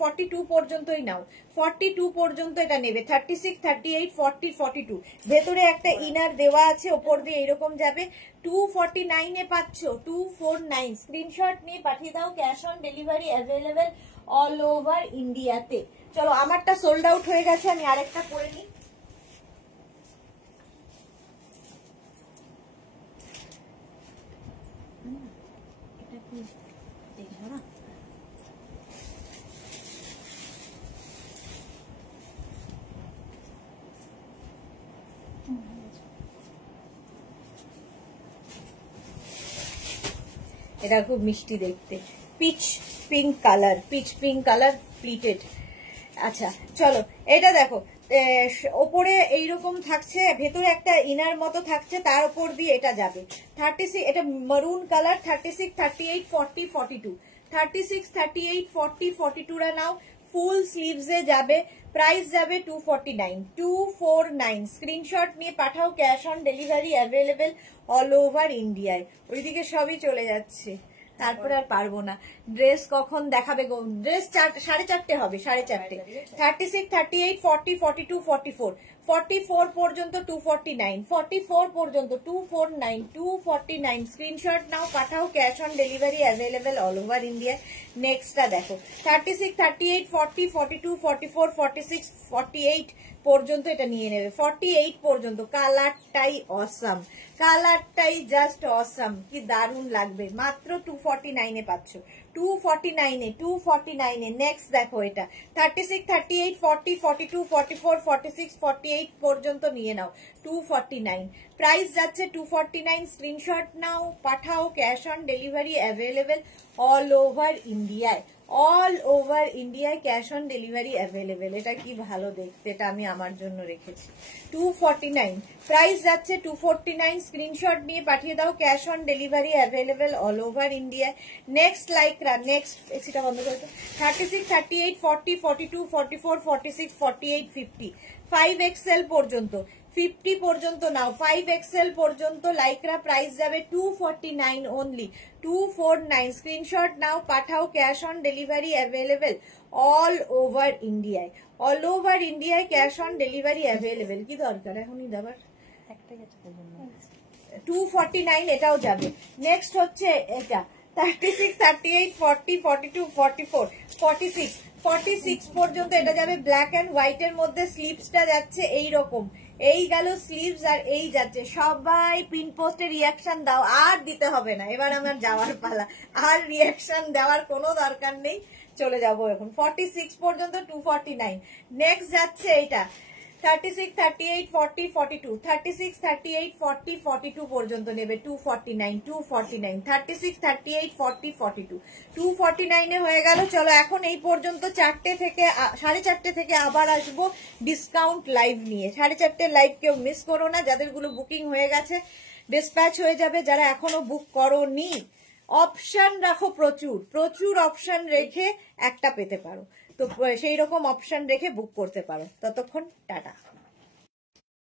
42 পর্যন্তই নাও, 42 পর্যন্ত এটা নেবে। 36, 38, 40, 42, ভেতরে একটা ইনার দেওয়া আছে, ওপর দিয়ে এরকম যাবে। 249 এ পাচ্ছ, 249। স্ক্রিনশট নিয়ে পাঠিয়ে দাও, cash on delivery available all over ইন্ডিয়াতে। চলো আমারটা সোল্ড আউট হয়ে গেছে, আমি আরেকটা পরে নিই। এটা খুব মিষ্টি দেখতে, pitch pink colour, pitch pink colour pleated. আচ্ছা চলো এটা দেখো, ওপরে এইরকম থাকছে, ভেতরে একটা ইনার মতো থাকছে, তার উপর দিয়ে এটা যাবে। 36, এটা মারুন কালার। 36, 38, 40, 42, 36, 38, 40, 42 রা নাও। ফুল স্লিভসে যাবে, প্রাইস যাবে 249, 249। স্ক্রিনশট নিয়ে পাঠাও, cash on delivery available all over ইন্ডিয়ায়। ওইদিকে সবই চলে যাচ্ছে, তারপরে আর পারবো না। ড্রেস কখন দেখাবে গো? ড্রেস 4:30 হবে, 4:30। 36, 38, 40, 42, 44, 44 পর্যন্ত 249, 44 পর্যন্ত 249, 249। স্ক্রিনশট নাও, পাঠাও, cash on delivery available all over India. নেক্সটটা দেখো 36, 38, 40, 42, 44, 46, 48 পর্যন্ত এটা নিয়ে নেবে। 48 পর্যন্ত। কালারটাই অসাম, কালারটাই জাস্ট অসাম, কি দারুণ লাগবে। মাত্র 249 এ পাচ্ছ, 249 এ, 249 এ। নেক্সট দেখো এটা 36, 38, 40, 42, 44, 46, 48 পর্যন্ত নিয়ে নাও। 249 প্রাইস যাচ্ছে, 249। স্ক্রিনশট নাও, পাঠাও, cash on delivery available all over ইন্ডিয়ায়, অল ওভার ইন্ডিয়ায় ক্যাশ অন ডেলিভারি অ্যাভেলেবেল। এটা কি ভালো দেখতে, এটা আমি আমার জন্য রেখেছি। 249 প্রাইস যাচ্ছে, 249। স্ক্রিনশট নিয়ে পাঠিয়ে দাও, cash on delivery available all over ইন্ডিয়ায়। নেক্সট লাইকরা, নেক্সট সেটা বন্ধ করতো। 36, 38, 40, 42, 44, 46, 48, 50, 5XL পর্যন্ত, 50 পর্যন্ত নাও। 5XL পর্যন্ত লাইকরা, প্রাইস যাবে 249 অনলি, 249। স্ক্রিনশট নাও, পাঠাও, cash on delivery available all over ইন্ডিয়ায়, অল ওভার ইন্ডিয়ায় ক্যাশ অন ডেলিভারি অ্যাভেলেবেল। কি দরকার এখনই দেবার, 249 এটাও যাবে। নেক্সট হচ্ছে এটা 36, 38, 40, 42, 44, 46, 46 পর্যন্ত এটা যাবে। ব্ল্যাক এন্ড হোয়াইট এর মধ্যে স্লিভসটা যাচ্ছে এইরকম, এই গেল স্লিভস, আর এই যাচ্ছে। সবাই পিন পোস্টে রিয়াকশন দাও, আর দিতে হবে না, এবার আমার যাওয়ার পালা, আর রিয়াকশন দেওয়ার কোনো দরকার নেই। চলে যাবো এখন 46 পর্যন্ত, 249। নেক্সট যাচ্ছে এইটা 36, 38, 40, 42, 36, 38, 40, 42 পর্যন্ত নেবে। 249, 249, 36, 38, 40, 42, 249 এ হয়ে গেল। চলো এখন এই পর্যন্ত 4টে থেকে 4:30 থেকে আবার আসবো ডিসকাউন্ট লাইভ নিয়ে। 4:30 লাইভ কেউ মিস করো না, যাদেরগুলো বুকিং হয়ে গেছে ডিসপ্যাচ হয়ে যাবে। যারা এখনো বুক করোনি, অপশন রাখো, প্রচুর প্রচুর অপশন রেখে একটা পেতে পারো, তো সেই রকম অপশন রেখে বুক করতে পারো। ততক্ষণ টাটা।